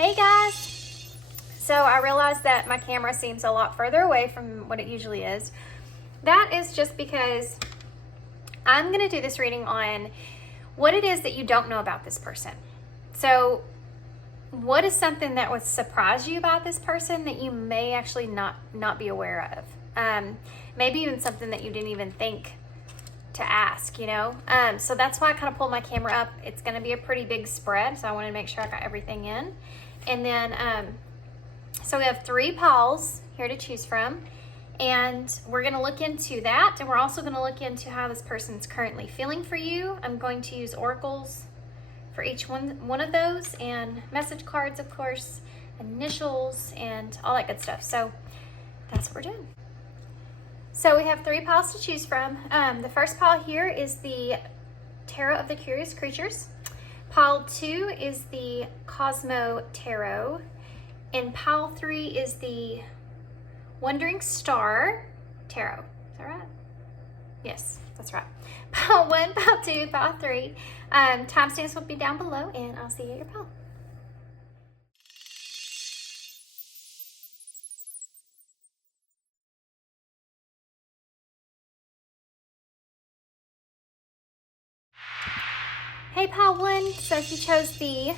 Hey guys! So I realized that my camera seems a lot further away from what it usually is. That is just because I'm going to do this reading on what it is that you don't know about this person. So what is something that would surprise you about this person that you may actually not be aware of? Maybe even something that you didn't even think to ask, you know? So that's why I kind of pulled my camera up. It's going to be a pretty big spread, so I wanted to make sure I got everything in. And then, so we have 3 piles here to choose from, and we're going to look into that, and we're also going to look into how this person's currently feeling for you. I'm going to use oracles for each one of those, and message cards, of course, initials, and all that good stuff. So that's what we're doing. So we have 3 piles to choose from. The first pile here is the Tarot of the Curious Creatures. Pile 2 is the Cosmo Tarot. And pile 3 is the Wandering Star Tarot. Is that right? Yes, that's right. Pile 1, pile 2, pile 3. Timestamps will be down below, and I'll see you at your pile. Hey, pile 1. So if you chose the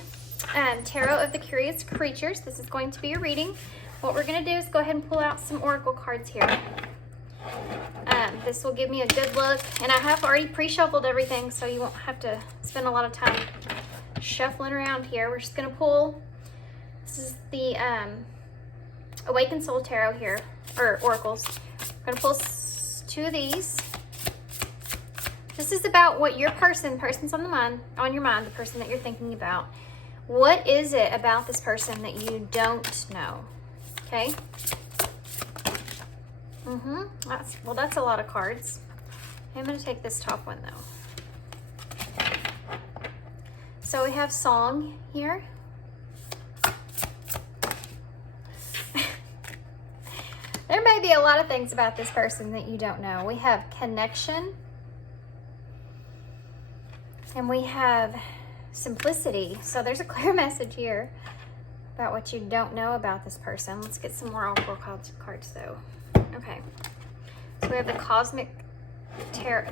Tarot of the Curious Creatures, this is going to be your reading. What we're going to do is go ahead and pull out some oracle cards here. This will give me a good look, and I have already pre-shuffled everything, so you won't have to spend a lot of time shuffling around here. We're just going to pull, this is the Awakened Soul Tarot here, or oracles. We're going to pull 2 of these. This is about what your person's on your mind, the person that you're thinking about. What is it about this person that you don't know? Okay. That's a lot of cards. I'm going to take this top one though. So we have song here. There may be a lot of things about this person that you don't know. We have connection. And we have simplicity. So there's a clear message here about what you don't know about this person. Let's get some more oracle cards though. Okay. So we have the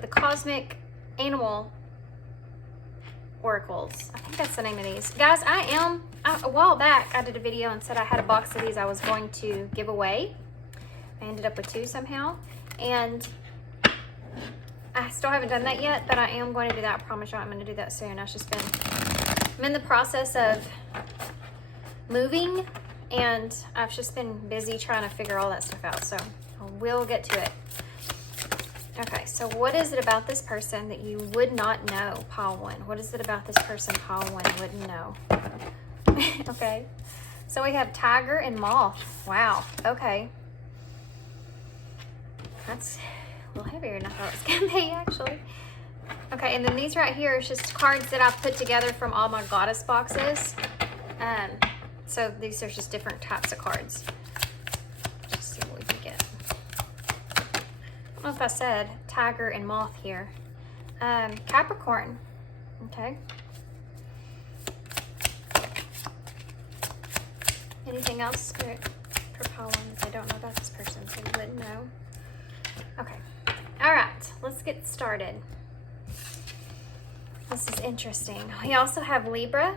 Cosmic Animal Oracles. I think that's the name of these. Guys, a while back I did a video and said I had a box of these I was going to give away. I ended up with 2 somehow. And I still haven't done that yet, but I am going to do that. I promise you I'm going to do that soon. I'm in the process of moving, and I've just been busy trying to figure all that stuff out, so we'll get to it. Okay, so what is it about this person that you would not know, pile 1? What is it about this person pile 1 wouldn't know? Okay, so we have tiger and moth. Wow, okay. That's a little heavier than I thought it was going to be, actually. Okay, and then these right here is just cards that I've put together from all my goddess boxes. So these are just different types of cards. Let's see what we can get. I don't know if I said tiger and moth here. Capricorn. Okay. Anything else, Spirit, for pile 1 that I don't know about this person, so you wouldn't know? Okay. All right, let's get started. This is interesting. We also have Libra.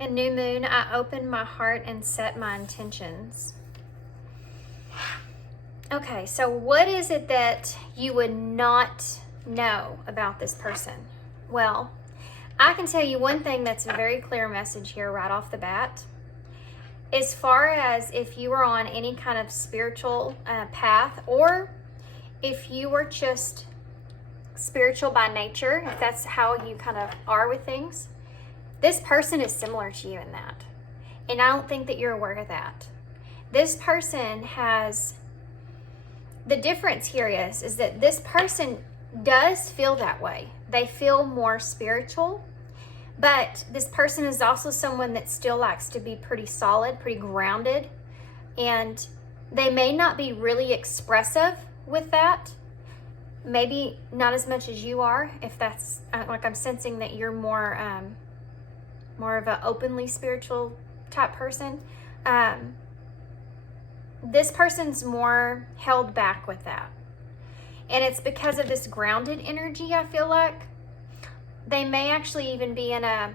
And new moon, I open my heart and set my intentions. Okay, so what is it that you would not know about this person? Well, I can tell you one thing that's a very clear message here right off the bat. As far as if you were on any kind of spiritual path, or if you were just spiritual by nature, if that's how you kind of are with things, this person is similar to you in that. And I don't think that you're aware of that. This person has, the difference here is that this person does feel that way. They feel more spiritual. But this person is also someone that still likes to be pretty solid, pretty grounded. And they may not be really expressive with that. Maybe not as much as you are, if that's, like I'm sensing that you're more more of an openly spiritual type person. This person's more held back with that. And it's because of this grounded energy, I feel like. They may actually even be in a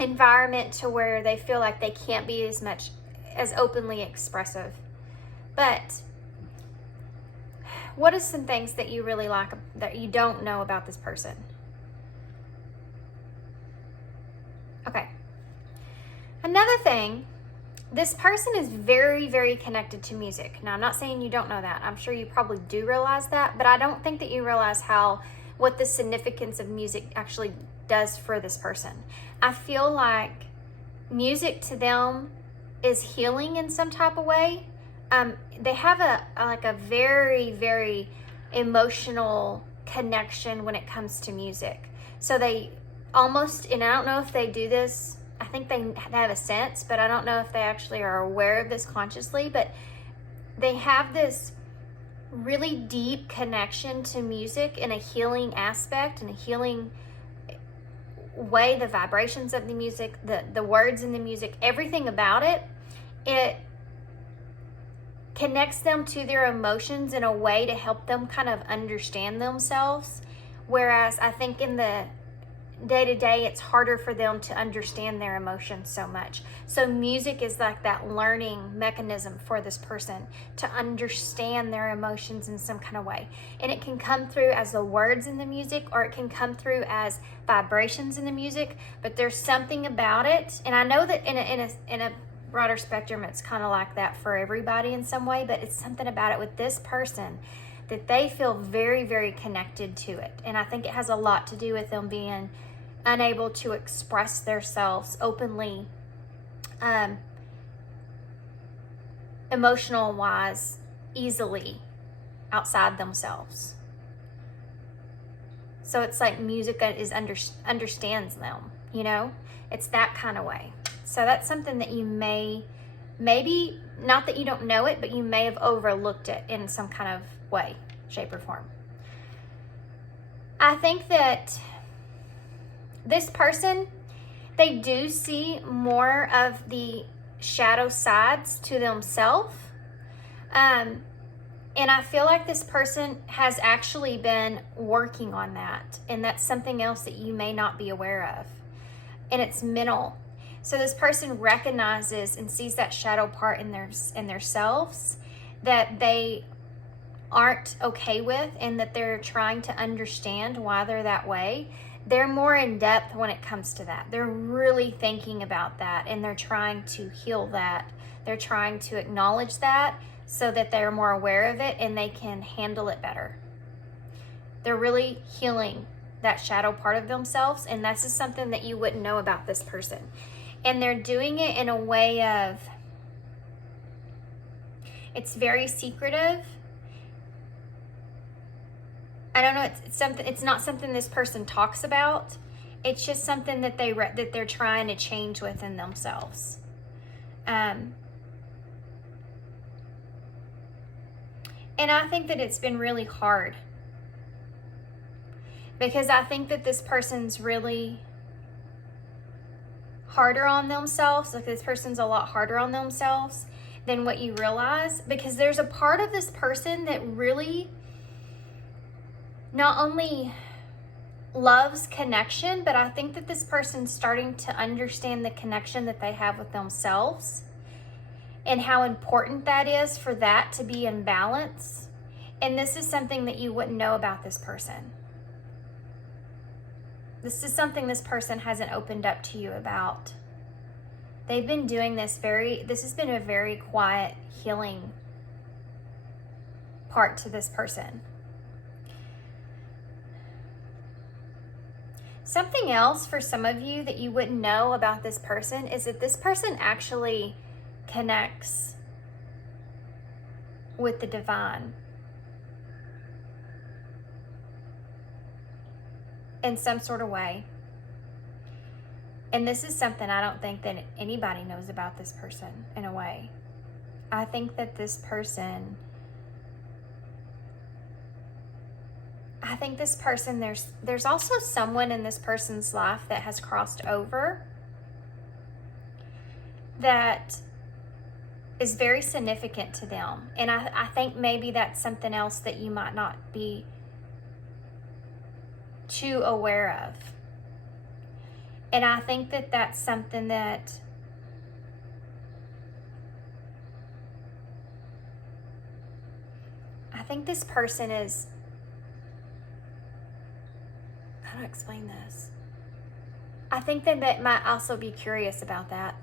environment to where they feel like they can't be as openly expressive. But what are some things that you really like that you don't know about this person? Okay. Another thing, this person is very, very connected to music. Now, I'm not saying you don't know that. I'm sure you probably do realize that, but I don't think that you realize what the significance of music actually does for this person. I feel like music to them is healing in some type of way. They have a very, very emotional connection when it comes to music. So they almost, and I don't know if they do this, I think they have a sense, but I don't know if they actually are aware of this consciously, but they have this really deep connection to music in a healing aspect, in a healing way. The vibrations of the music, the words in the music, everything about it connects them to their emotions in a way to help them kind of understand themselves. Whereas I think in the day-to-day, it's harder for them to understand their emotions so much. So music is like that learning mechanism for this person to understand their emotions in some kind of way. And it can come through as the words in the music, or it can come through as vibrations in the music. But there's something about it, and I know that in a broader spectrum, it's kind of like that for everybody in some way, but it's something about it with this person that they feel very, very connected to it. And I think it has a lot to do with them being unable to express themselves openly, emotional wise, easily outside themselves. So it's like music understands them, you know? It's that kind of way. So that's something that you maybe, not that you don't know it, but you may have overlooked it in some kind of way, shape, or form. I think that this person, they do see more of the shadow sides to themselves. And I feel like this person has actually been working on that. And that's something else that you may not be aware of. And it's mental. So this person recognizes and sees that shadow part in their selves that they aren't okay with, and that they're trying to understand why they're that way. They're more in depth when it comes to that. They're really thinking about that, and they're trying to heal that. They're trying to acknowledge that so that they're more aware of it and they can handle it better. They're really healing that shadow part of themselves, and this is something that you wouldn't know about this person. And they're doing it in a way of, it's very secretive. I don't know, it's not something this person talks about. It's just something that they're trying to change within themselves. And I think that it's been really hard, because I think that this person's really harder on themselves. Like, this person's a lot harder on themselves than what you realize, because there's a part of this person that really not only loves connection, but I think that this person's starting to understand the connection that they have with themselves and how important that is for that to be in balance. And this is something that you wouldn't know about this person. This is something this person hasn't opened up to you about. They've been doing this has been a very quiet, healing part to this person. Something else for some of you that you wouldn't know about this person is that this person actually connects with the divine in some sort of way. And this is something I don't think that anybody knows about this person in a way. I think that this person, there's also someone in this person's life that has crossed over that is very significant to them. And I think maybe that's something else that you might not be too aware of. And I think that that's something that I think this person is, how do I explain this? I think that they might also be curious about that.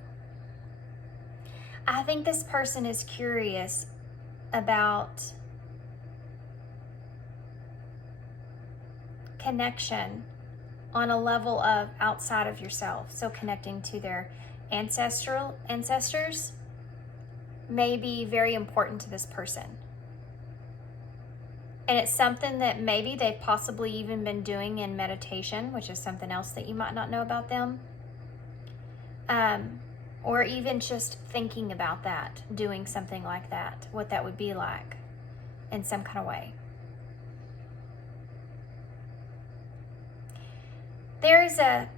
I think this person is curious about connection on a level of outside of yourself. So connecting to their ancestors may be very important to this person. And it's something that maybe they've possibly even been doing in meditation, which is something else that you might not know about them. Or even just thinking about that, doing something like that, what that would be like in some kind of way. There's a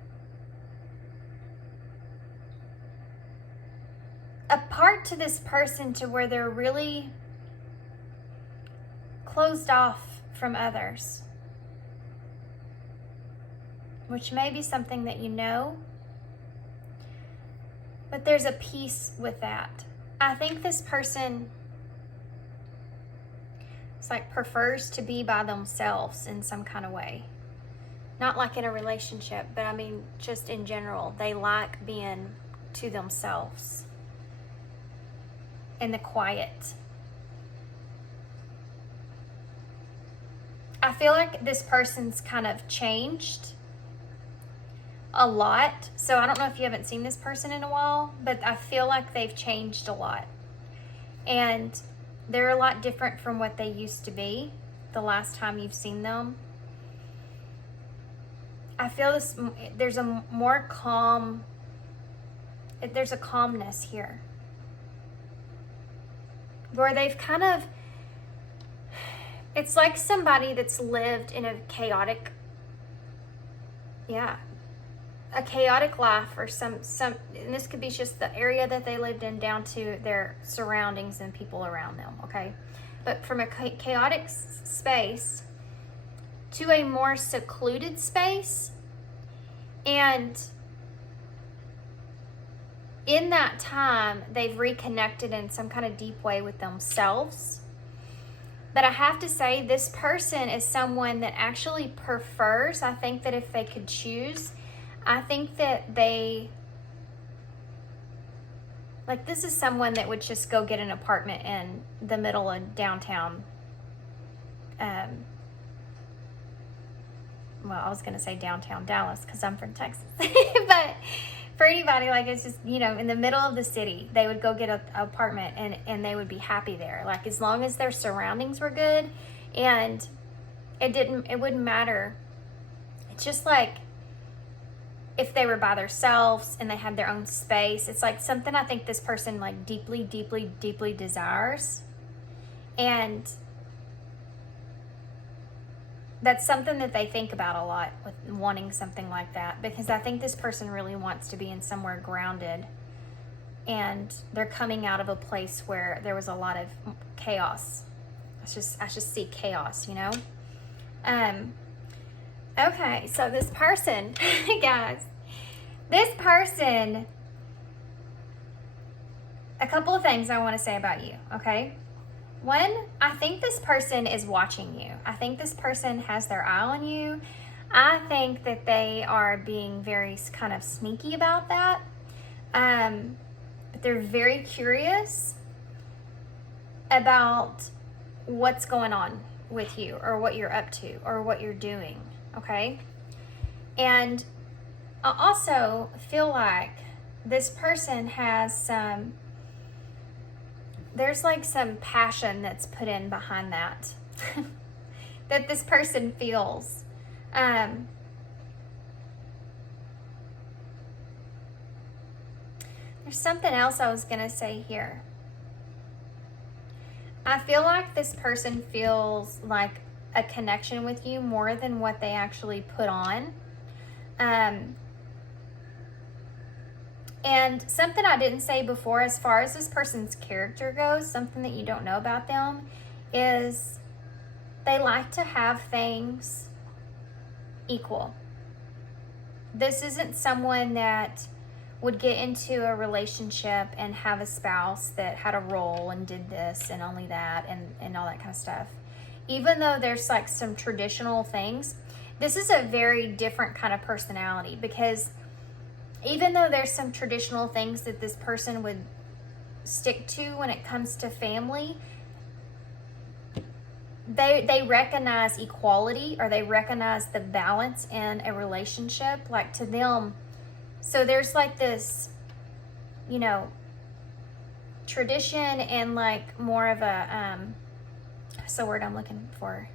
part to this person to where they're really closed off from others, which may be something that you know, but there's a peace with that. I think this person it's like prefers to be by themselves in some kind of way. Not like in a relationship, but I mean just in general. They like being to themselves in the quiet. I feel like this person's kind of changed a lot. So I don't know if you haven't seen this person in a while, but I feel like they've changed a lot. And they're a lot different from what they used to be the last time you've seen them. I feel there's a more calm, there's a calmness here. Where they've kind of, it's like somebody that's lived in a chaotic, a chaotic life, or some, and this could be just the area that they lived in down to their surroundings and people around them, okay? But from a chaotic space to a more secluded space, and in that time, they've reconnected in some kind of deep way with themselves. But I have to say, this person is someone that actually prefers, I think that if they could choose, I think that they, like this is someone that would just go get an apartment in the middle of downtown. Well, I was going to say downtown Dallas because I'm from Texas. But for anybody, like it's just, you know, in the middle of the city, they would go get an apartment and they would be happy there. Like as long as their surroundings were good and it wouldn't matter. It's just like if they were by themselves and they had their own space, it's like something I think this person like deeply, deeply, deeply desires. And that's something that they think about a lot with wanting something like that, because I think this person really wants to be in somewhere grounded, and they're coming out of a place where there was a lot of chaos. I just see chaos, you know? Okay, so this person, guys, this person, a couple of things I want to say about you, okay? One, I think this person is watching you. I think this person has their eye on you. I think that they are being very kind of sneaky about that. But they're very curious about what's going on with you, or what you're up to, or what you're doing, okay? And I also feel like this person has some, there's like some passion that's put in behind that, that this person feels. There's something else I was gonna say here. I feel like this person feels like a connection with you more than what they actually put on. And something I didn't say before, as far as this person's character goes, something that you don't know about them is they like to have things equal. This isn't someone that would get into a relationship and have a spouse that had a role and did this and only that and all that kind of stuff. Even though there's like some traditional things, this is a very different kind of personality, because even though there's some traditional things that this person would stick to when it comes to family, they recognize equality, or they recognize the balance in a relationship, like to them. So there's like this, you know, tradition and like more of a, what's the word I'm looking for?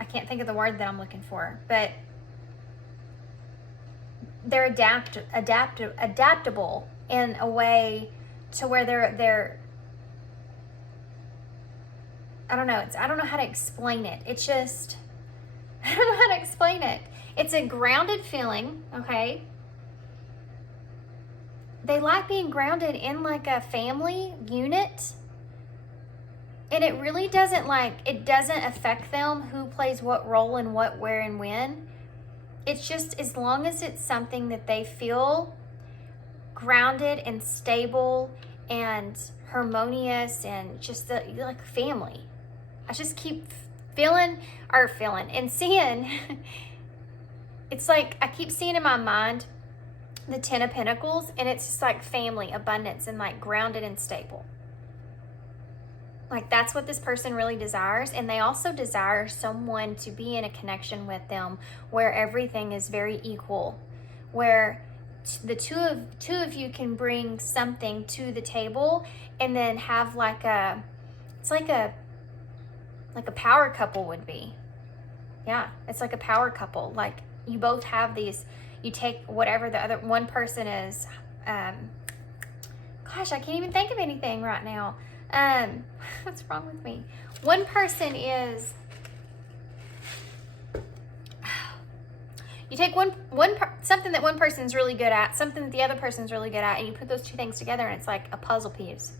I can't think of the word that I'm looking for, but they're adaptable in a way to where they're I don't know how to explain it. It's just, I don't know how to explain it. It's a grounded feeling, okay? They like being grounded in like a family unit. And it really doesn't affect them who plays what role and what, where, and when. It's just, as long as it's something that they feel grounded and stable and harmonious and just like family. I just keep feeling and seeing. It's like I keep seeing in my mind the 10 of Pentacles, and it's just like family, abundance, and like grounded and stable. Like that's what this person really desires. And they also desire someone to be in a connection with them where everything is very equal, where the two of you can bring something to the table, and then have like it's like a power couple would be. Yeah, it's like a power couple. Like you both have these, you take whatever the other one person is. Gosh, I can't even think of anything right now. What's wrong with me? One person is, you take something that one person's really good at, something that the other person's really good at, and you put those two things together, and it's like a puzzle piece.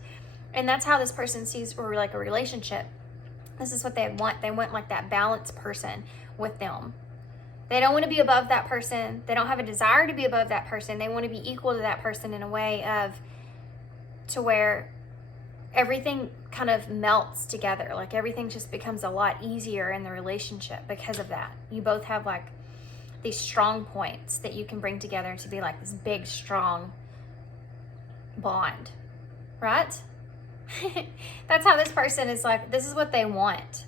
And that's how this person sees, or like a relationship. This is what they want. They want like that balanced person with them. They don't want to be above that person. They don't have a desire to be above that person. They want to be equal to that person in a way to where everything kind of melts together. Like everything just becomes a lot easier in the relationship because of that. You both have like these strong points that you can bring together to be like this big, strong bond, right? That's how this person is like, this is what they want.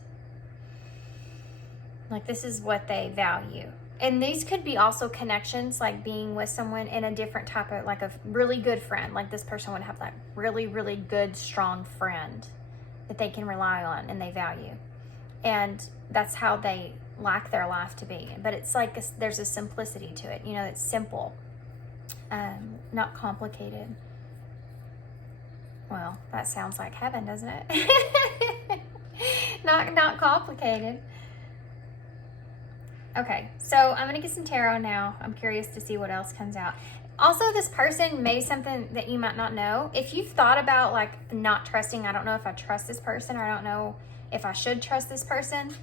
Like this is what they value. And these could be also connections, like being with someone in a different type of, like a really good friend. Like this person would have like really, really good, strong friend that they can rely on and they value. And that's how they like their life to be. But it's like, there's a simplicity to it. You know, it's simple, not complicated. Well, that sounds like heaven, doesn't it? Not complicated. Okay, so I'm going to get some tarot now. I'm curious to see what else comes out. Also, this person may something that you might not know. If you've thought about like not trusting, I don't know if I trust this person, or I don't know if I should trust this person.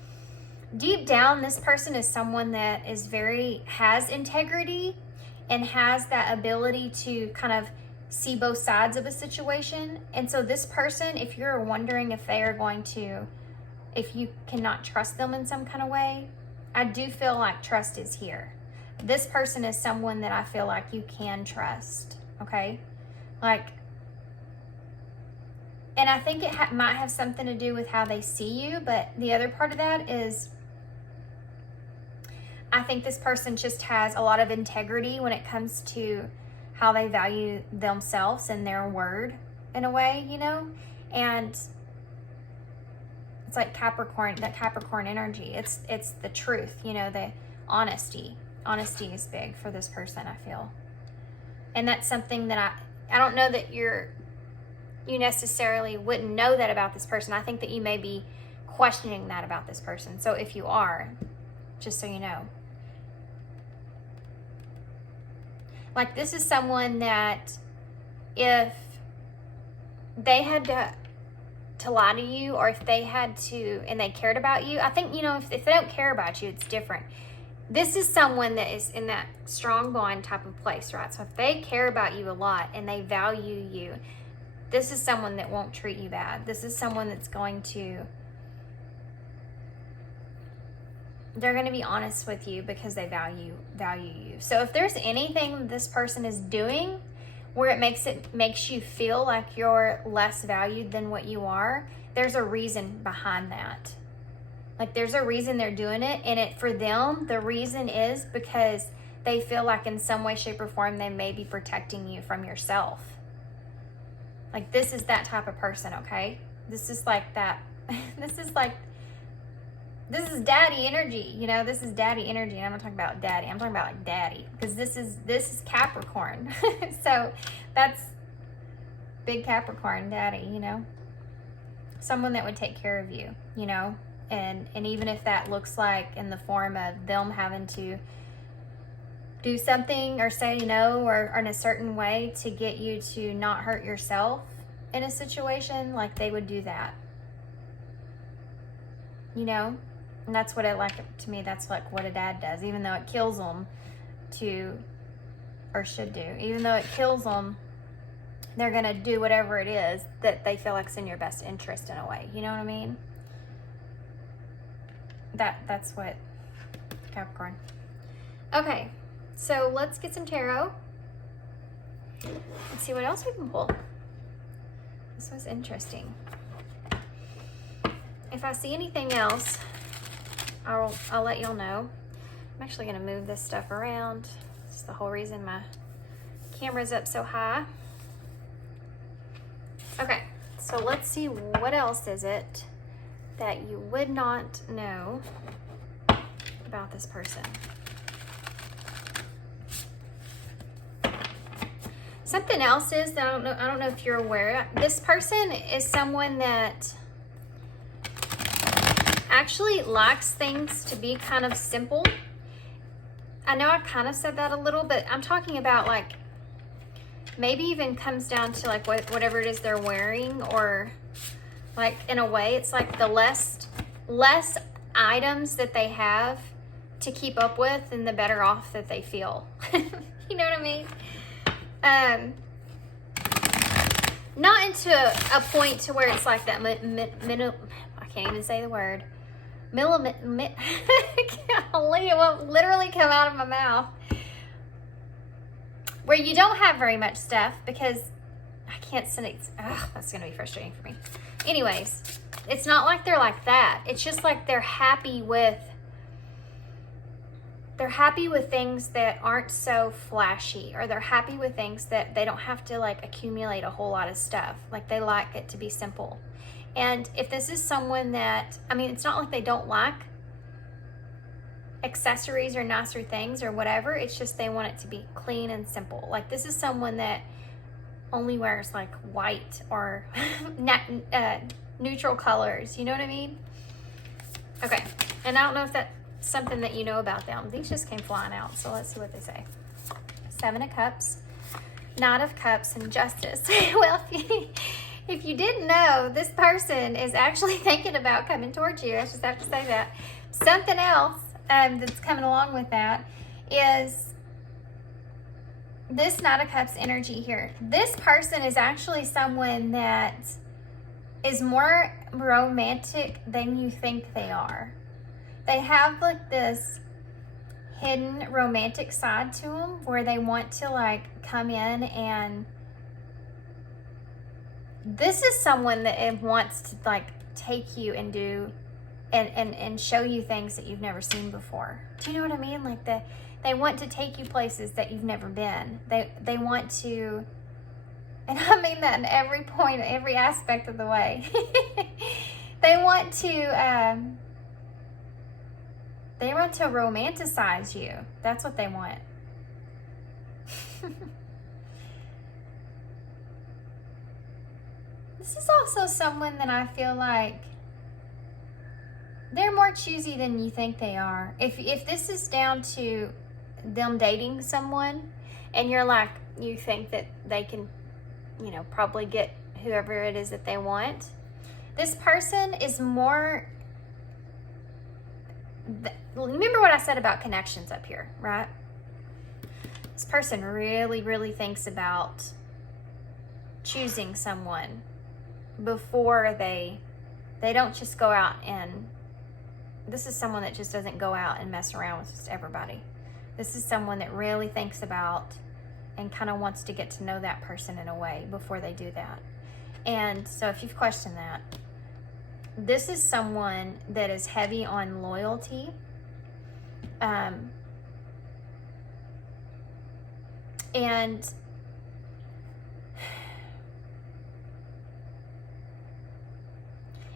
Deep down, this person is someone that has integrity and has that ability to kind of see both sides of a situation. And so this person, if you're wondering if you cannot trust them in some kind of way, I do feel like trust is here. This person is someone that I feel like you can trust, okay? Like, and I think it might have something to do with how they see you, but the other part of that is I think this person just has a lot of integrity when it comes to how they value themselves and their word in a way, you know? And it's like Capricorn, that Capricorn energy. It's the truth, you know, the honesty. Honesty is big for this person, I feel. And that's something that I don't know that you necessarily wouldn't know that about this person. I think that you may be questioning that about this person. So if you are, just so you know. Like, this is someone that if they had to lie to you, or if they had to, and they cared about you, I think, you know, if they don't care about you, it's different. This is someone that is in that strong bond type of place, right? So if they care about you a lot and they value you, this is someone that won't treat you bad. This is someone that's going to, they're going to be honest with you because they value you. So if there's anything this person is doing where it makes you feel like you're less valued than what you are, there's a reason behind that. Like, there's a reason they're doing it, and for them, the reason is because they feel like in some way, shape, or form they may be protecting you from yourself. Like, this is that type of person, okay? This is like that. This is daddy energy, you know? This is daddy energy, and I'm not talking about daddy. I'm talking about like daddy, because this is Capricorn. So that's big Capricorn daddy, you know? Someone that would take care of you, you know? And even if that looks like in the form of them having to do something or say no or in a certain way to get you to not hurt yourself in a situation, like, they would do that, you know? And that's what to me, that's like what a dad does, even though it kills them should do. Even though it kills them, they're going to do whatever it is that they feel like is in your best interest in a way. You know what I mean? That's what Capricorn. Okay, so let's get some tarot. Let's see what else we can pull. This was interesting. If I see anything else, I'll let y'all know. I'm actually going to move this stuff around. That's the whole reason my camera's up so high. Okay, so let's see, what else is it that you would not know about this person. Something else is that I don't know if you're aware. This person is someone that actually likes things to be kind of simple. I know I kind of said that a little, but I'm talking about, like, maybe even comes down to like whatever it is they're wearing, or like, in a way, it's like the less items that they have to keep up with, and the better off that they feel. You know what I mean? Not into a point to where it's like that I can't even say the word. Golly, it won't literally come out of my mouth. Where you don't have very much stuff, because I can't send it. That's going to be frustrating for me. Anyways, it's not like they're like that. It's just like they're happy with things that aren't so flashy, or they're happy with things that they don't have to like accumulate a whole lot of stuff. Like, they like it to be simple. And if this is someone that, I mean, it's not like they don't like accessories or nicer things or whatever. It's just they want it to be clean and simple. Like, this is someone that only wears like white or neutral colors. You know what I mean? Okay. And I don't know if that's something that you know about them. These just came flying out. So let's see what they say. 7 of Cups, Knight of Cups, and Justice. Well, if you didn't know, this person is actually thinking about coming towards you. I just have to say that. Something else that's coming along with that is this Knight of Cups energy here. This person is actually someone that is more romantic than you think they are. They have like this hidden romantic side to them where they want to like come in, and this is someone that wants to like take you and do and show you things that you've never seen before. Do you know what I mean? Like, they want to take you places that you've never been. They want to, and I mean that in every point, every aspect of the way. They want to romanticize you. That's what they want. This is also someone that I feel like they're more choosy than you think they are. If this is down to them dating someone and you're like, you think that they can, you know, probably get whoever it is that they want. This person is more, remember what I said about connections up here, right? This person really, really thinks about choosing someone before they don't just go out and, this is someone that just doesn't go out and mess around with just everybody. This is someone that really thinks about and kind of wants to get to know that person in a way before they do that. And so if you've questioned that, this is someone that is heavy on loyalty. And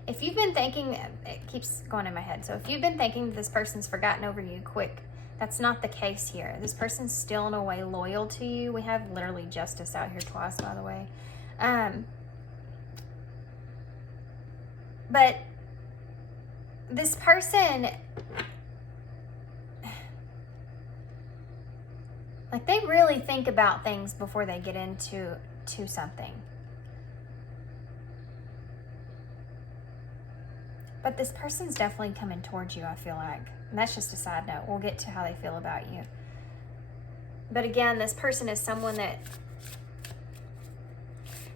if you've been thinking, it keeps going in my head. So if you've been thinking this person's forgotten over you quick, that's not the case here. This person's still in a way loyal to you. We have literally justice out here twice, by the way. But this person, like, they really think about things before they get into something. But this person's definitely coming towards you, I feel like. And that's just a side note. We'll get to how they feel about you. But again, this person is someone that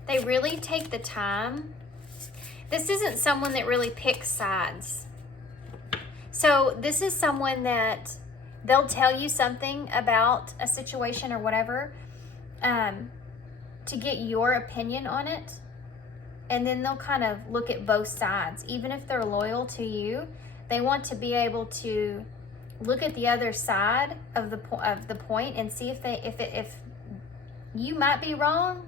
they really take the time. This isn't someone that really picks sides. So this is someone that they'll tell you something about a situation or whatever, to get your opinion on it. And then they'll kind of look at both sides. Even if they're loyal to you, they want to be able to look at the other side of the point and see if you might be wrong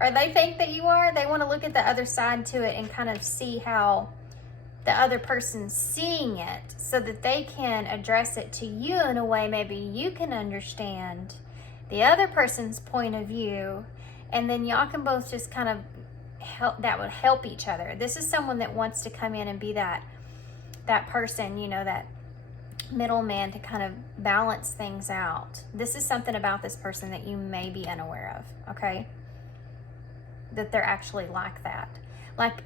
or they think that you are. They want to look at the other side to it and kind of see how the other person's seeing it, so that they can address it to you in a way maybe you can understand the other person's point of view, and then y'all can both just kind of that would help each other. This is someone that wants to come in and be that person, you know, that middleman to kind of balance things out. This is something about this person that you may be unaware of, okay? That they're actually like that. Like,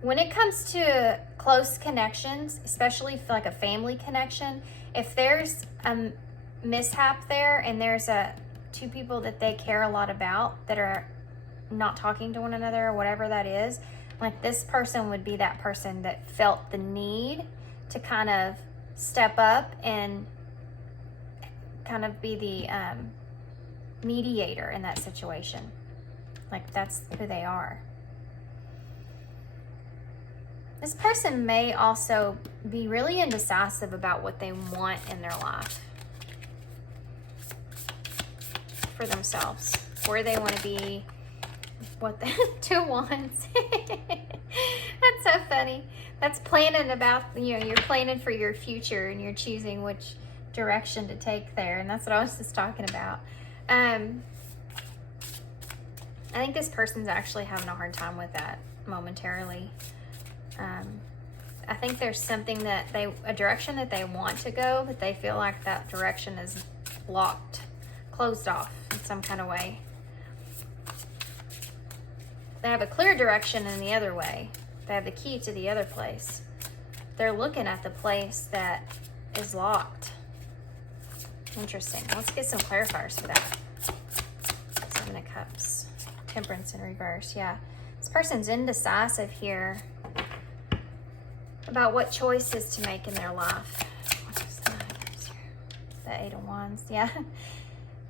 when it comes to close connections, especially for like a family connection, if there's a mishap there and there's two people that they care a lot about that are not talking to one another or whatever that is, like, this person would be that person that felt the need to kind of step up and kind of be the mediator in that situation. Like, that's who they are. This person may also be really indecisive about what they want in their life for themselves, where they want to be, what the 2 wands. That's so funny. That's planning about, you know, you're planning for your future and you're choosing which direction to take there. And that's what I was just talking about. I think this person's actually having a hard time with that momentarily. I think there's something that a direction that they want to go, but they feel like that direction is blocked, closed off in some kind of way. They have a clear direction in the other way. They have the key to the other place. They're looking at the place that is locked. Interesting. Let's get some clarifiers for that. 7 of Cups. Temperance in reverse. Yeah. This person's indecisive here about what choices to make in their life. The 8 of Wands. Yeah.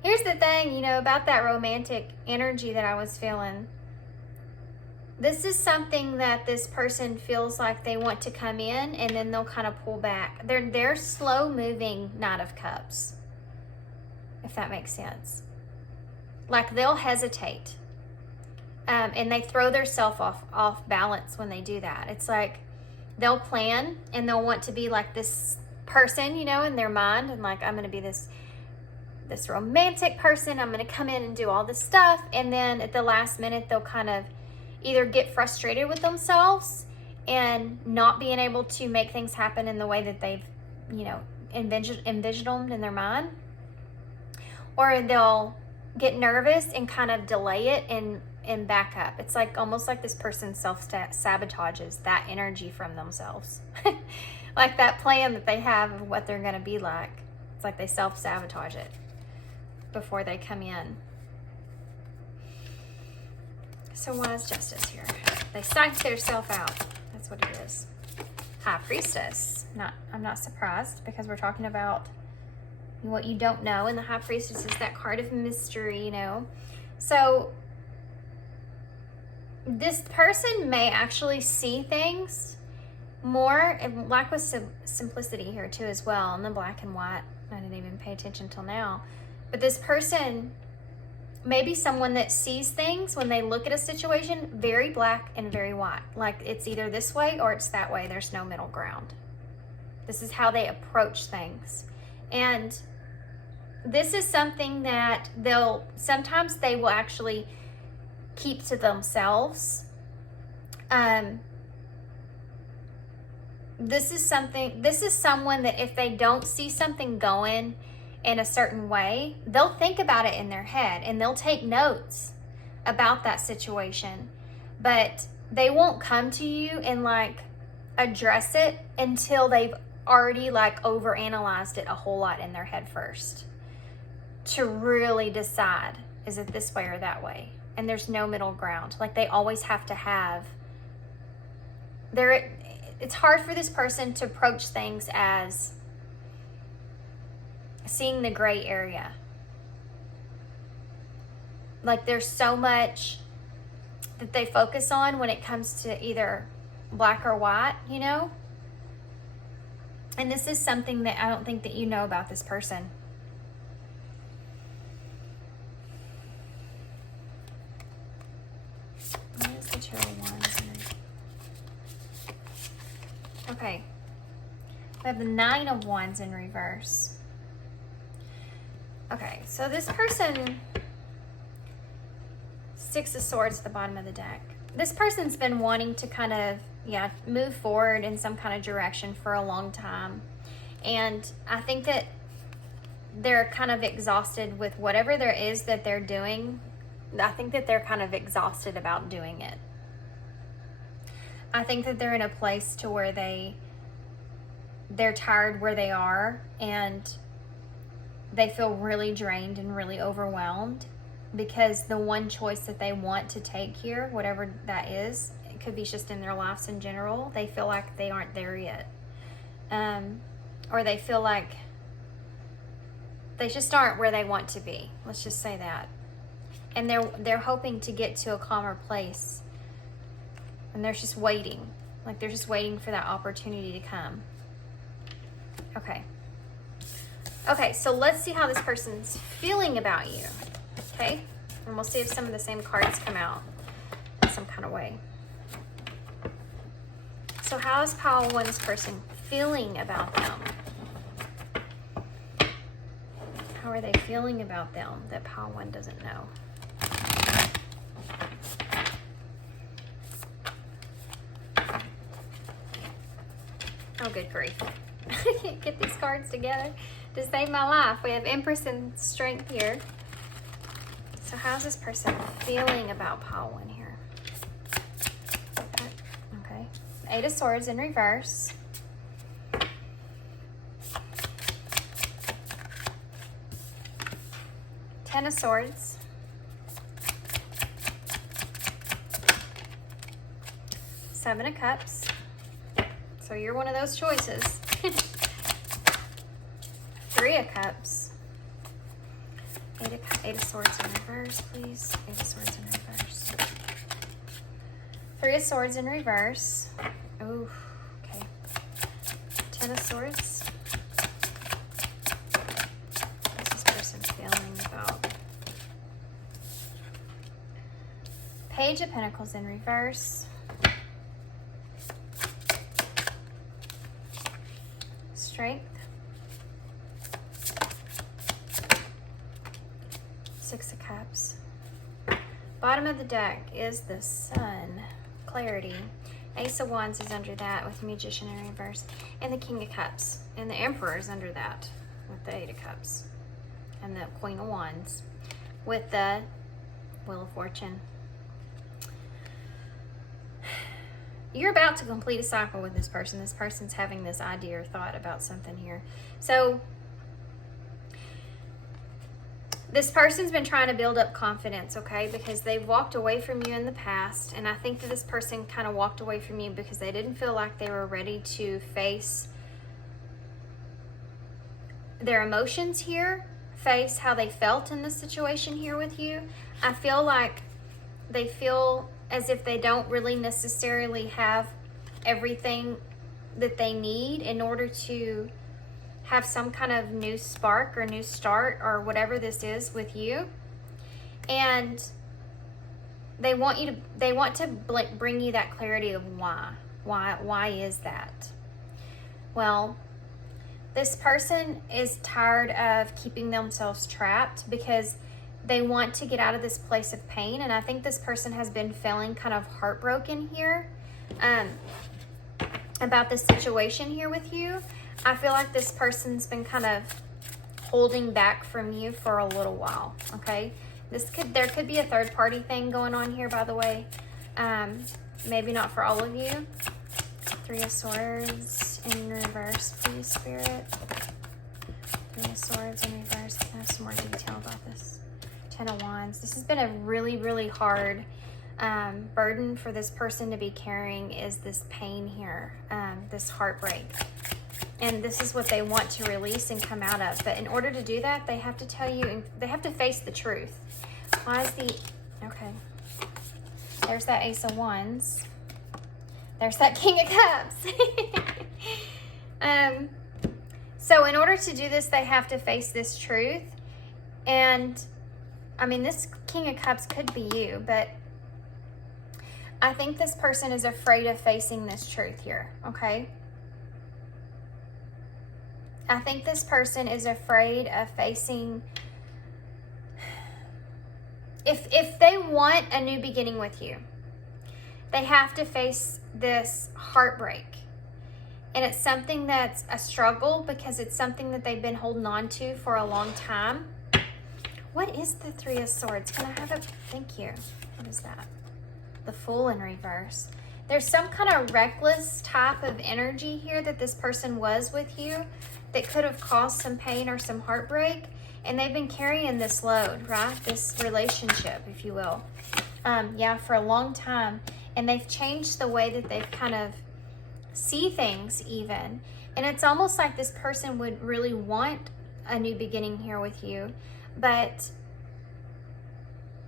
Here's the thing, you know, about that romantic energy that I was feeling. This is something that this person feels like they want to come in and then they'll kind of pull back. They're slow moving Knight of Cups, if that makes sense. Like, they'll hesitate. And they throw themselves off balance when they do that. It's like they'll plan and they'll want to be like this person, you know, in their mind. And like, I'm going to be this romantic person. I'm going to come in and do all this stuff. And then at the last minute, they'll kind of either get frustrated with themselves and not being able to make things happen in the way that they've, you know, envisioned them in their mind. or they'll get nervous and kind of delay it and back up. It's like almost like this person self-sabotages that energy from themselves. Like that plan that they have of what they're going to be like. It's like they self-sabotage it before they come in. So why is justice here? They psych themselves out. That's what it is. High Priestess. I'm not surprised, because we're talking about what you don't know, and the High Priestess is that card of mystery, you know. So this person may actually see things more, and like with simplicity here too as well, and the black and white. I didn't even pay attention till now. But this person may be someone that sees things when they look at a situation very black and very white. Like it's either this way or it's that way. There's no middle ground. This is how they approach things. And this is something that sometimes they will actually keep to themselves. This is someone that if they don't see something going in a certain way, they'll think about it in their head and they'll take notes about that situation, but they won't come to you and like address it until they've already like overanalyzed it a whole lot in their head first to really decide, is it this way or that way? And there's no middle ground. Like they always have to have it's hard for this person to approach things as seeing the gray area. Like there's so much that they focus on when it comes to either black or white, you know? And this is something that I don't think that you know about this person. What is the Two of Wands? Okay. We have the Nine of Wands in reverse. Okay, so this person, Six of Swords at the bottom of the deck. This person's been wanting to kind of, move forward in some kind of direction for a long time. And I think that they're kind of exhausted with whatever there is that they're doing. I think that they're kind of exhausted about doing it. I think that they're in a place to where they're tired where they are, and they feel really drained and really overwhelmed, because the one choice that they want to take here, whatever that is, it could be just in their lives in general, they feel like they aren't there yet. Or they feel like they just aren't where they want to be. Let's just say that. And they're hoping to get to a calmer place. And they're just waiting. Like they're just waiting for that opportunity to come. Okay. Okay, so let's see how this person's feeling about you. Okay? And we'll see if some of the same cards come out in some kind of way. So how is Pile 1's person feeling about them? How are they feeling about them that Pile 1 doesn't know? Oh, good grief. I can't get these cards together to save my life. We have Empress and Strength here. So how's this person feeling about Pile 1 here? Okay. Eight of Swords in reverse. Ten of Swords. Seven of Cups. So you're one of those choices. Three of Cups. Eight of Swords in reverse, please. Eight of Swords in reverse. Three of Swords in reverse. Ooh, okay. Ten of Swords. What's this person feeling about? Page of Pentacles in reverse. Strength. Six of Cups. Bottom of the deck is the Sun, clarity. Ace of Wands is under that with Magician in reverse, and the King of Cups, and the Emperor is under that with the Eight of Cups. and the Queen of Wands with the Wheel of Fortune. You're about to complete a cycle with this person. This person's having this idea or thought about something here. So this person's been trying to build up confidence, okay? Because they've walked away from you in the past. And I think that this person kind of walked away from you because they didn't feel like they were ready to face their emotions here, face how they felt in the situation here with you. I feel like they feel as if they don't really necessarily have everything that they need in order to have some kind of new spark or new start or whatever this is with you. And they want to bring you that clarity of why is that? Well, this person is tired of keeping themselves trapped because they want to get out of this place of pain. And I think this person has been feeling kind of heartbroken here about this situation here with you. I feel like this person's been kind of holding back from you for a little while, okay? There could be a third party thing going on here, by the way. Maybe not for all of you. 3 of Swords in reverse, please, Spirit. 3 of Swords in reverse. Can I have some more detail about this? 10 of Wands. This has been a really, really hard burden for this person to be carrying, is this pain here, this heartbreak. And this is what they want to release and come out of. But in order to do that, they have to tell you, they have to face the truth. Why is the, okay. There's that Ace of Wands. There's that King of Cups. So in order to do this, they have to face this truth. And I mean, this King of Cups could be you, but I think this person is afraid of facing this truth here, okay? I think this person is afraid of facing, if they want a new beginning with you, they have to face this heartbreak. And it's something that's a struggle because it's something that they've been holding on to for a long time. What is the 3 of Swords? Can I have it? Thank you. What is that? The Fool in reverse. There's some kind of reckless type of energy here that this person was with you that could have caused some pain or some heartbreak. And they've been carrying this load, right? This relationship, if you will. Yeah, for a long time. And they've changed the way that they've kind of see things even. And it's almost like this person would really want a new beginning here with you, but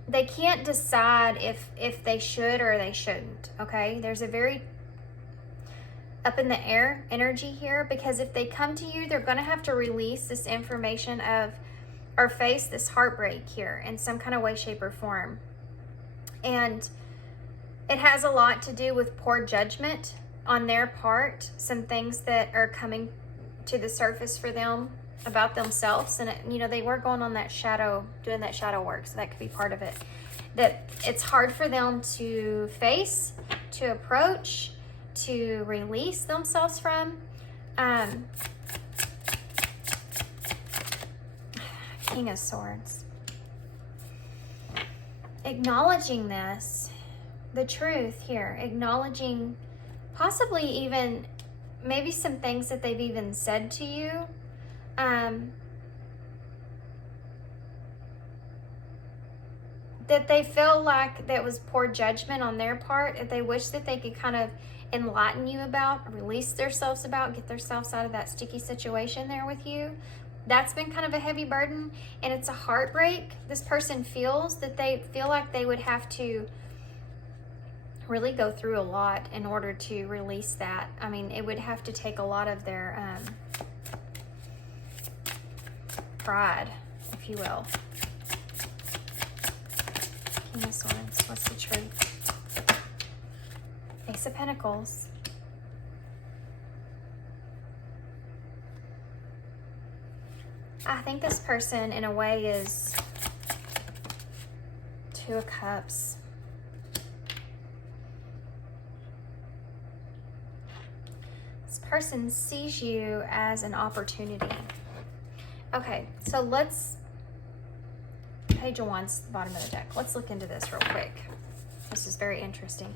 they can't decide if they should or they shouldn't, okay? There's a very up in the air energy here, because if they come to you, they're going to have to release this information of, or face this heartbreak here in some kind of way, shape, or form. And it has a lot to do with poor judgment on their part, some things that are coming to the surface for them about themselves. And, you know, they were going on that shadow, doing that shadow work, so that could be part of it. That it's hard for them to face, to approach, to release themselves from. King of Swords. Acknowledging this, the truth here, acknowledging possibly even maybe some things that they've even said to you. That they feel like that was poor judgment on their part, that they wish that they could kind of enlighten you about, release themselves about, get themselves out of that sticky situation there with you. That's been kind of a heavy burden, and it's a heartbreak. This person feels that they feel like they would have to really go through a lot in order to release that. I mean, it would have to take a lot of their pride, if you will. King of Swords, what's the truth? Ace of Pentacles. I think this person, in a way, is 2 of Cups. This person sees you as an opportunity. Okay, so let's Page of Wands, bottom of the deck. Let's look into this real quick. This is very interesting.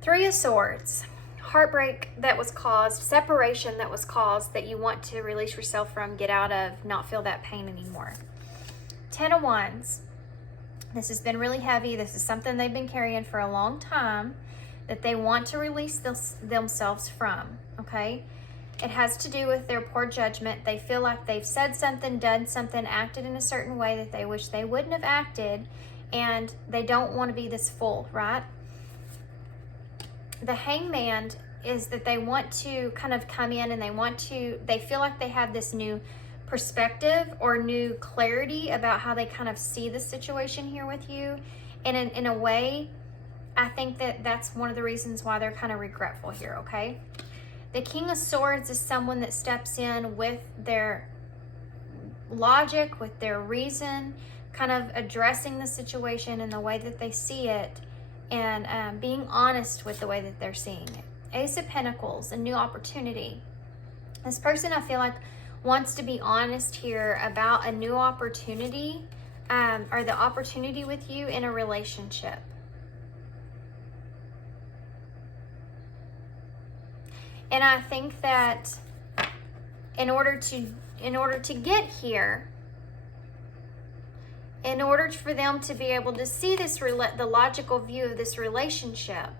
3 of Swords. Heartbreak that was caused, separation that was caused, that you want to release yourself from, get out of, not feel that pain anymore. 10 of Wands. This has been really heavy. This is something they've been carrying for a long time that they want to release themselves from, okay? It has to do with their poor judgment. They feel like they've said something, done something, acted in a certain way that they wish they wouldn't have acted, and they don't want to be this fool, right? The Hangman is that they want to kind of come in and they feel like they have this new perspective or new clarity about how they kind of see the situation here with you. And in a way, I think that that's one of the reasons why they're kind of regretful here, okay? The King of Swords is someone that steps in with their logic, with their reason, kind of addressing the situation in the way that they see it, and being honest with the way that they're seeing it. Ace of Pentacles, a new opportunity. This person, I feel like, wants to be honest here about a new opportunity, or the opportunity with you in a relationship. And I think that in order to get here, in order for them to be able to see this, the logical view of this relationship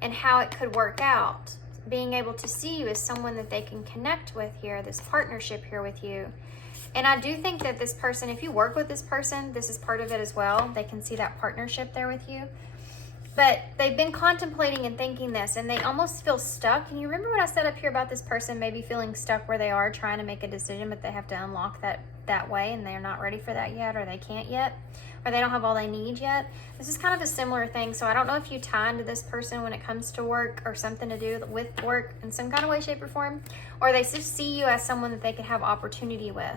and how it could work out, being able to see you as someone that they can connect with here, this partnership here with you. And I do think that this person, if you work with this person, this is part of it as well. They can see that partnership there with you. But they've been contemplating and thinking this, and they almost feel stuck. And you remember what I said up here about this person maybe feeling stuck where they are trying to make a decision, but they have to unlock that way, and they're not ready for that yet, or they can't yet, or they don't have all they need yet. This is kind of a similar thing. So I don't know if you tie into this person when it comes to work or something to do with work in some kind of way, shape, or form, or they just see you as someone that they could have opportunity with,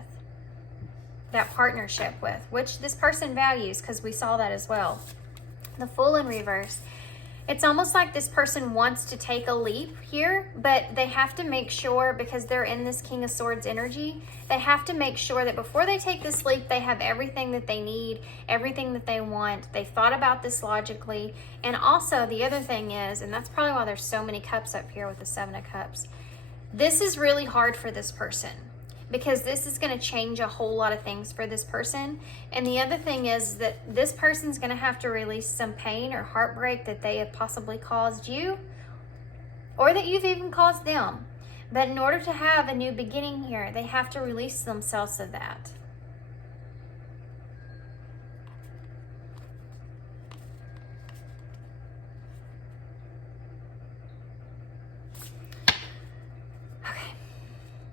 that partnership with, which this person values, because we saw that as well. The Fool in reverse. It's almost like this person wants to take a leap here, but they have to make sure, because they're in this King of Swords energy, they have to make sure that before they take this leap, they have everything that they need, everything that they want. They've thought about this logically. And also the other thing is, and that's probably why there's so many cups up here with the 7 of Cups, this is really hard for this person, because this is going to change a whole lot of things for this person. And the other thing is that this person's going to have to release some pain or heartbreak that they have possibly caused you, or that you've even caused them. But in order to have a new beginning here, they have to release themselves of that.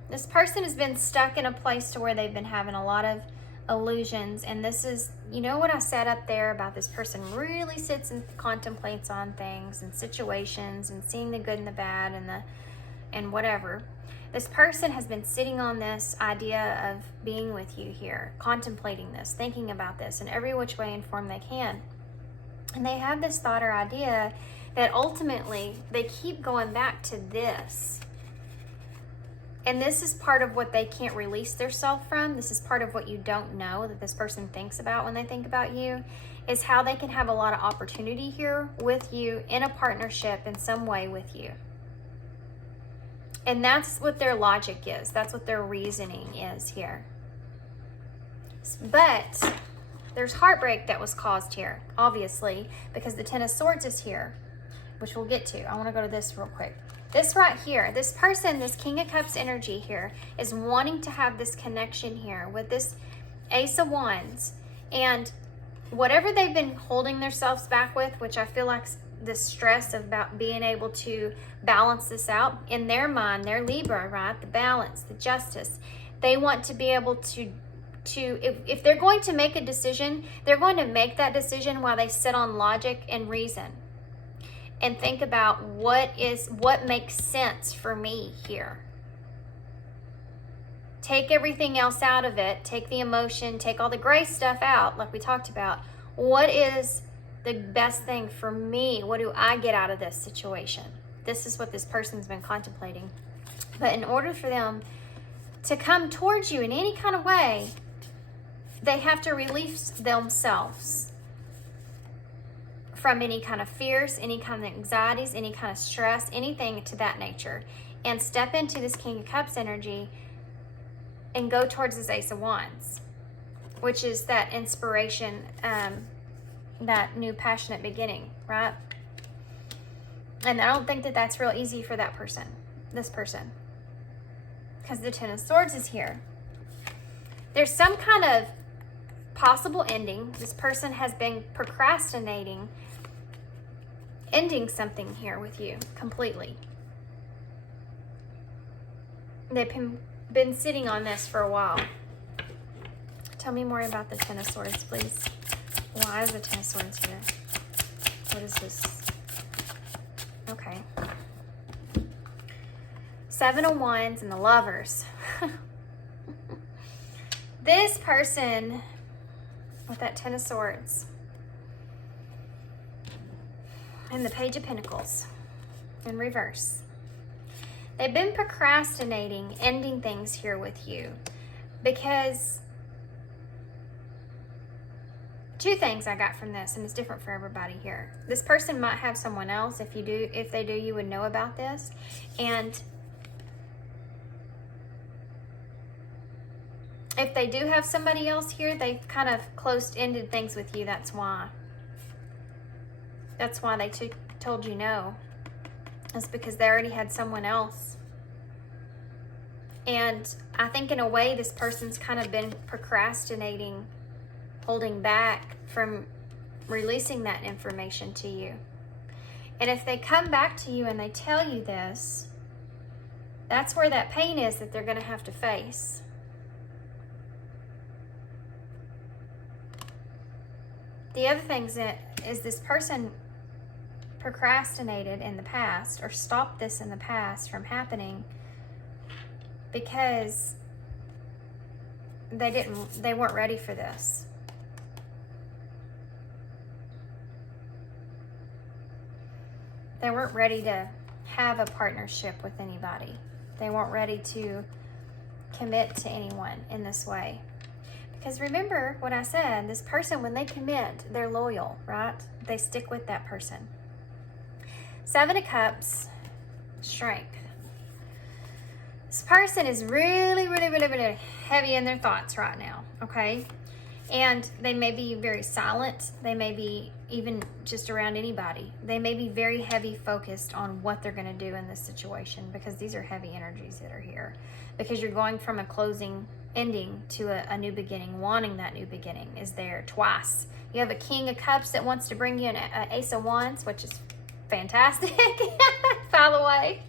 This person has been stuck in a place to where they've been having a lot of illusions. And this is, you know what I said up there about this person really sits and contemplates on things and situations and seeing the good and the bad and whatever. This person has been sitting on this idea of being with you here, contemplating this, thinking about this in every which way and form they can. And they have this thought or idea that ultimately they keep going back to this. And this is part of what they can't release themselves from. This is part of what you don't know that this person thinks about when they think about you, is how they can have a lot of opportunity here with you in a partnership in some way with you. And that's what their logic is. That's what their reasoning is here. But there's heartbreak that was caused here, obviously, because the 10 of Swords is here, which we'll get to. I want to go to this real quick. This right here, this person, this King of Cups energy here, is wanting to have this connection here with this Ace of Wands. And whatever they've been holding themselves back with, which I feel like the stress about being able to balance this out in their mind, their Libra, right? The balance, the justice. They want to be able to if they're going to make a decision, they're going to make that decision while they sit on logic and reason and think about what makes sense for me here. Take everything else out of it. Take the emotion, take all the gray stuff out, like we talked about. What is the best thing for me? What do I get out of this situation? This is what this person's been contemplating. But in order for them to come towards you in any kind of way, they have to release themselves from any kind of fears, any kind of anxieties, any kind of stress, anything to that nature, and step into this King of Cups energy and go towards this Ace of Wands, which is that inspiration, that new passionate beginning, right? And I don't think that that's real easy for that person, this person, because the Ten of Swords is here. There's some kind of possible ending. This person has been procrastinating ending something here with you completely. They've been sitting on this for a while. Tell me more about the Ten of Swords, please. Why is the Ten of Swords here? What is this? Okay. Seven of Wands and the Lovers. This person with that Ten of Swords and the Page of Pentacles in reverse. They've been procrastinating ending things here with you because two things I got from this, and it's different for everybody here. This person might have someone else. If they do, you would know about this. And if they do have somebody else here, they've kind of closed-ended things with you. That's why. That's why they told you no. It's because they already had someone else. And I think in a way, this person's kind of been procrastinating, holding back from releasing that information to you. And if they come back to you and they tell you this, that's where that pain is that they're going to have to face. The other thing is this person procrastinated in the past or stopped this in the past from happening because they weren't ready for this. They weren't ready to have a partnership with anybody. They weren't ready to commit to anyone in this way. Because remember what I said, this person, when they commit, they're loyal, right? They stick with that person. Seven of Cups, Strength. This person is really, really, really, really heavy in their thoughts right now, okay? And they may be very silent. They may be even just around anybody. They may be very heavy focused on what they're going to do in this situation, because these are heavy energies that are here. Because you're going from a closing ending to a new beginning. Wanting that new beginning is there twice. You have a King of Cups that wants to bring you an Ace of Wands, which is fantastic, by the way.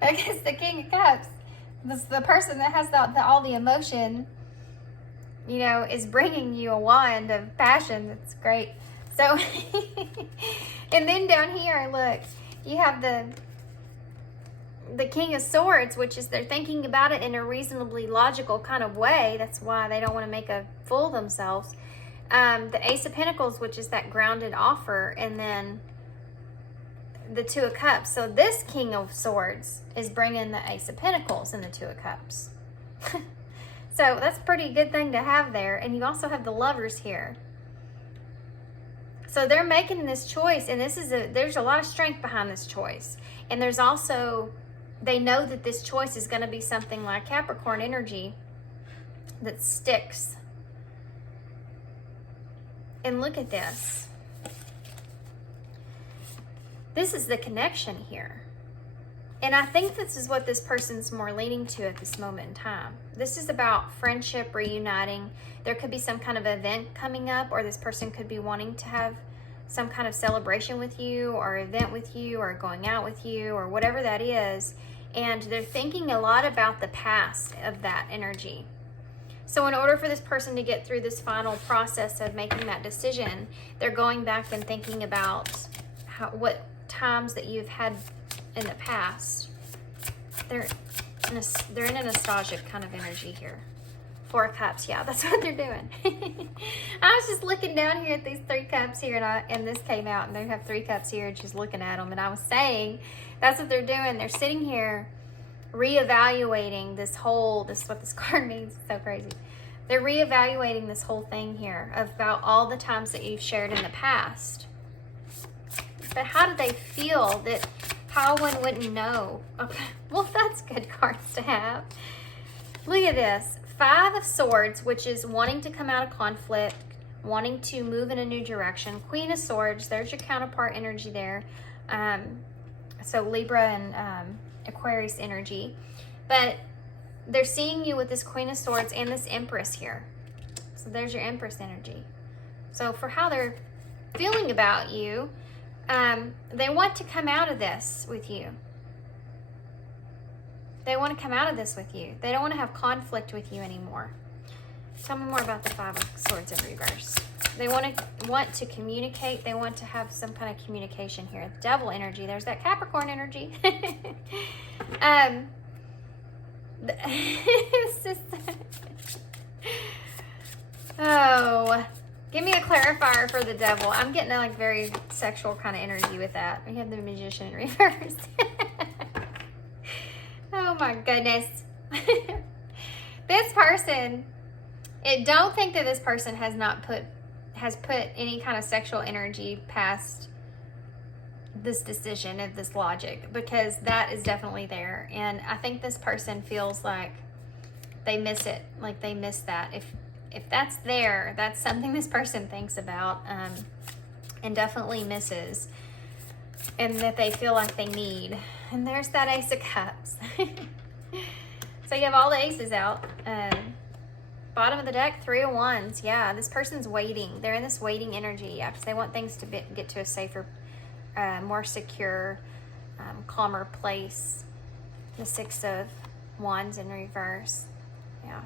Because the King of Cups, the person that has all the emotion, you know, is bringing you a wand of passion. That's great. So, and then down here, look, you have the King of Swords, which is they're thinking about it in a reasonably logical kind of way. That's why they don't want to make a fool of themselves. The Ace of Pentacles, which is that grounded offer, and then the Two of Cups. So this King of Swords is bringing the Ace of Pentacles and the Two of Cups. So that's a pretty good thing to have there. And you also have the Lovers here. So they're making this choice, and there's a lot of strength behind this choice. And there's also, they know that this choice is going to be something like Capricorn energy that sticks. And look at this. This is the connection here. And I think this is what this person's more leaning to at this moment in time. This is about friendship, reuniting. There could be some kind of event coming up, or this person could be wanting to have some kind of celebration with you, or event with you, or going out with you, or whatever that is. And they're thinking a lot about the past of that energy. So in order for this person to get through this final process of making that decision, they're going back and thinking about what times that you've had in the past. They're in a nostalgic kind of energy here. Four of Cups, yeah, that's what they're doing. I was just looking down here at these three cups here, and this came out, and they have three cups here, just looking at them, and I was saying that's what they're doing. They're sitting here reevaluating this whole, this is what this card means, it's so crazy. They're reevaluating this whole thing here about all the times that you've shared in the past. But how do they feel that how one wouldn't know? Okay, well, that's good cards to have. Look at this. 5 of Swords, which is wanting to come out of conflict, wanting to move in a new direction. Queen of Swords, there's your counterpart energy there. So Libra and Aquarius energy. But they're seeing you with this Queen of Swords and this Empress here. So there's your Empress energy. So for how they're feeling about you, they want to come out of this with you. They want to come out of this with you. They don't want to have conflict with you anymore. Tell me more about the 5 of Swords in reverse. They want to communicate. They want to have some kind of communication here. Devil energy. There's that Capricorn energy. Oh, give me a clarifier for the Devil. I'm getting a like very sexual kind of energy with that. We have the Magician in reverse. Oh my goodness. This person, don't think that this person has put any kind of sexual energy past this decision of this logic, because that is definitely there. And I think this person feels like they miss it, like they miss that. If that's there, that's something this person thinks about and definitely misses, and that they feel like they need. And there's that Ace of Cups. So you have all the aces out. Bottom of the deck, 3 of Wands. Yeah, this person's waiting. They're in this waiting energy. Yeah, because they want things to get to a safer, more secure, calmer place. The 6 of Wands in reverse. Yeah.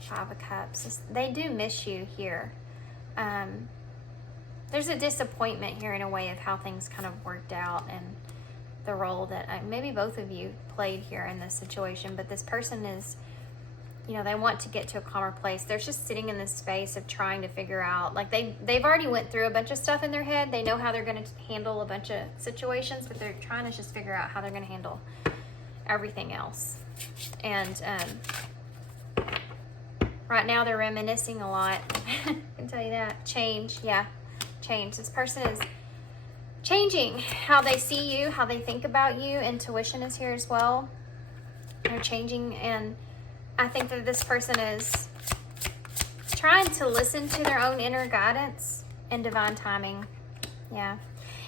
5 of Cups. They do miss you here. There's a disappointment here in a way of how things kind of worked out and the role that maybe both of you played here in this situation. But this person is, you know, they want to get to a calmer place. They're just sitting in this space of trying to figure out, like they've already went through a bunch of stuff in their head. They know how they're going to handle a bunch of situations, but they're trying to just figure out how they're going to handle everything else. And right now they're reminiscing a lot. I can tell you that. Change, yeah, change. This person is changing how they see you, how they think about you. Intuition is here as well. They're changing, and I think that this person is trying to listen to their own inner guidance and divine timing. Yeah.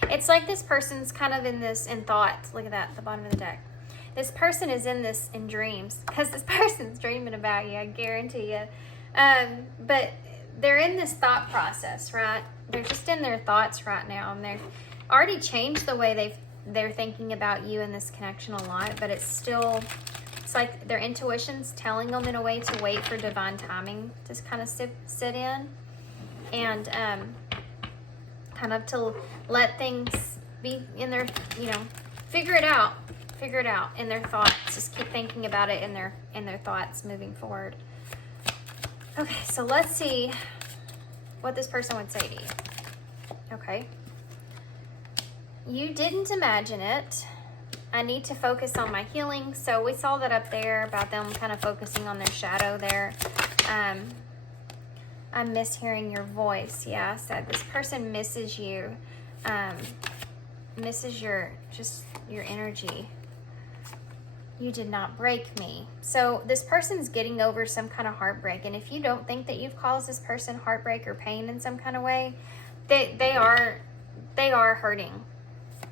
It's like this person's kind of in thoughts. Look at that, the bottom of the deck. This person is in dreams, because this person's dreaming about you, I guarantee you. But they're in this thought process, right? They're just in their thoughts right now, and they've already changed the way they're thinking about you in this connection a lot, but it's like their intuition's telling them in a way to wait for divine timing to kind of sit in, and kind of to let things be in their, figure it out in their thoughts. Just keep thinking about it in their thoughts moving forward. Okay, so let's see what this person would say to you. Okay. You didn't imagine it. I need to focus on my healing. So we saw that up there about them kind of focusing on their shadow there. I miss hearing your voice. Yeah, so this person misses you. Misses your energy. You did not break me. So this person's getting over some kind of heartbreak. And if you don't think that you've caused this person heartbreak or pain in some kind of way, they are hurting.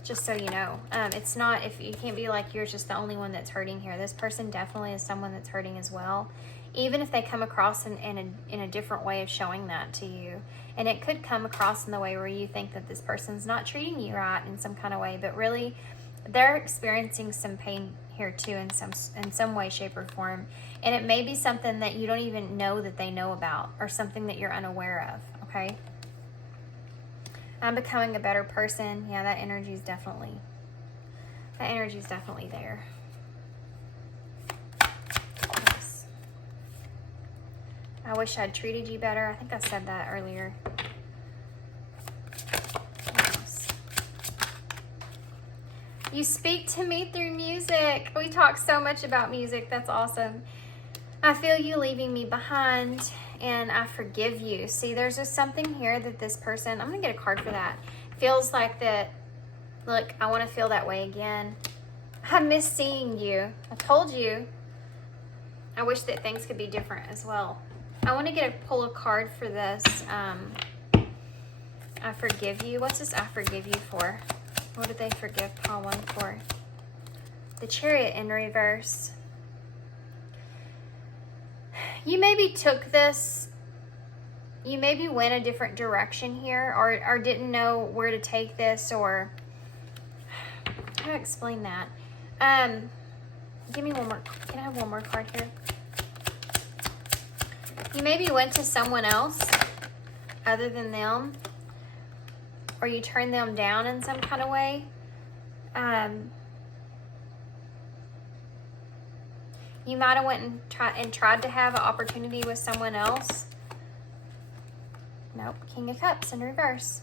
Just so you know, it's not, if you can't be like you're just the only one that's hurting here. This person definitely is someone that's hurting as well, even if they come across in a different way of showing that to you. And it could come across in the way where you think that this person's not treating you right in some kind of way, but really they're experiencing some pain here too in some way, shape, or form. And it may be something that you don't even know that they know about, or something that you're unaware of. Okay. I'm becoming a better person. Yeah, that energy is definitely there. Yes. I wish I'd treated you better. I think I said that earlier. Yes. You speak to me through music. We talk so much about music. That's awesome. I feel you leaving me behind, and I forgive you. See, there's just something here that this person, I'm going to get a card for that, feels like that. Look, I want to feel that way again. I miss seeing you. I told you. I wish that things could be different as well. I want to pull a card for this. I forgive you. What's this I forgive you for? What did they forgive Paul 1 for? The Chariot in reverse. You maybe took this, you maybe went a different direction here, or didn't know where to take this, or how do I explain that? Give me one more. Can I have one more card here? You maybe went to someone else other than them, or you turned them down in some kind of way. You might have went and tried to have an opportunity with someone else. Nope, King of Cups in reverse.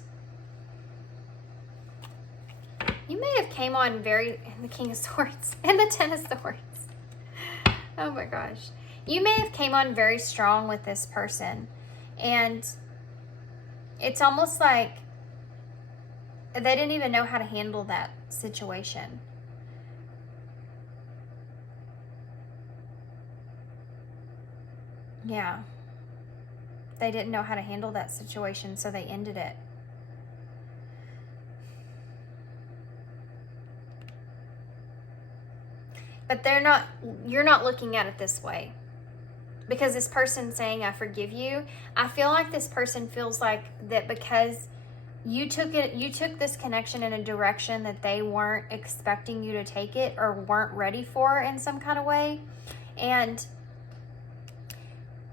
You may have came on and the King of Swords and the Ten of Swords. Oh my gosh. You may have came on very strong with this person, and it's almost like they didn't even know how to handle that situation. Yeah. They didn't know how to handle that situation, so they ended it. But you're not looking at it this way. Because this person saying, I forgive you, I feel like this person feels like that because you took this connection in a direction that they weren't expecting you to take it, or weren't ready for in some kind of way. And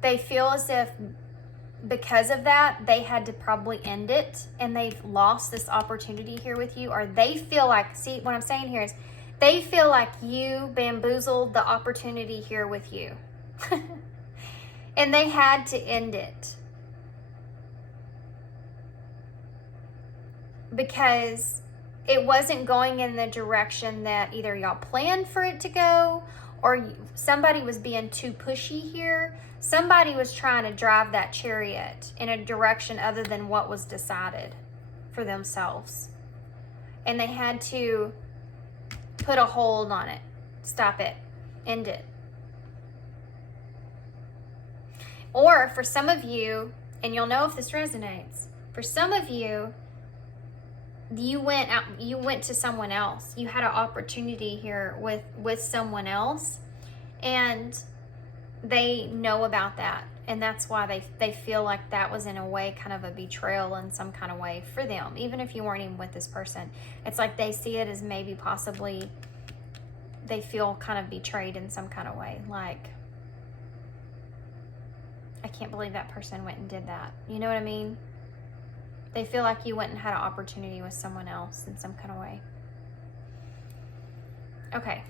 they feel as if because of that, they had to probably end it, and they've lost this opportunity here with you, or they feel like, see, what I'm saying here is, they feel like you bamboozled the opportunity here with you. And they had to end it. Because it wasn't going in the direction that either y'all planned for it to go, or somebody was being too pushy here. Somebody was trying to drive that chariot in a direction other than what was decided for themselves. And they had to put a hold on it. Stop it. End it. Or for some of you, and you'll know if this resonates, for some of you, you went to someone else. You had an opportunity here with someone else, and they know about that, and that's why they feel like that was in a way kind of a betrayal in some kind of way for them, even if you weren't even with this person. It's like they see it as maybe possibly they feel kind of betrayed in some kind of way, like, I can't believe that person went and did that. You know what I mean? They feel like you went and had an opportunity with someone else in some kind of way. Okay.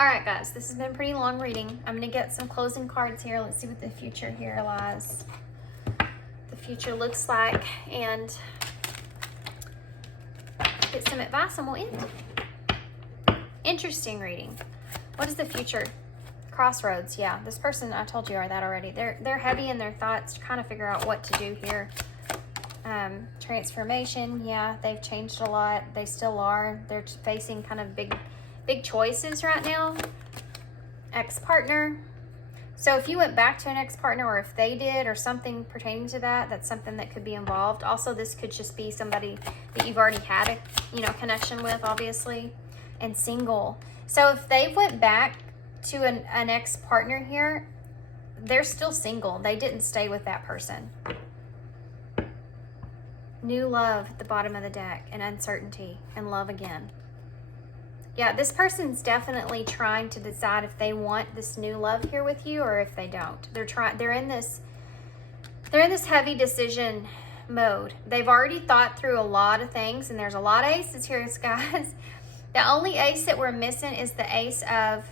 All right, guys, this has been a pretty long reading. I'm going to get some closing cards here. Let's see what the future here lies. The future looks like, and get some advice, and we'll end. Interesting reading. What is the future? Crossroads. Yeah, this person, I told you that already. They're heavy in their thoughts, trying to figure out what to do here. Transformation. Yeah, they've changed a lot. They still are. They're facing kind of big choices right now. Ex-partner. So if you went back to an ex-partner, or if they did, or something pertaining to that, that's something that could be involved. Also, this could just be somebody that you've already had a connection with, obviously. And single. So if they went back to an ex-partner here, they're still single. They didn't stay with that person. New love at the bottom of the deck, and uncertainty, and love again. Yeah, this person's definitely trying to decide if they want this new love here with you, or if they don't. They're in this heavy decision mode. They've already thought through a lot of things, and there's a lot of aces here, guys. The only ace that we're missing is the ace of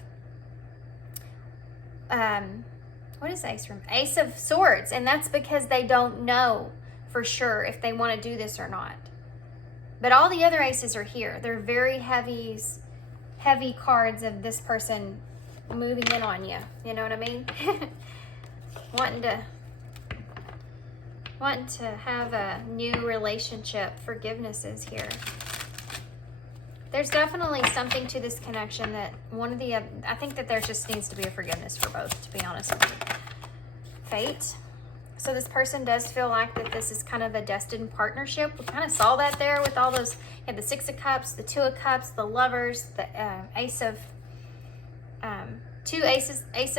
what is ace from? Ace of Swords, and that's because they don't know for sure if they want to do this or not. But all the other aces are here. They're very heavy cards of this person moving in on you. You know what I mean? wanting to have a new relationship. Forgiveness is here. There's definitely something to this connection that I think that there just needs to be a forgiveness for both, to be honest with you. Fate. So this person does feel like that this is kind of a destined partnership. We kind of saw that there with all those, you had the Six of Cups, the Two of Cups, the Lovers, the Ace of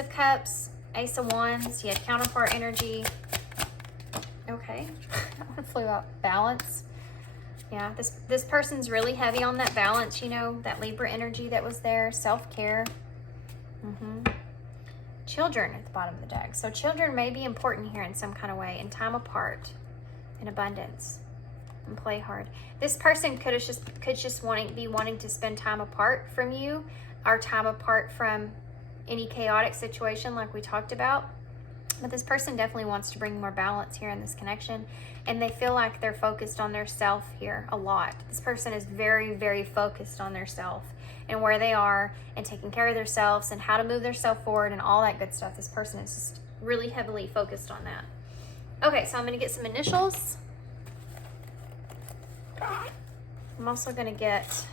Cups, Ace of Wands. You had counterpart energy. Okay, that flew out. Balance. Yeah, this person's really heavy on that balance, you know, that Libra energy that was there. Self-care. Children at the bottom of the deck. So children may be important here in some kind of way. And time apart. In abundance. And play hard. This person could just be wanting to spend time apart from you. Or time apart from any chaotic situation like we talked about. But this person definitely wants to bring more balance here in this connection. And they feel like they're focused on their self here a lot. This person is very, very focused on their self and where they are and taking care of themselves and how to move themselves forward and all that good stuff. This person is just really heavily focused on that. Okay, so I'm going to get some initials. I'm also going to get,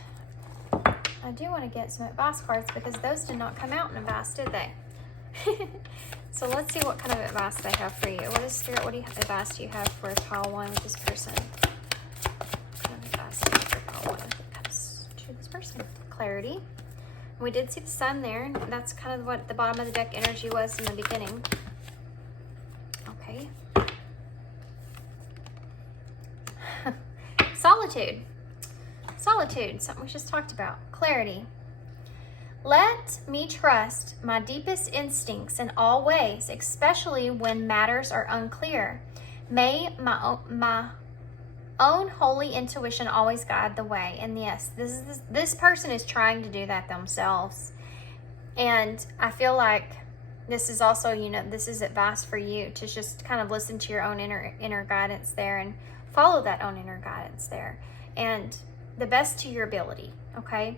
I do want to get some advice cards because those did not come out in advice, did they? So let's see what kind of advice they have for you. What is Spirit? What advice do you have for pile 1 with this person? What kind of advice do you have for pile 1 when it comes to this person? Clarity. We did see the Sun there, and that's kind of what the bottom of the deck energy was in the beginning. Okay. Solitude. Solitude, something we just talked about. Clarity. Let me trust my deepest instincts in all ways, especially when matters are unclear. May my own holy intuition always guide the way. And yes, this person is trying to do that themselves. And I feel like this is also, you know, this is advice for you to just kind of listen to your own inner guidance there and follow that own inner guidance there. And the best to your ability, okay?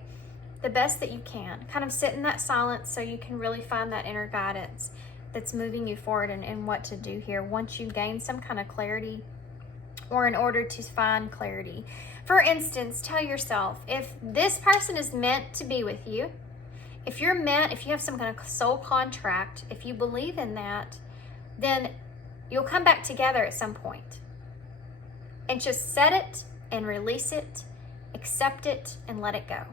The best that you can. Kind of sit in that silence so you can really find that inner guidance that's moving you forward and what to do here once you gain some kind of clarity or in order to find clarity. For instance, tell yourself, if this person is meant to be with you, if you have some kind of soul contract, if you believe in that, then you'll come back together at some point. And just set it and release it, accept it, and let it go.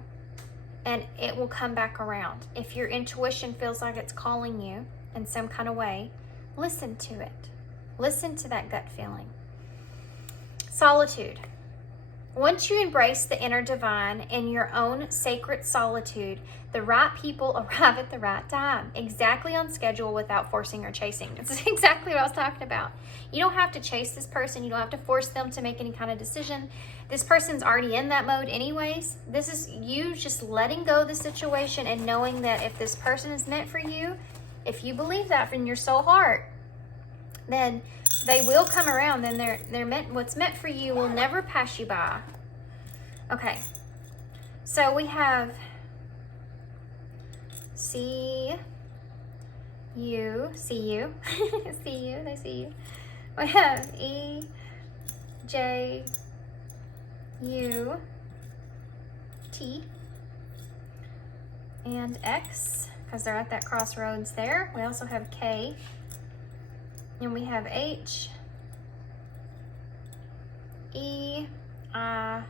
And it will come back around. If your intuition feels like it's calling you in some kind of way, listen to it. Listen to that gut feeling. Solitude. Once you embrace the inner divine in your own sacred solitude, the right people arrive at the right time, exactly on schedule without forcing or chasing. It's exactly what I was talking about. You don't have to chase this person. You don't have to force them to make any kind of decision. This person's already in that mode anyways. This is you just letting go of the situation and knowing that if this person is meant for you, if you believe that from your soul heart, then they will come around. Then they're meant. What's meant for you will never pass you by. Okay, so we have see you, see you, they see you. We have EJUT and X because they're at that crossroads there. We also have K. And we have H, E, I,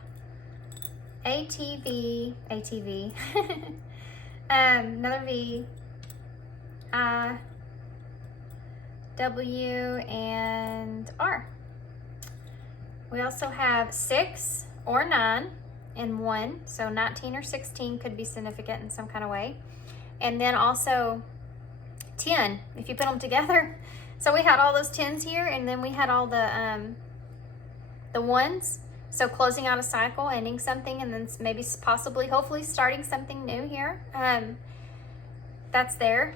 ATV, another V, I, W, and R. We also have 6 or 9 and 1, so 19 or 16 could be significant in some kind of way. And then also 10, if you put them together. So we had all those 10s here, and then we had all the 1s. So closing out a cycle, ending something, and then maybe possibly, hopefully starting something new here. That's there.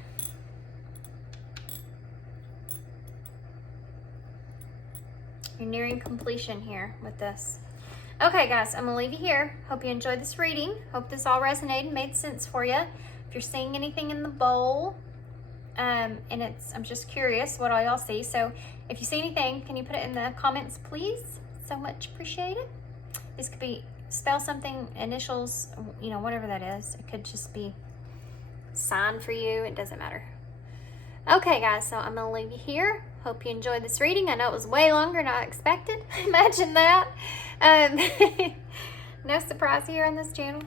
You're nearing completion here with this. Okay, guys, I'm gonna leave you here. Hope you enjoyed this reading. Hope this all resonated and made sense for you. If you're seeing anything in the bowl, and I'm just curious what all y'all see. So if you see anything, can you put it in the comments, please? So much appreciated. This could be spell something, initials, you know, whatever that is. It could just be sign for you. It doesn't matter. Okay, guys, so I'm gonna leave you here. Hope you enjoyed this reading. I know it was way longer than I expected. Imagine that. No surprise here on this channel.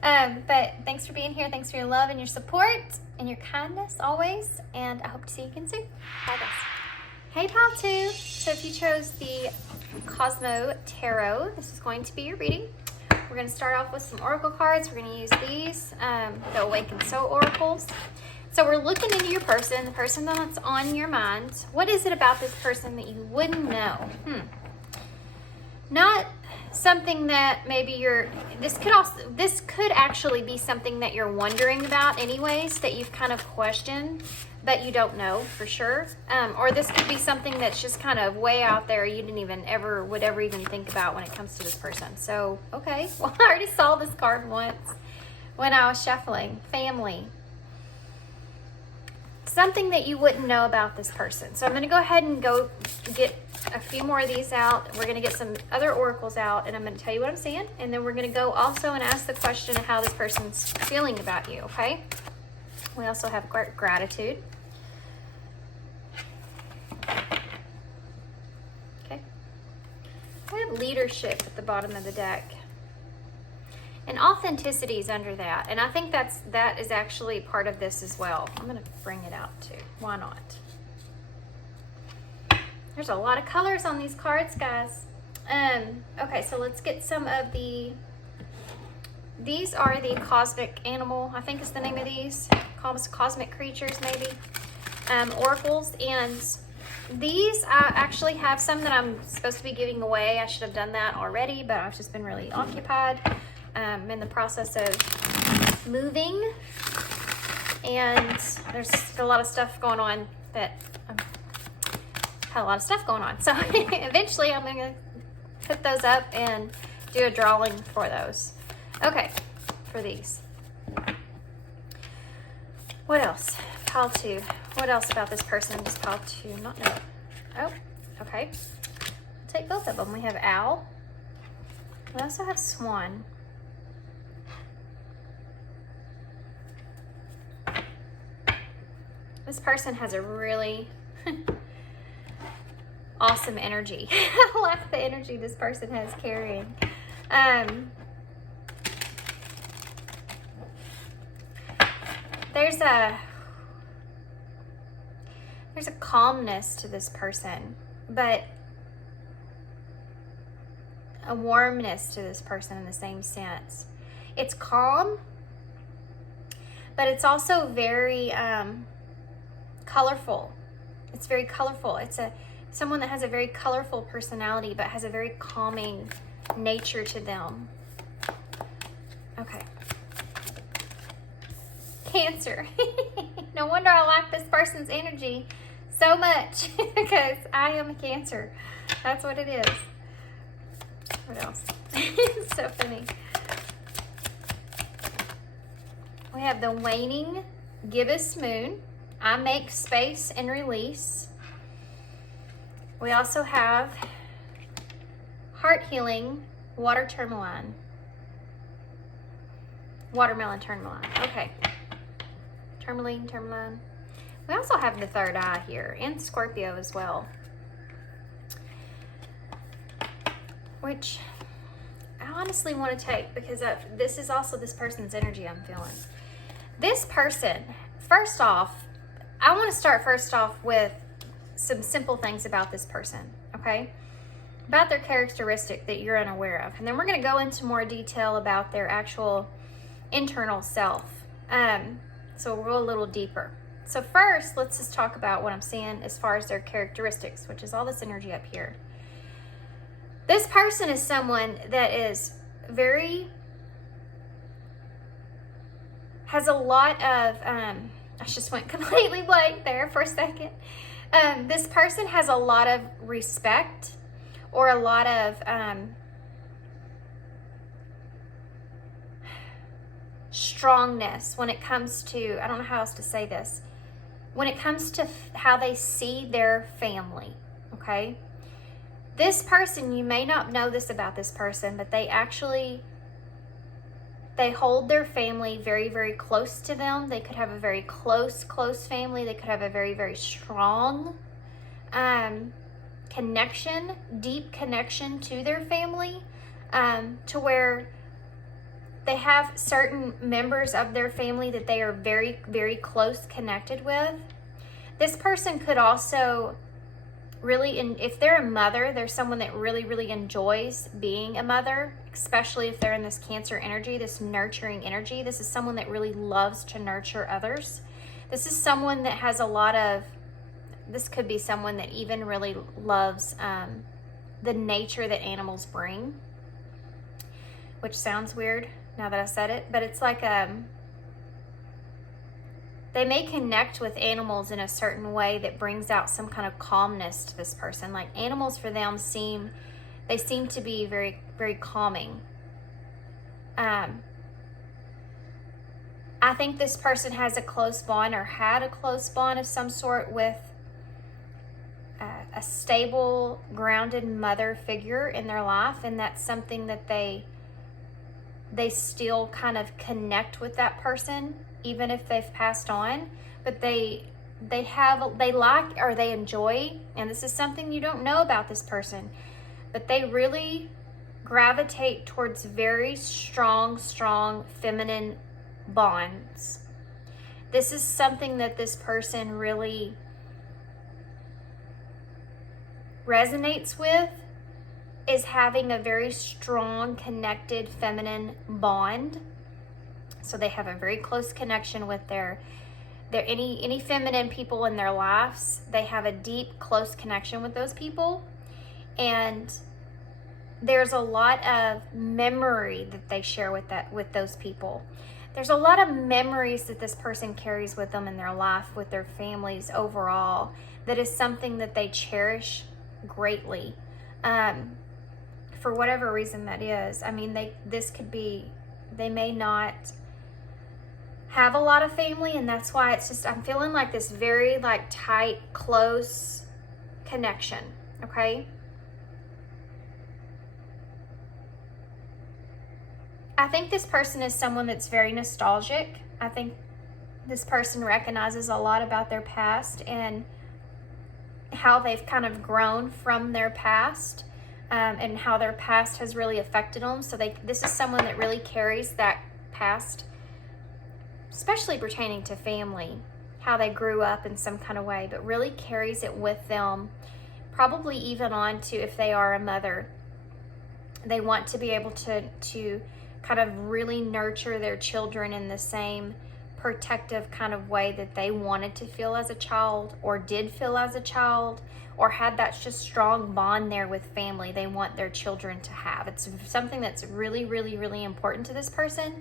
But thanks for being here. Thanks for your love and your support and your kindness always. And I hope to see you again soon. Bye, guys. Hey, pile 2. So if you chose the Cosmo Tarot, this is going to be your reading. We're going to start off with some oracle cards. We're going to use these, the Awaken Soul oracles. So we're looking into your person, the person that's on your mind. What is it about this person that you wouldn't know? Not something that maybe this could actually be something that you're wondering about anyways, that you've kind of questioned, but you don't know for sure. Or this could be something that's just kind of way out there you didn't even would ever even think about when it comes to this person. So, okay, well, I already saw this card once when I was shuffling. Family. Something that you wouldn't know about this person. So I'm going to go ahead and go get a few more of these out. We're going to get some other oracles out, and I'm going to tell you what I'm seeing. And then we're going to go also and ask the question of how this person's feeling about you, okay? We also have gratitude. Okay. We have leadership at the bottom of the deck. And authenticity is under that. And I think that is actually part of this as well. I'm going to bring it out too. Why not? There's a lot of colors on these cards, guys. Okay, so let's get some of these are the cosmic animal, I think is the name of these. Cosmic creatures, maybe. Oracles. And these, I actually have some that I'm supposed to be giving away. I should have done that already, but I've just been really occupied. In the process of moving, and there's a lot of stuff going on that had a lot of stuff going on. So eventually I'm going to put those up and do a drawing for those. Okay, for these. What else? Pile 2. What else about this person? Just pile 2. Not know. Oh, okay. I'll take both of them. We have owl. We also have swan. This person has a really awesome energy. I like the energy this person has carrying. There's a calmness to this person, but a warmness to this person in the same sense. It's calm, but it's also very colorful. It's very colorful. It's someone that has a very colorful personality, but has a very calming nature to them. Okay. Cancer. No wonder I like this person's energy so much, because I am a Cancer. That's what it is. What else? It's so funny. We have the waning gibbous moon. I make space and release. We also have heart healing watermelon tourmaline. Okay. Tourmaline. We also have the third eye here, and Scorpio as well, which I honestly want to take, because this is also this person's energy I'm feeling. This person, first off, I want to start first off with some simple things about this person, okay? About their characteristic that you're unaware of. And then we're going to go into more detail about their actual internal self. So we'll go a little deeper. So first, let's just talk about what I'm seeing as far as their characteristics, which is all this energy up here. This person is someone that is has a lot of, I just went completely blank there for a second. This person has a lot of respect, or a lot of strongness when it comes to, I don't know how else to say this, when it comes to how they see their family, okay? This person, you may not know this about this person, but they hold their family very, very close to them. They could have a very close family. They could have a very, very strong connection, deep connection to their family, to where they have certain members of their family that they are very, very close connected with. This person could also really, if they're a mother, they're someone that really, really enjoys being a mother, especially if they're in this Cancer energy, this nurturing energy. This is someone that really loves to nurture others. This is someone that has a lot of, this could be someone that even really loves the nature that animals bring, which sounds weird now that I said it, but it's like they may connect with animals in a certain way that brings out some kind of calmness to this person. Like animals for them seem to be very, very calming. I think this person has a close bond or had a close bond of some sort with a stable, grounded mother figure in their life, and that's something that they still kind of connect with that person, even if they've passed on. But they like, or they enjoy, and this is something you don't know about this person, but they really gravitate towards very strong feminine bonds. This is something that this person really resonates with, is having a very strong, connected feminine bond. So they have a very close connection with their any feminine people in their lives. They have a deep, close connection with those people. And there's a lot of memory that they share with those people. There's a lot of memories that this person carries with them in their life, with their families overall, that is something that they cherish greatly. For whatever reason that is. I mean, they may not have a lot of family, and that's why it's just, I'm feeling like this very like tight, close connection, okay? I think this person is someone that's very nostalgic. I think this person recognizes a lot about their past and how they've kind of grown from their past. And how their past has really affected them. So this is someone that really carries that past, especially pertaining to family, how they grew up in some kind of way, but really carries it with them, probably even on to if they are a mother. They want to be able to kind of really nurture their children in the same protective kind of way that they wanted to feel as a child, or did feel as a child, or had that just strong bond there with family they want their children to have. It's something that's really, really, really important to this person.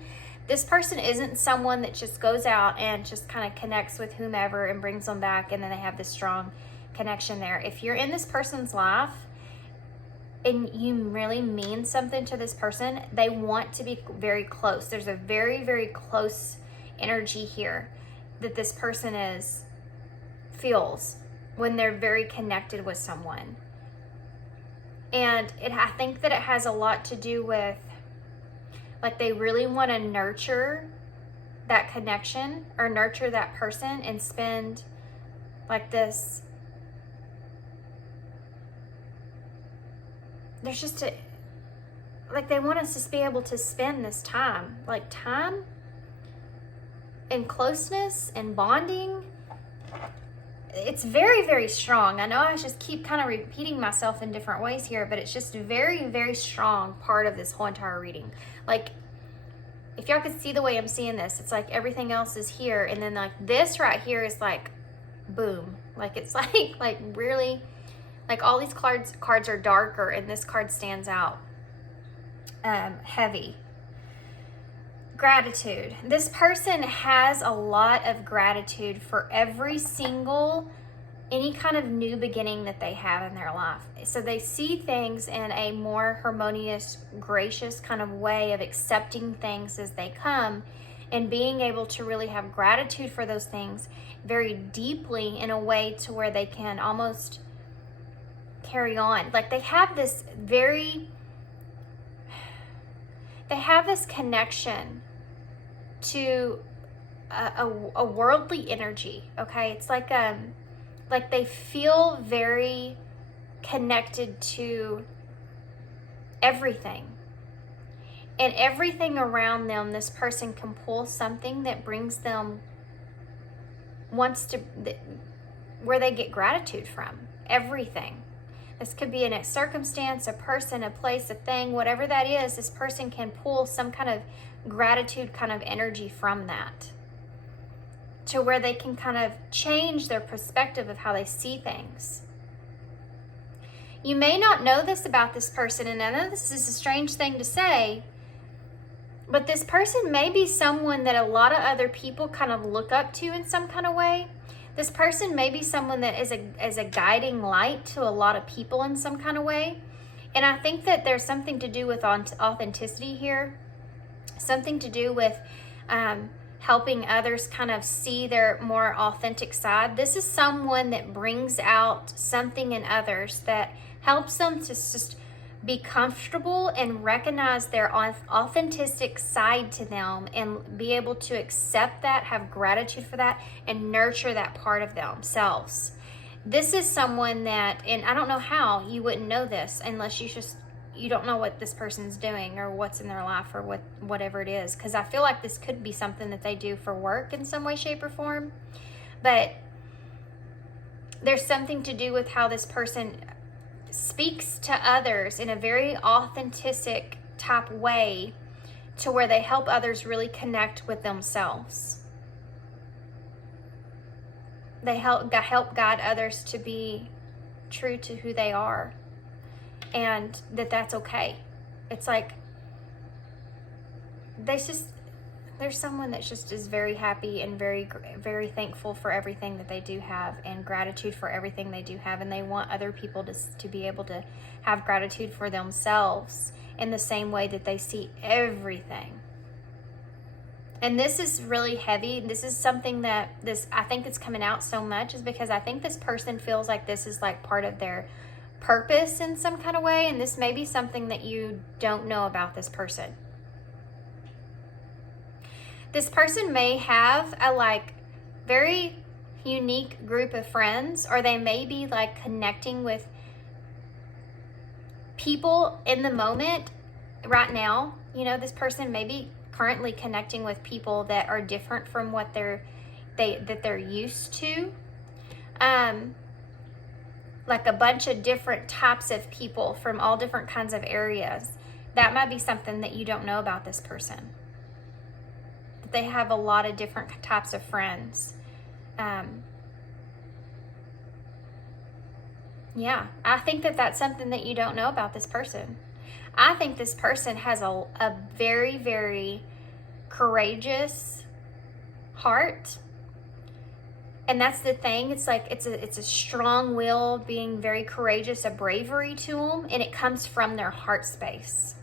This person isn't someone that just goes out and just kind of connects with whomever and brings them back, and then they have this strong connection there. If you're in this person's life and you really mean something to this person, they want to be very close. There's a very, very close energy here that this person feels when they're very connected with someone. And I think that it has a lot to do with, like, they really want to nurture that connection or nurture that person and spend like this. There's just like they want us to be able to spend this time, like time and closeness and bonding. It's very, very strong. I know I just keep kind of repeating myself in different ways here, but it's just a very, very strong part of this whole entire reading. Like, if y'all could see the way I'm seeing this, it's like everything else is here, and then like this right here is like, boom. Like it's like really, like all these cards are darker, and this card stands out heavy. Gratitude. This person has a lot of gratitude for every single, any kind of new beginning that they have in their life. So they see things in a more harmonious, gracious kind of way of accepting things as they come and being able to really have gratitude for those things very deeply in a way to where they can almost carry on. Like they have this connection to a worldly energy. Okay, it's like they feel very connected to everything, and everything around them. This person can pull something that brings them where they get gratitude from. Everything. This could be in a circumstance, a person, a place, a thing, whatever that is. This person can pull some kind of gratitude kind of energy from that, to where they can kind of change their perspective of how they see things. You may not know this about this person, and I know this is a strange thing to say, but this person may be someone that a lot of other people kind of look up to in some kind of way. This person may be someone that is a guiding light to a lot of people in some kind of way. And I think that there's something to do with authenticity here, something to do with helping others kind of see their more authentic side. This is someone that brings out something in others that helps them to just be comfortable and recognize their authentic side to them, and be able to accept that, have gratitude for that, and nurture that part of themselves. This is someone that, and I don't know how you wouldn't know this unless you don't know what this person's doing or what's in their life or whatever it is, because I feel like this could be something that they do for work in some way, shape, or form. But there's something to do with how this person speaks to others in a very authentic type way, to where they help others really connect with themselves. They help guide others to be true to who they are, and that's okay. It's like there's someone that just is very happy and very, very thankful for everything that they do have, and gratitude for everything they do have. And they want other people to be able to have gratitude for themselves in the same way that they see everything. And this is really heavy. This is something that I think it's coming out so much is because I think this person feels like this is like part of their purpose in some kind of way. And this may be something that you don't know about this person. This person may have a like very unique group of friends, or they may be like connecting with people in the moment right now. You know, this person may be currently connecting with people that are different from what they're used to. Like a bunch of different types of people from all different kinds of areas. That might be something that you don't know about this person. They have a lot of different types of friends. Yeah, I think that that's something that you don't know about this person. I think this person has a very, very courageous heart. And that's the thing. It's like it's a strong will, being very courageous, a bravery to them, and it comes from their heart space.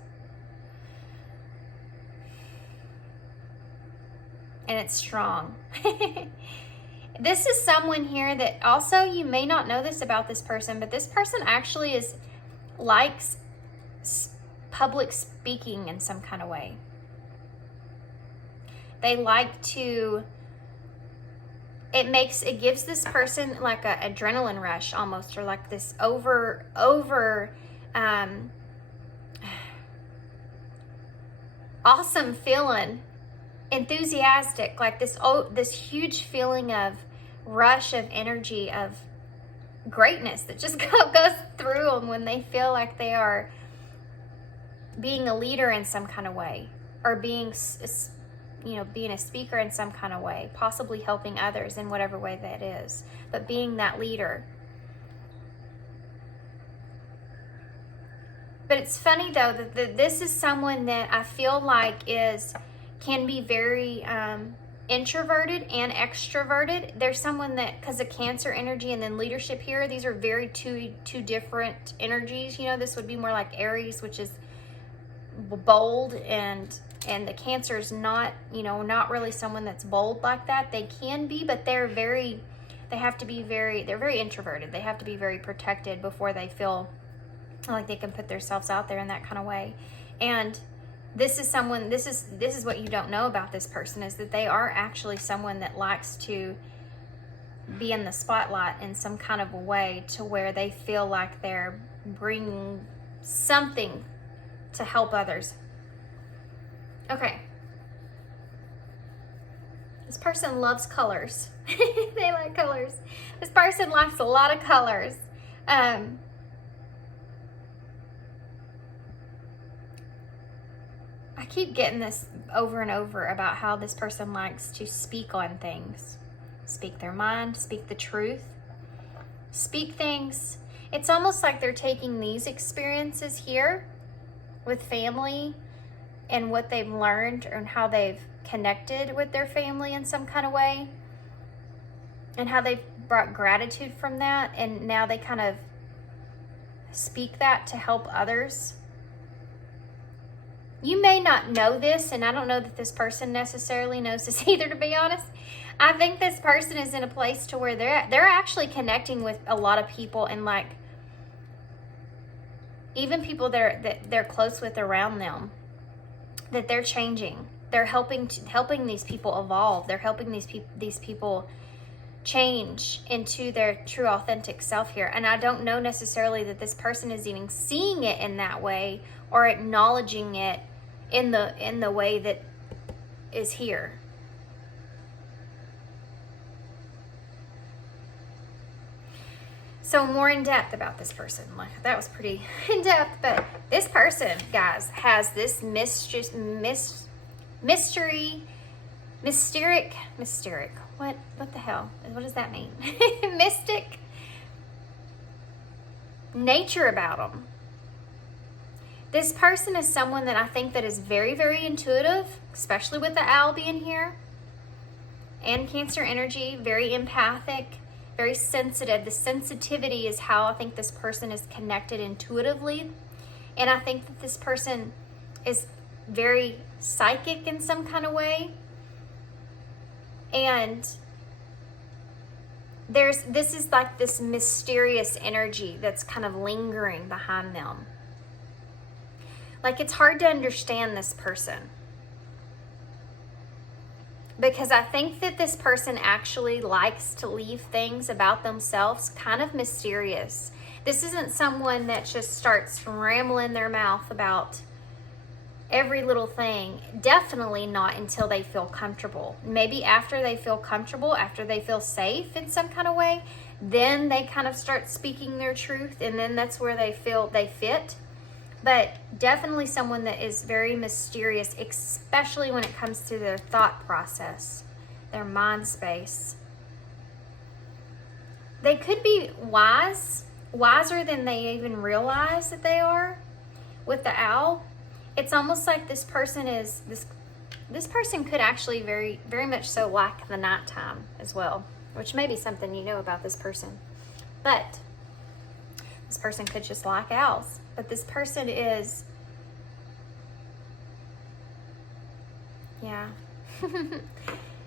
And it's strong. This is someone here that also, you may not know this about this person, but this person actually likes public speaking in some kind of way. They like to, it gives this person like a adrenaline rush almost, or like this over awesome feeling, enthusiastic, like this huge feeling of rush of energy, of greatness that just goes through them when they feel like they are being a leader in some kind of way, or being a speaker in some kind of way, possibly helping others in whatever way that is, but being that leader. But it's funny though that this is someone that I feel like can be very introverted and extroverted. There's someone that, because of Cancer energy and then leadership here, these are very two different energies. You know, this would be more like Aries, which is bold and And the Cancer is not, you know, not really someone that's bold like that. They can be, but they're very introverted. They have to be very protected before they feel like they can put themselves out there in that kind of way. And this is what you don't know about this person, is that they are actually someone that likes to be in the spotlight in some kind of a way, to where they feel like they're bringing something to help others. Okay. This person loves colors. They like colors. This person likes a lot of colors. I keep getting this over and over about how this person likes to speak on things. Speak their mind, speak the truth, speak things. It's almost like they're taking these experiences here with family and what they've learned and how they've connected with their family in some kind of way, and how they've brought gratitude from that, and now they kind of speak that to help others. You may not know this, and I don't know that this person necessarily knows this either, to be honest. I think this person is in a place to where they're actually connecting with a lot of people, and like even people that they're close with around them, that they're changing. They're helping these people evolve. They're helping these people change into their true authentic self here. And I don't know necessarily that this person is even seeing it in that way, or acknowledging it in the way that is here. So more in depth about this person. Like, that was pretty in depth, but this person, guys, has this mysteric, what the hell? What does that mean? Mystic nature about them. This person is someone that I think that is very, very intuitive, especially with the owl being here. And Cancer energy, very empathic, very sensitive. The sensitivity is how I think this person is connected intuitively. And I think that this person is very psychic in some kind of way. And this is like this mysterious energy that's kind of lingering behind them. Like, it's hard to understand this person, because I think that this person actually likes to leave things about themselves kind of mysterious. This isn't someone that just starts rambling their mouth about every little thing. Definitely not until they feel comfortable. Maybe after they feel comfortable, after they feel safe in some kind of way, then they kind of start speaking their truth, and then that's where they feel they fit. But definitely someone that is very mysterious, especially when it comes to their thought process, their mind space. They could be wiser than they even realize that they are. With the owl, it's almost like this person could actually very, very much so like the nighttime as well, which may be something you know about this person. But this person could just like owls. But this person is,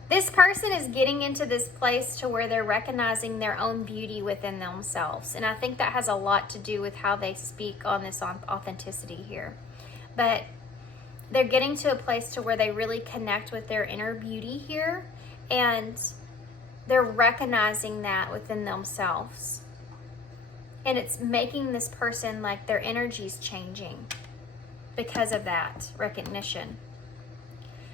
this person is getting into this place to where they're recognizing their own beauty within themselves. And I think that has a lot to do with how they speak on this authenticity here. But they're getting to a place to where they really connect with their inner beauty here. And they're recognizing that within themselves. And it's making this person, like, their energy's changing because of that recognition.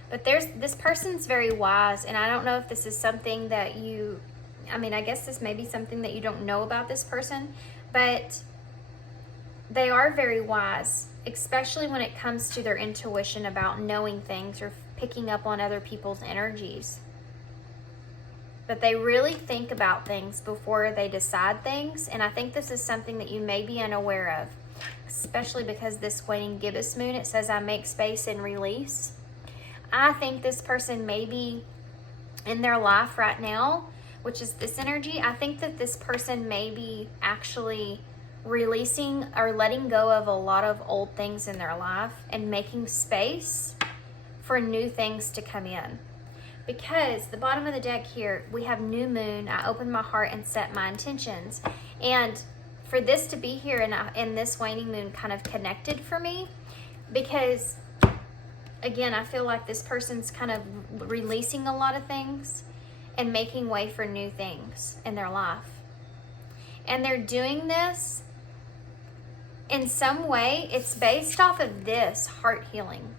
But this person's very wise, and I don't know if this is something that I guess this may be something that you don't know about this person, but they are very wise, especially when it comes to their intuition about knowing things or picking up on other people's energies. But they really think about things before they decide things. And I think this is something that you may be unaware of, especially because this waning gibbous moon, it says, I make space and release. I think this person may be in their life right now, which is this energy. I think that this person may be actually releasing or letting go of a lot of old things in their life and making space for new things to come in. Because the bottom of the deck here, we have new moon. I opened my heart and set my intentions. And for this to be here in this waning moon kind of connected for me, because again, I feel like this person's kind of releasing a lot of things and making way for new things in their life. And they're doing this in some way. It's based off of this heart healing.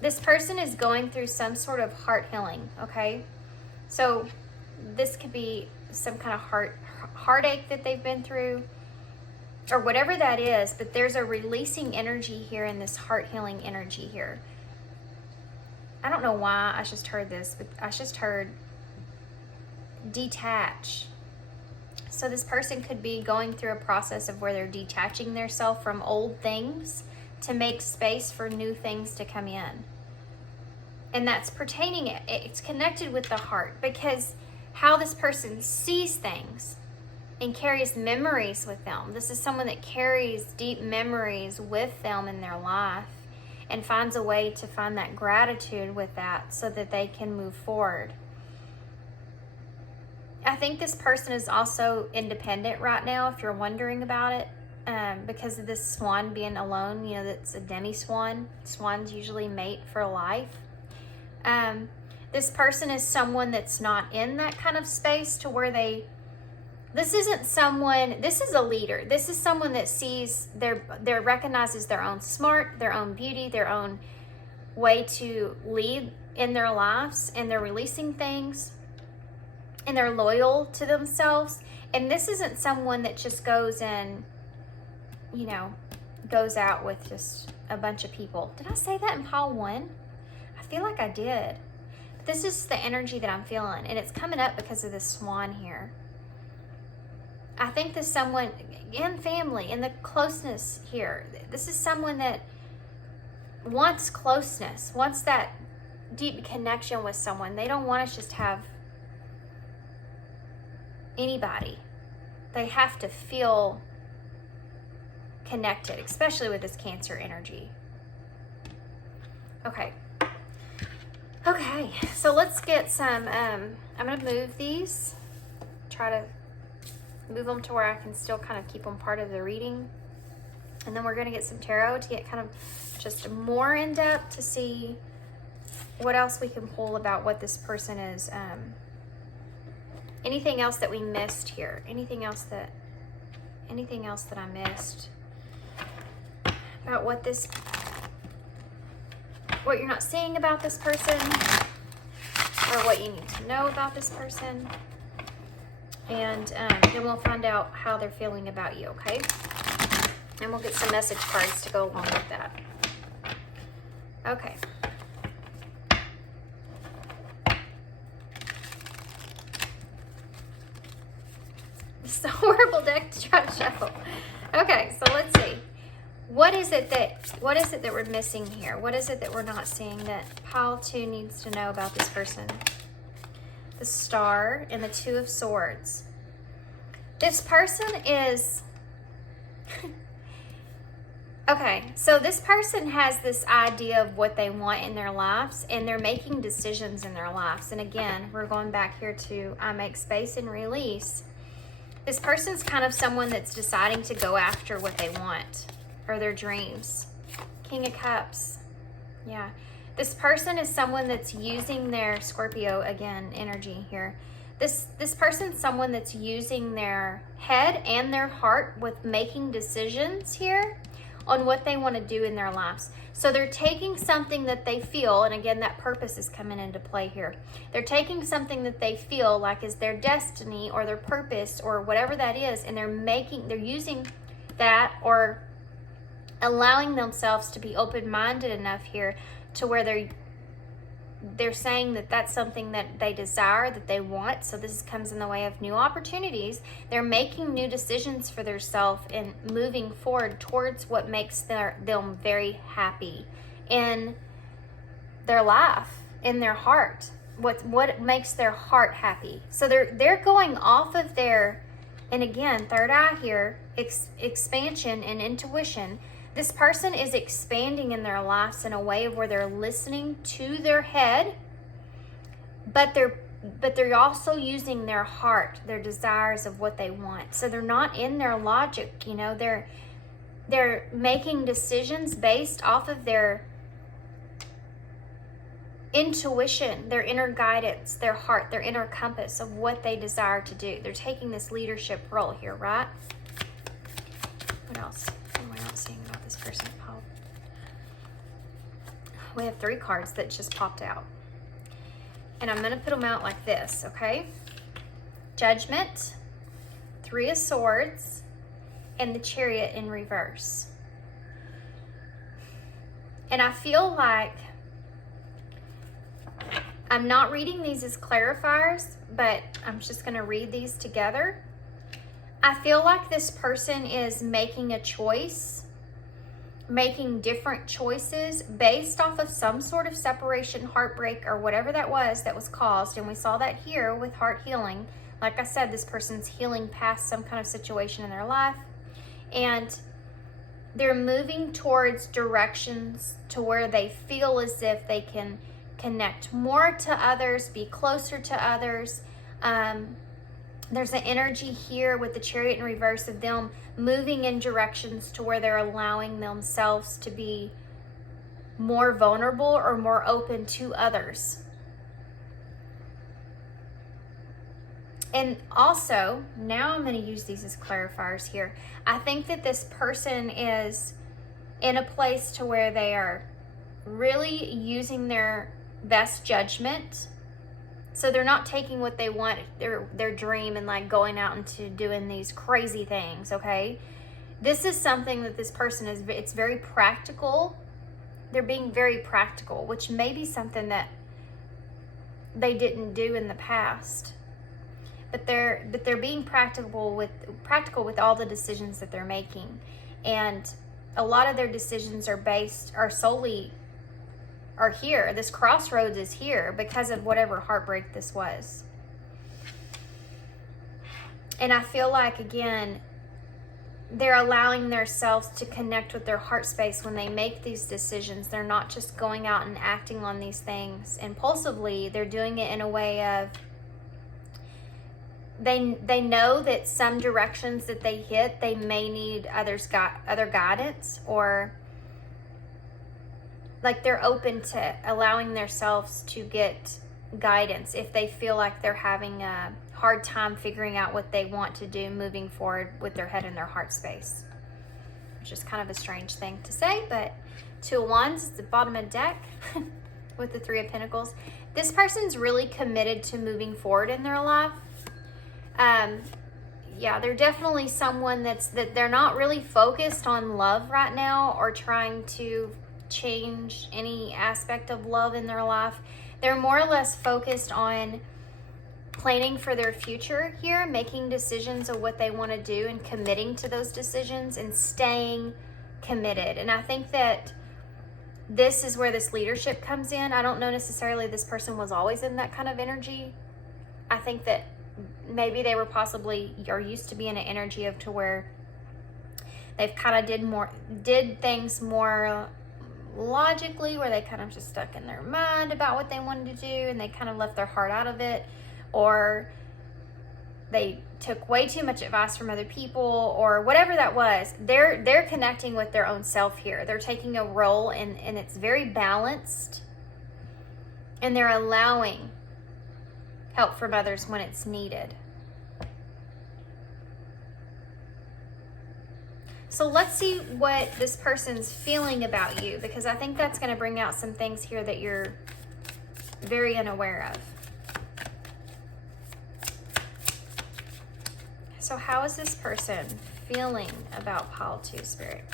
This person is going through some sort of heart healing, okay? So this could be some kind of heartache that they've been through, or whatever that is, but there's a releasing energy here in this heart healing energy here. I don't know why I just heard this, but I just heard detach. So this person could be going through a process of where they're detaching themselves from old things to make space for new things to come in. And that's pertaining, it's connected with the heart, because how this person sees things and carries memories with them. This is someone that carries deep memories with them in their life and finds a way to find that gratitude with that so that they can move forward. I think this person is also independent right now, if you're wondering about it, because of this swan being alone. You know, that's a demi-swan. Swans usually mate for life. This person is someone that's not in that kind of space to where this isn't someone, this is a leader. This is someone that sees, recognizes their own smart, their own beauty, their own way to lead in their lives, and they're releasing things, and they're loyal to themselves. And this isn't someone that just goes and, you know, goes out with just a bunch of people. Did I say that in pile 1? I feel like I did. But this is the energy that I'm feeling, and it's coming up because of this swan here. I think this someone, in family, in the closeness here, this is someone that wants closeness, wants that deep connection with someone. They don't want to just have anybody. They have to feel connected, especially with this Cancer energy. Okay, so let's get some, I'm going to move these, try to move them to where I can still kind of keep them part of the reading. And then we're going to get some tarot to get kind of just more in depth to see what else we can pull about what this person is, anything else that we missed here, anything else that I missed about what you're not seeing about this person, or what you need to know about this person. And then we'll find out how they're feeling about you, okay? And we'll get some message cards to go along with that. Okay. It's a horrible deck to try to shuffle. Okay, so let's see. What is it that we're missing here? What is it that we're not seeing that pile 2 needs to know about this person? The Star and the 2 of Swords. This person is okay, so this person has this idea of what they want in their lives, and they're making decisions in their lives. And again, we're going back here to I make space and release. This person's kind of someone that's deciding to go after what they want, or their dreams. King of Cups. Yeah. This person is someone that's using their Scorpio, again, energy here. This person's someone that's using their head and their heart with making decisions here on what they want to do in their lives. So they're taking something that they feel, and again, that purpose is coming into play here. They're taking something that they feel like is their destiny or their purpose or whatever that is, and they're using that, or allowing themselves to be open-minded enough here to where they're saying that that's something that they desire, that they want. So this comes in the way of new opportunities. They're making new decisions for themselves and moving forward towards what makes them very happy in their life, in their heart. What makes their heart happy. So they're going off of their, and again, third eye here, expansion and intuition. This person is expanding in their lives in a way of where they're listening to their head, but they're also using their heart, their desires of what they want. So they're not in their logic, you know, they're making decisions based off of their intuition, their inner guidance, their heart, their inner compass of what they desire to do. They're taking this leadership role here, right? What else am I not seeing about this person? We have 3 cards that just popped out. And I'm going to put them out like this, okay? Judgment, 3 of Swords, and the Chariot in reverse. And I feel like I'm not reading these as clarifiers, but I'm just going to read these together. I feel like this person is making a choice, making different choices based off of some sort of separation, heartbreak, or whatever that was caused. And we saw that here with heart healing. Like I said, this person's healing past some kind of situation in their life. And they're moving towards directions to where they feel as if they can connect more to others, be closer to others. There's an energy here with the Chariot in reverse of them moving in directions to where they're allowing themselves to be more vulnerable or more open to others. And also, now I'm going to use these as clarifiers here. I think that this person is in a place to where they are really using their best judgment. So they're not taking what they want, their dream, and like going out into doing these crazy things, okay? This is something that this person is, it's very practical. They're being very practical, which may be something that they didn't do in the past. But they're being practical with all the decisions that they're making. And a lot of their decisions are solely here. This crossroads is here because of whatever heartbreak this was. And I feel like, again, they're allowing themselves to connect with their heart space when they make these decisions. They're not just going out and acting on these things impulsively. They're doing it in a way of they know that some directions that they hit, they may need other guidance, or like they're open to allowing themselves to get guidance if they feel like they're having a hard time figuring out what they want to do moving forward with their head and their heart space. Which is kind of a strange thing to say, but 2 of Wands is the bottom of the deck with the 3 of Pentacles. This person's really committed to moving forward in their life. Yeah, they're definitely someone that they're not really focused on love right now or trying to change any aspect of love in their life. They're more or less focused on planning for their future here, making decisions of what they want to do and committing to those decisions and staying committed. And I think that this is where this leadership comes in. I don't know necessarily this person was always in that kind of energy. I think that maybe they were possibly or used to be in an energy of to where they've kind of did things more logically, where they kind of just stuck in their mind about what they wanted to do and they kind of left their heart out of it, or they took way too much advice from other people, or whatever that was. They're connecting with their own self here. They're taking a role and it's very balanced, and they're allowing help from others when it's needed. So let's see what this person's feeling about you, because I think that's going to bring out some things here that you're very unaware of. So how is this person feeling about pile 2, Spirit?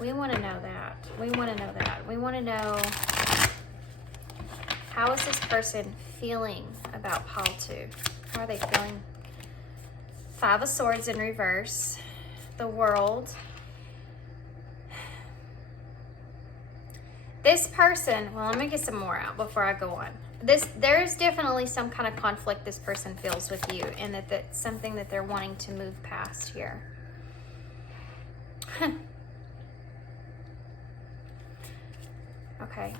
We want to know that. We want to know that. We want to know, how is this person feeling about pile 2? How are they feeling? 5 of Swords in reverse. The World. This person, well, let me get some more out before I go on. There's definitely some kind of conflict this person feels with you, and that's something that they're wanting to move past here. Okay.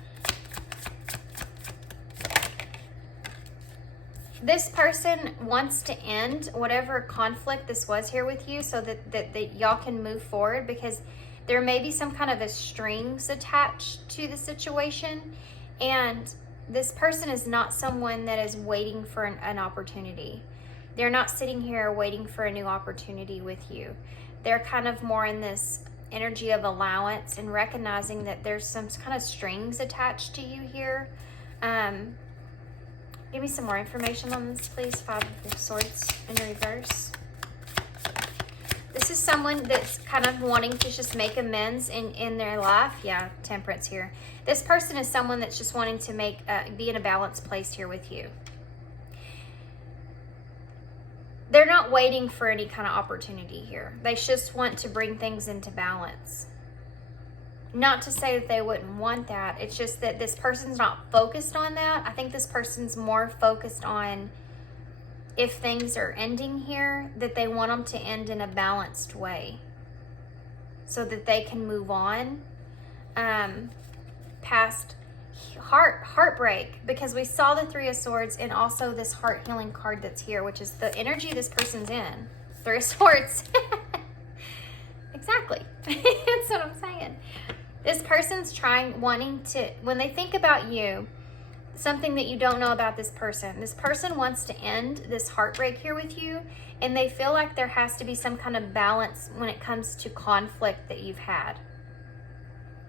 This person wants to end whatever conflict this was here with you so that y'all can move forward, because there may be some kind of a strings attached to the situation, and this person is not someone that is waiting for an opportunity. They're not sitting here waiting for a new opportunity with you. They're kind of more in this energy of allowance and recognizing that there's some kind of strings attached to you here. Give me some more information on this, please. Five of Swords in reverse. This is someone that's kind of wanting to just make amends in their life. Yeah, Temperance here. This person is someone that's just wanting to be in a balanced place here with you. They're not waiting for any kind of opportunity here. They just want to bring things into balance. Not to say that they wouldn't want that. It's just that this person's not focused on that. I think this person's more focused on, if things are ending here, that they want them to end in a balanced way so that they can move on past heartbreak, because we saw the Three of Swords and also this heart healing card that's here, which is the energy this person's in. Three of Swords. Exactly. That's what I'm saying. This person's wanting to, when they think about you, something that you don't know about this person wants to end this heartbreak here with you, and they feel like there has to be some kind of balance when it comes to conflict that you've had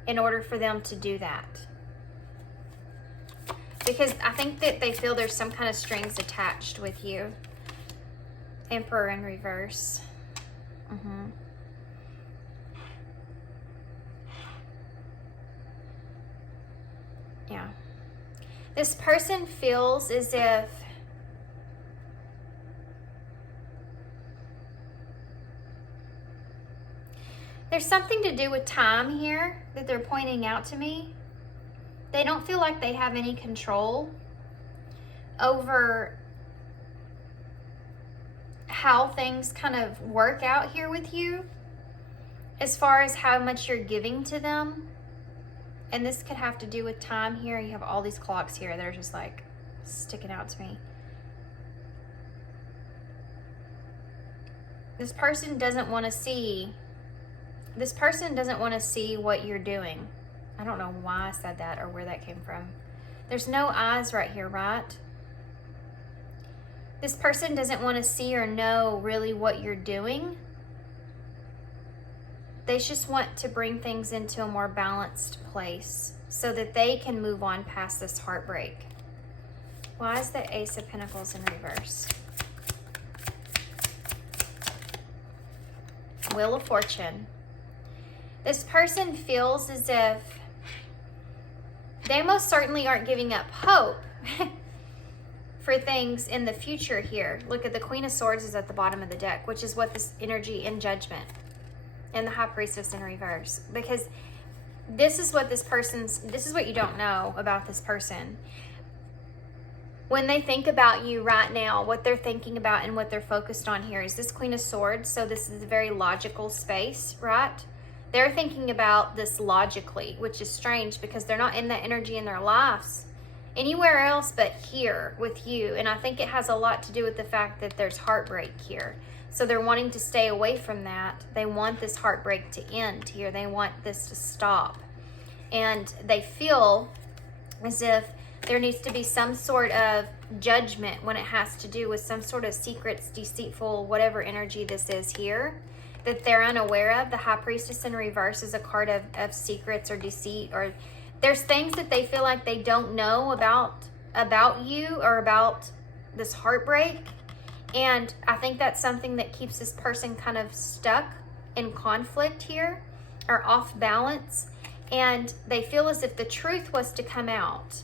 in order for them to do that. Because I think that they feel there's some kind of strings attached with you. Emperor in reverse. Yeah. This person feels as if there's something to do with time here that they're pointing out to me. They don't feel like they have any control over how things kind of work out here with you as far as how much you're giving to them. And this could have to do with time here. You have all these clocks here that are just like sticking out to me. This person doesn't want to see what you're doing. I don't know why I said that or where that came from. There's no eyes right here, right? This person doesn't want to see or know really what you're doing. They just want to bring things into a more balanced place so that they can move on past this heartbreak. Why is the Ace of Pentacles in reverse? Wheel of Fortune. This person feels as if they most certainly aren't giving up hope for things in the future here. Look at the Queen of Swords is at the bottom of the deck, which is what this energy in Judgment. And the High Priestess in reverse, because this is what you don't know about this person. When they think about you right now, what they're thinking about and what they're focused on here is this Queen of Swords. So this is a very logical space, right? They're thinking about this logically, which is strange because they're not in that energy in their lives anywhere else but here with you. And I think it has a lot to do with the fact that there's heartbreak here. So they're wanting to stay away from that. They want this heartbreak to end here. They want this to stop. And they feel as if there needs to be some sort of judgment when it has to do with some sort of secrets, deceitful, whatever energy this is here, that they're unaware of. The High Priestess in reverse is a card of secrets or deceit, or there's things that they feel like they don't know about you or about this heartbreak. And I think that's something that keeps this person kind of stuck in conflict here or off balance. And they feel as if the truth was to come out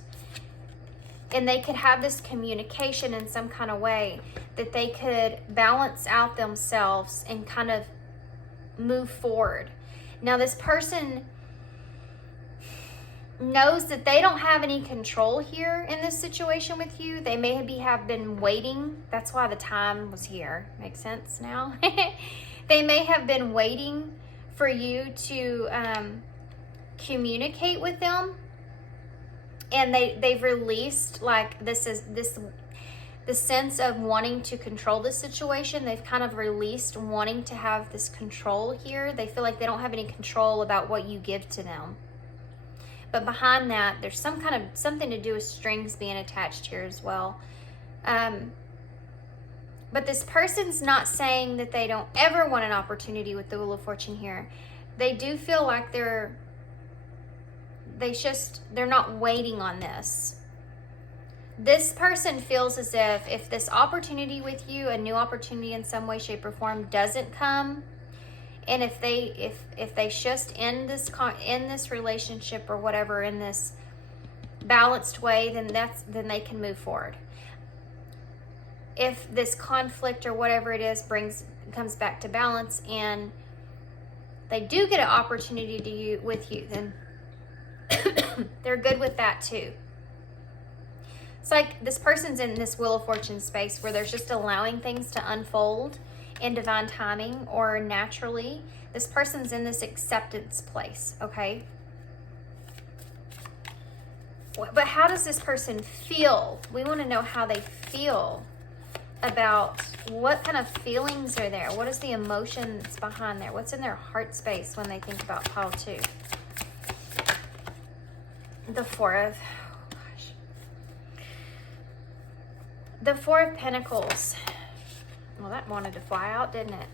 and they could have this communication in some kind of way that they could balance out themselves and kind of move forward. Now, this person knows that they don't have any control here in this situation with you. They may have been waiting. That's why the time was here. Makes sense now? They may have been waiting for you to communicate with them And they've released, like, the sense of wanting to control the situation. They've kind of released wanting to have this control here. They feel like they don't have any control about what you give to them. But behind that, there's something to do with strings being attached here as well. But this person's not saying that they don't ever want an opportunity with the Wheel of Fortune here. They do feel like they're not waiting on this. This person feels as if this opportunity with you, a new opportunity in some way, shape, or form, doesn't come, and if they just end this relationship or whatever in this balanced way, then they can move forward. If this conflict or whatever it is comes back to balance and they do get an opportunity with you, then they're good with that too. It's like this person's in this Wheel of Fortune space where they're just allowing things to unfold in divine timing or naturally. This person's in this acceptance place, okay? But how does this person feel? We want to know how they feel about what kind of feelings are there. What is the emotions behind there? What's in their heart space when they think about pile 2? The Four of Pentacles. Well, that wanted to fly out, didn't it?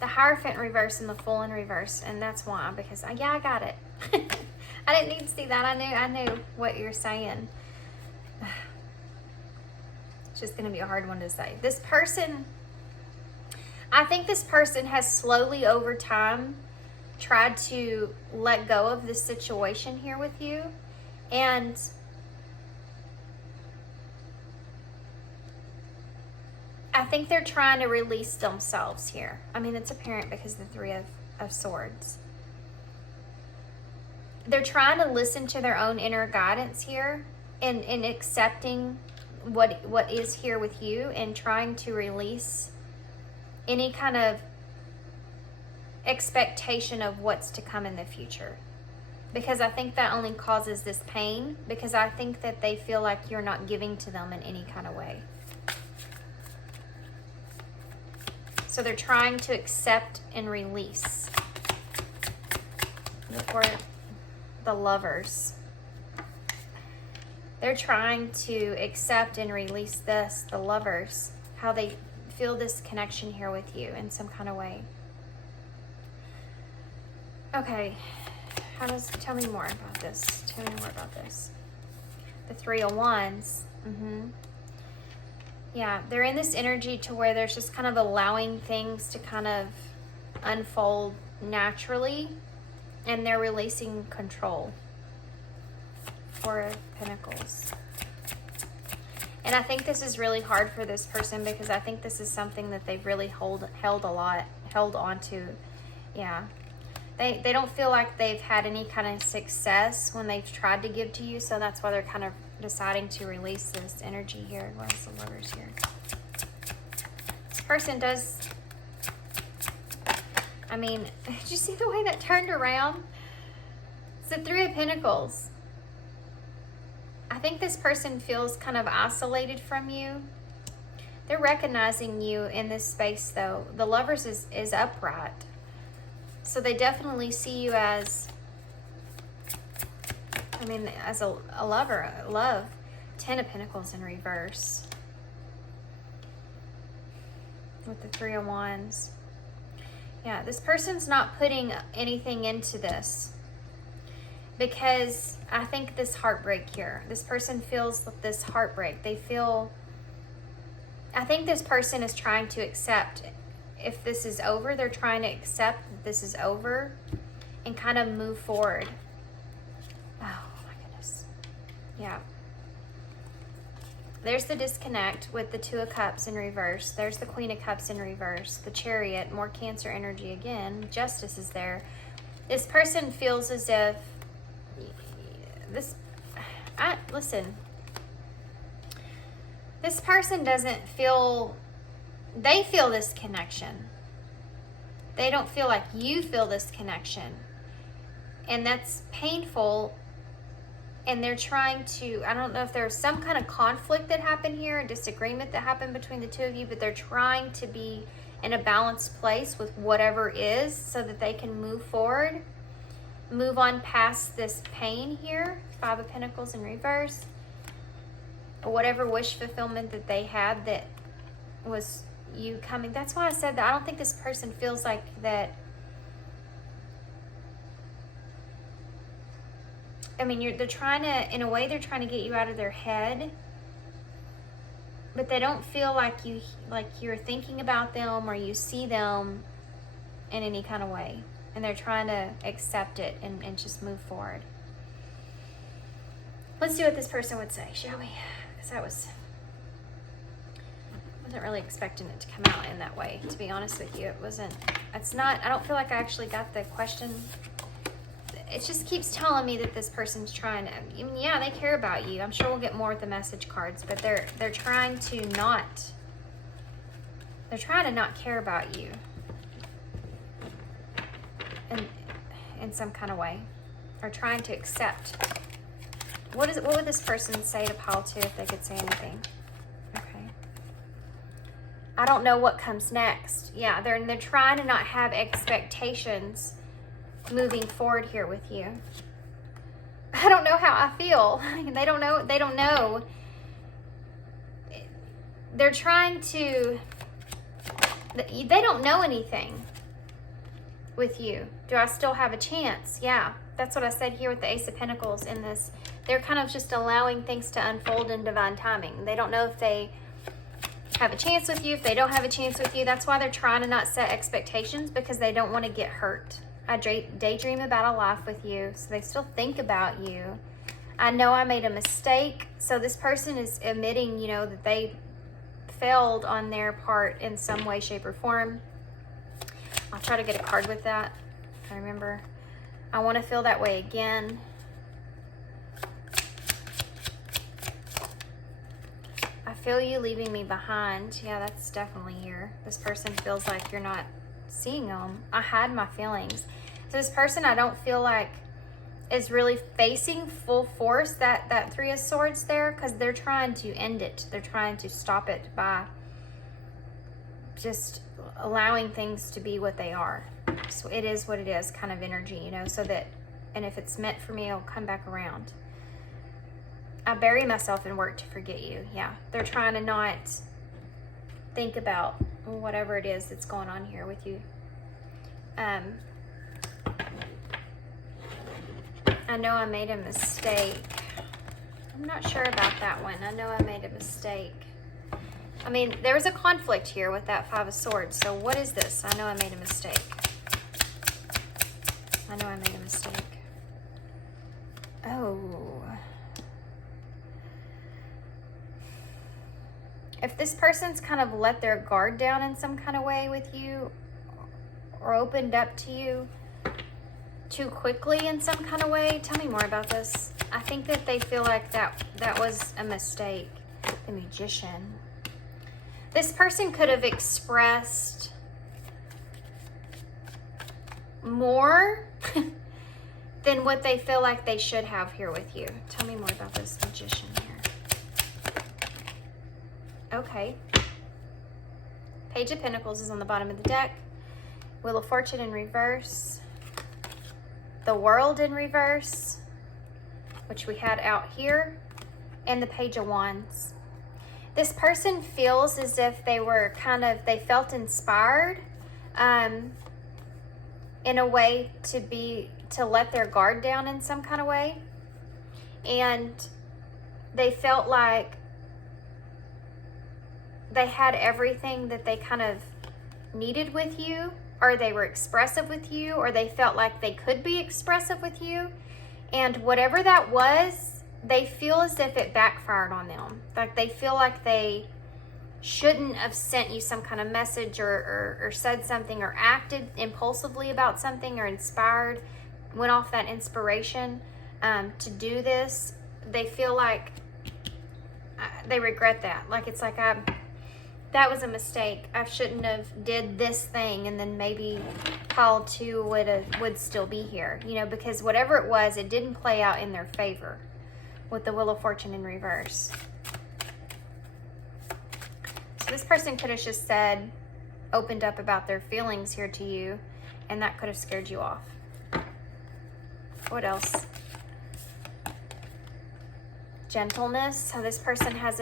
The Hierophant in reverse and the Fool in reverse, and that's why, because I got it. I didn't need to see that. I knew what you're saying. It's just going to be a hard one to say. This person, I think this person has slowly over time tried to let go of this situation here with you, and I think they're trying to release themselves here. I mean, it's apparent because the Three of Swords. They're trying to listen to their own inner guidance here and accepting what is here with you and trying to release any kind of expectation of what's to come in the future. Because I think that only causes this pain, because I think that they feel like you're not giving to them in any kind of way. So they're trying to accept and release. For the Lovers. They're trying to accept and release the Lovers, how they feel this connection here with you in some kind of way. Okay, tell me more about this. Tell me more about this. The Three of Wands. Yeah, they're in this energy to where there's just kind of allowing things to kind of unfold naturally, and they're releasing control. Four of Pentacles. And I think this is really hard for this person because I think this is something that they've really held on to. Yeah. They don't feel like they've had any kind of success when they've tried to give to you, so that's why they're kind of deciding to release this energy here. Where's the Lovers here? This person does... I mean, did you see the way that turned around? It's the Three of Pentacles. I think this person feels kind of isolated from you. They're recognizing you in this space, though. The Lovers is upright. So they definitely see you as, I mean, as a lover, love. 10 of Pentacles in reverse. With the Three of Wands. Yeah, this person's not putting anything into this. Because I think this heartbreak here. This person feels this heartbreak. They feel, I think this person is trying to accept. If this is over, they're trying to accept that this is over and kind of move forward. Oh my goodness. Yeah. There's the disconnect with the Two of Cups in reverse. There's the Queen of Cups in reverse. The Chariot, more Cancer energy again. Justice is there. This person feels as if listen. This person doesn't feel, they feel this connection. They don't feel like you feel this connection. And that's painful and they're trying to, I don't know if there's some kind of conflict that happened here, a disagreement that happened between the two of you, but they're trying to be in a balanced place with whatever is so that they can move forward, move on past this pain here. Five of Pentacles in reverse. Whatever wish fulfillment that they had that was you coming. That's why I said that I don't think this person feels like that. I mean, they're trying to, in a way, they're trying to get you out of their head, but they don't feel like you're thinking about them or you see them in any kind of way, and they're trying to accept it and just move forward. Let's see what this person would say, shall we? Because I wasn't really expecting it to come out in that way, to be honest with you. I don't feel like I actually got the question. It just keeps telling me that this person's trying to, I mean, yeah, they care about you. I'm sure we'll get more with the message cards, but they're trying to not care about you in some kind of way, or trying to accept. What would this person say to pile 2 if they could say anything? Okay. I don't know what comes next. Yeah, they're trying to not have expectations moving forward here with you. I don't know how I feel. They don't know. They're trying to, they don't know anything with you. Do I still have a chance? Yeah, that's what I said here with the Ace of Pentacles in this. They're kind of just allowing things to unfold in divine timing. They don't know if they have a chance with you, if they don't have a chance with you. That's why they're trying to not set expectations, because they don't want to get hurt. I daydream about a life with you, so they still think about you. I know I made a mistake, so this person is admitting, you know, that they failed on their part in some way, shape, or form. I'll try to get a card with that. I remember. I want to feel that way again. I feel you leaving me behind. Yeah, that's definitely here. This person feels like you're not seeing them. I hide my feelings. So this person, I don't feel like is really facing full force that 3 of Swords there, because they're trying to end it. They're trying to stop it by just allowing things to be what they are. So it is what it is kind of energy, you know, so that, and if it's meant for me, it'll come back around. I bury myself in work to forget you. Yeah, they're trying to not think about whatever it is that's going on here with you. I know I made a mistake. I'm not sure about that one. I know I made a mistake. I mean, there was a conflict here with that 5 of Swords. So what is this? I know I made a mistake. I know I made a mistake. Oh. If this person's kind of let their guard down in some kind of way with you, or opened up to you too quickly in some kind of way, tell me more about this. I think that they feel like that was a mistake. The Magician. This person could have expressed more than what they feel like they should have here with you. Tell me more about this Magician here. Okay. Page of Pentacles is on the bottom of the deck. Wheel of Fortune in reverse. The World in reverse, which we had out here. And the Page of Wands. This person feels as if they were they felt inspired in a way to let their guard down in some kind of way. And they felt like they had everything that they kind of needed with you, or they were expressive with you, or they felt like they could be expressive with you. And whatever that was, they feel as if it backfired on them. Like they feel like they shouldn't have sent you some kind of message or said something or acted impulsively about something or inspired, went off that inspiration to do this. They feel like they regret that. Like it's like, that was a mistake. I shouldn't have did this thing, and then maybe pile 2 would still be here, you know, because whatever it was, it didn't play out in their favor. with the Wheel of Fortune in reverse. So this person could have just said, opened up about their feelings here to you, and that could have scared you off. What else? Gentleness. So this person has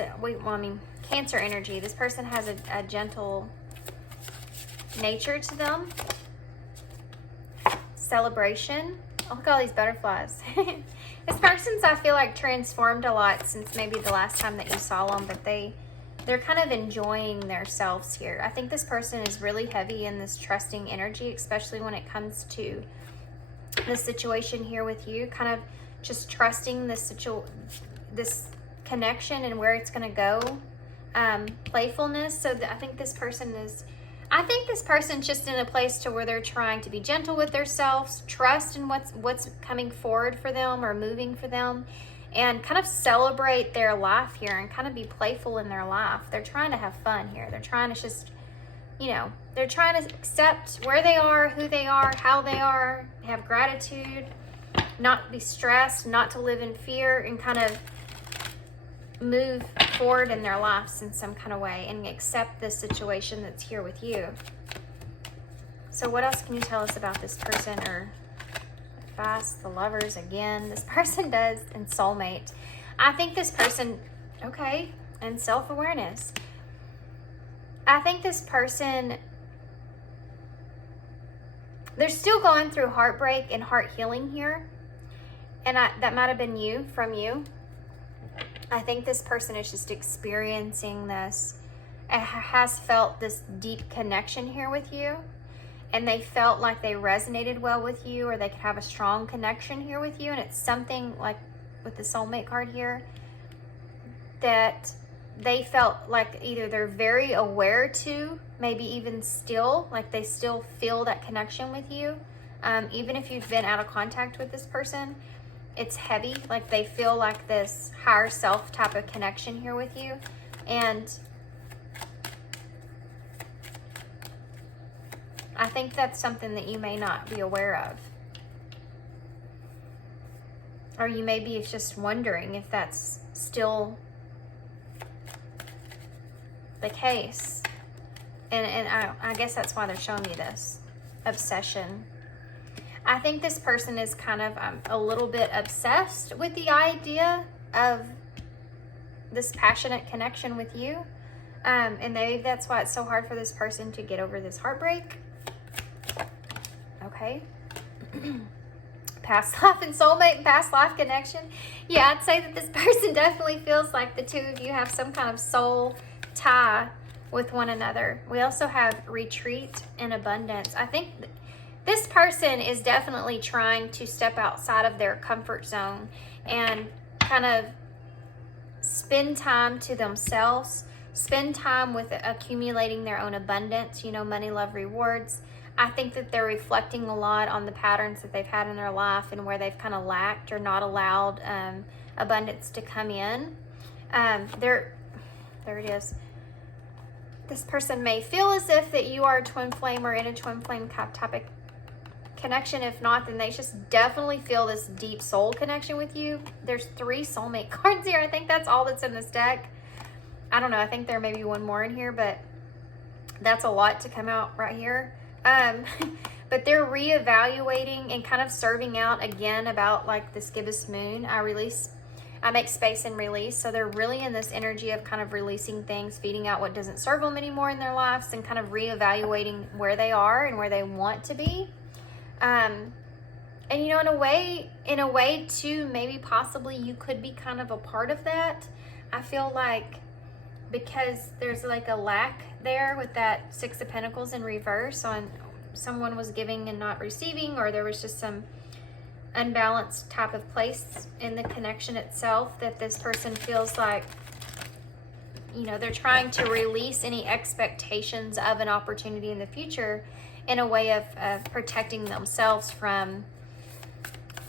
Cancer energy. This person has a gentle nature to them. Celebration. Oh, look at all these butterflies. This person's, I feel like, transformed a lot since maybe the last time that you saw them, but they're kind of enjoying themselves here. I think this person is really heavy in this trusting energy, especially when it comes to the situation here with you, kind of just trusting this connection and where it's going to go. Playfulness. So I think this person's just in a place to where they're trying to be gentle with themselves, trust in what's coming forward for them or moving for them, and kind of celebrate their life here and kind of be playful in their life. They're trying to have fun here. They're trying to just, they're trying to accept where they are, who they are, how they are, have gratitude, not be stressed, not to live in fear, and kind of move forward in their lives in some kind of way and accept the situation that's here with you. So what else can you tell us about this person, or advice? The Lovers again. This person does, and soulmate. I think this person, okay, and self-awareness. I think this person, they're still going through heartbreak and heart healing here. And that might have been from you. I think this person is just experiencing this, has felt this deep connection here with you, and they felt like they resonated well with you, or they could have a strong connection here with you. And it's something like with the soulmate card here that they felt like either they're very aware to, maybe even still, like they still feel that connection with you. Even if you've been out of contact with this person, it's heavy, like they feel like this higher self type of connection here with you. And I think that's something that you may not be aware of. Or you may be just wondering if that's still the case. And I guess that's why they're showing you this obsession. I think this person is kind of a little bit obsessed with the idea of this passionate connection with you. And maybe that's why it's so hard for this person to get over this heartbreak. Okay. Past life and soulmate and past life connection. Yeah, I'd say that this person definitely feels like the two of you have some kind of soul tie with one another. We also have retreat and abundance. I think this person is definitely trying to step outside of their comfort zone and kind of spend time to themselves, spend time with accumulating their own abundance, money, love, rewards. I think that they're reflecting a lot on the patterns that they've had in their life and where they've kind of lacked or not allowed abundance to come in. There it is. This person may feel as if that you are a twin flame or in a twin flame type of connection. If not, then they just definitely feel this deep soul connection with you. There's 3 soulmate cards here. I think that's all that's in this deck. I don't know. I think there may be one more in here, but that's a lot to come out right here. But they're reevaluating and kind of serving out again about like this gibbous moon. I make space and release. So they're really in this energy of kind of releasing things, feeding out what doesn't serve them anymore in their lives, and kind of reevaluating where they are and where they want to be. And in a way too, maybe possibly you could be kind of a part of that. I feel like because there's like a lack there with that 6 of Pentacles in reverse, on someone was giving and not receiving, or there was just some unbalanced type of place in the connection itself, that this person feels like, they're trying to release any expectations of an opportunity in the future in a way of protecting themselves from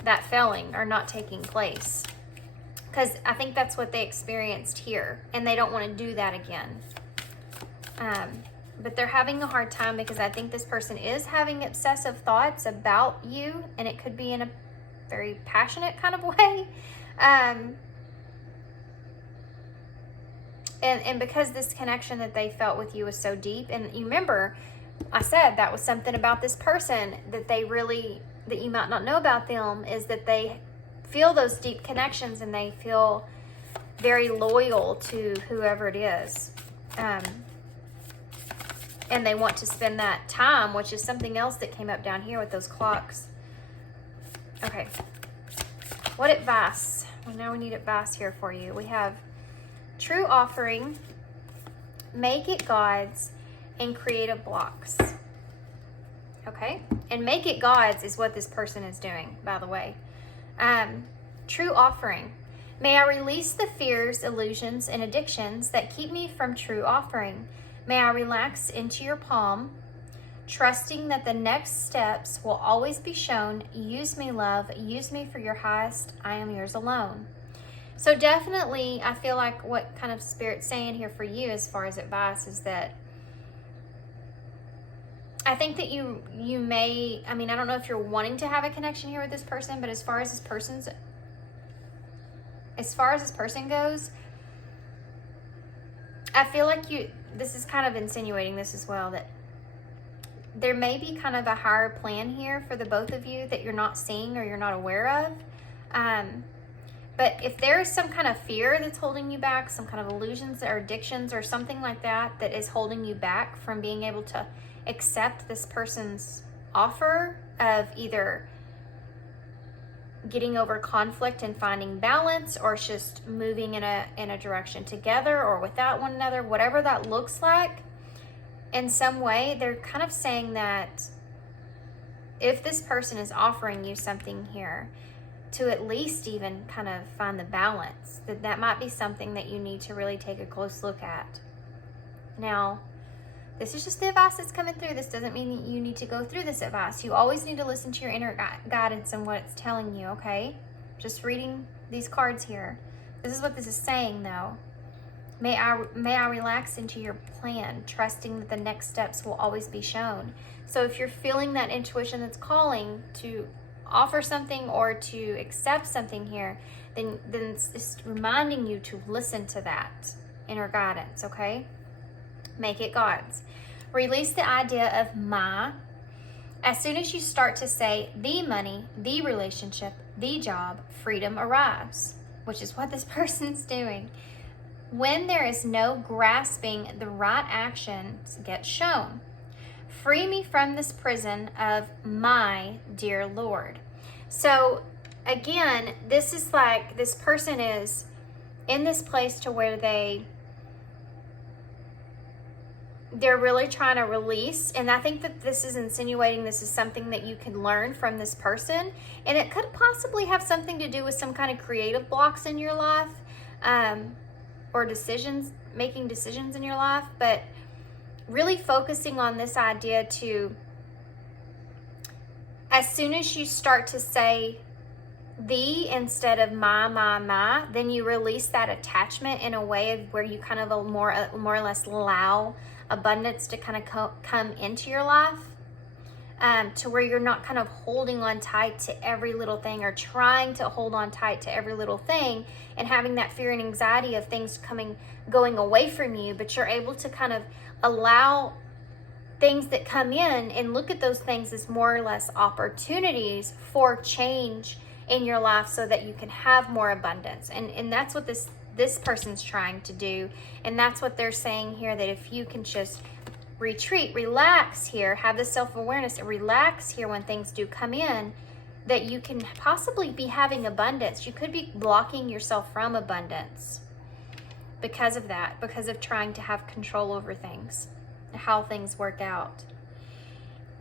that failing or not taking place. Because I think that's what they experienced here, and they don't want to do that again. But they're having a hard time because I think this person is having obsessive thoughts about you, and it could be in a very passionate kind of way. And because this connection that they felt with you was so deep, and you remember I said that was something about this person that they really, that you might not know about them, is that they feel those deep connections and they feel very loyal to whoever it is. And they want to spend that time, which is something else that came up down here with those clocks. Okay. What advice? Well, now we need advice here for you. We have true offering, make it God's, and creative blocks. Okay? And make it God's is what this person is doing, by the way. True offering. May I release the fears, illusions, and addictions that keep me from true offering. May I relax into your palm, trusting that the next steps will always be shown. Use me, love. Use me for your highest. I am yours alone. So definitely, I feel like what kind of Spirit's saying here for you as far as advice is that I think that you may, I mean, I don't know if you're wanting to have a connection here with this person, but as far as this person goes, I feel like this is kind of insinuating this as well, that there may be kind of a higher plan here for the both of you that you're not seeing or you're not aware of. But if there is some kind of fear that's holding you back, some kind of illusions or addictions or something like that that is holding you back from being able to accept this person's offer of either getting over conflict and finding balance, or just moving in a direction together or without one another, whatever that looks like, in some way, they're kind of saying that if this person is offering you something here, to at least even kind of find the balance, that might be something that you need to really take a close look at. Now, this is just the advice that's coming through. This doesn't mean that you need to go through this advice. You always need to listen to your inner guidance and what it's telling you, okay? Just reading these cards here. This is what this is saying, though. May I relax into your plan, trusting that the next steps will always be shown. So if you're feeling that intuition that's calling to offer something or to accept something here, then it's just reminding you to listen to that inner guidance, okay? Make it God's. Release the idea of my. As soon as you start to say the money, the relationship, the job, freedom arrives, which is what this person's doing. When there is no grasping, the right actions get shown. Free me from this prison of my dear Lord. So again, this is like this person is in this place to where they're really trying to release, and I think that this is insinuating this is something that you can learn from this person, and it could possibly have something to do with some kind of creative blocks in your life, or making decisions in your life, but really focusing on this idea to, as soon as you start to say the instead of my, then you release that attachment in a way of where you kind of more or less allow abundance to kind of come into your life, to where you're not kind of holding on tight to every little thing or trying to hold on tight to every little thing and having that fear and anxiety of things going away from you, but you're able to kind of allow things that come in and look at those things as more or less opportunities for change in your life so that you can have more abundance. And that's what this person's trying to do. And that's what they're saying here, that if you can just retreat, relax here, have the self-awareness and relax here when things do come in, that you can possibly be having abundance. You could be blocking yourself from abundance because of that, because of trying to have control over things, how things work out.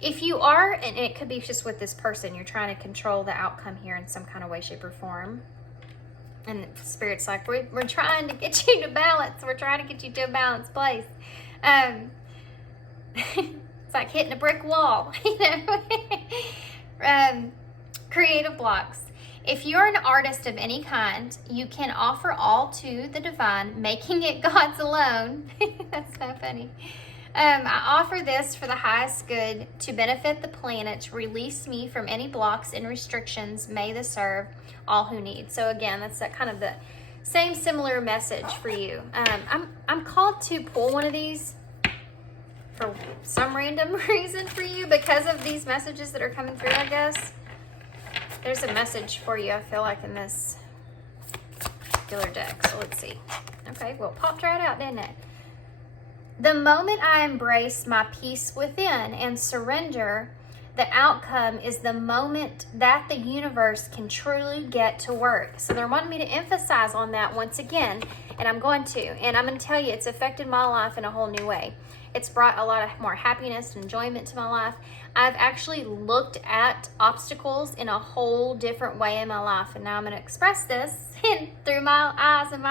If you are, and it could be just with this person, you're trying to control the outcome here in some kind of way, shape, or form. And Spirit's like, we're trying to get you to balance. We're trying to get you to a balanced place. It's like hitting a brick wall, you know. Creative blocks. If you're an artist of any kind, you can offer all to the divine, making it God's alone. That's so funny. I offer this for the highest good, to benefit the planet, release me from any blocks and restrictions, may this serve all who need. So again, that's that kind of Same similar message for you. I'm called to pull one of these for some random reason for you because of these messages that are coming through, I guess. There's a message for you, I feel like, in this particular deck. So let's see. Okay, well, it popped right out, didn't it? The moment I embrace my peace within and surrender, the outcome is the moment that the universe can truly get to work. So they're wanting me to emphasize on that once again, and I'm going to. And I'm going to tell you, it's affected my life in a whole new way. It's brought a lot of more happiness and enjoyment to my life. I've actually looked at obstacles in a whole different way in my life, and now I'm going to express this through my eyes and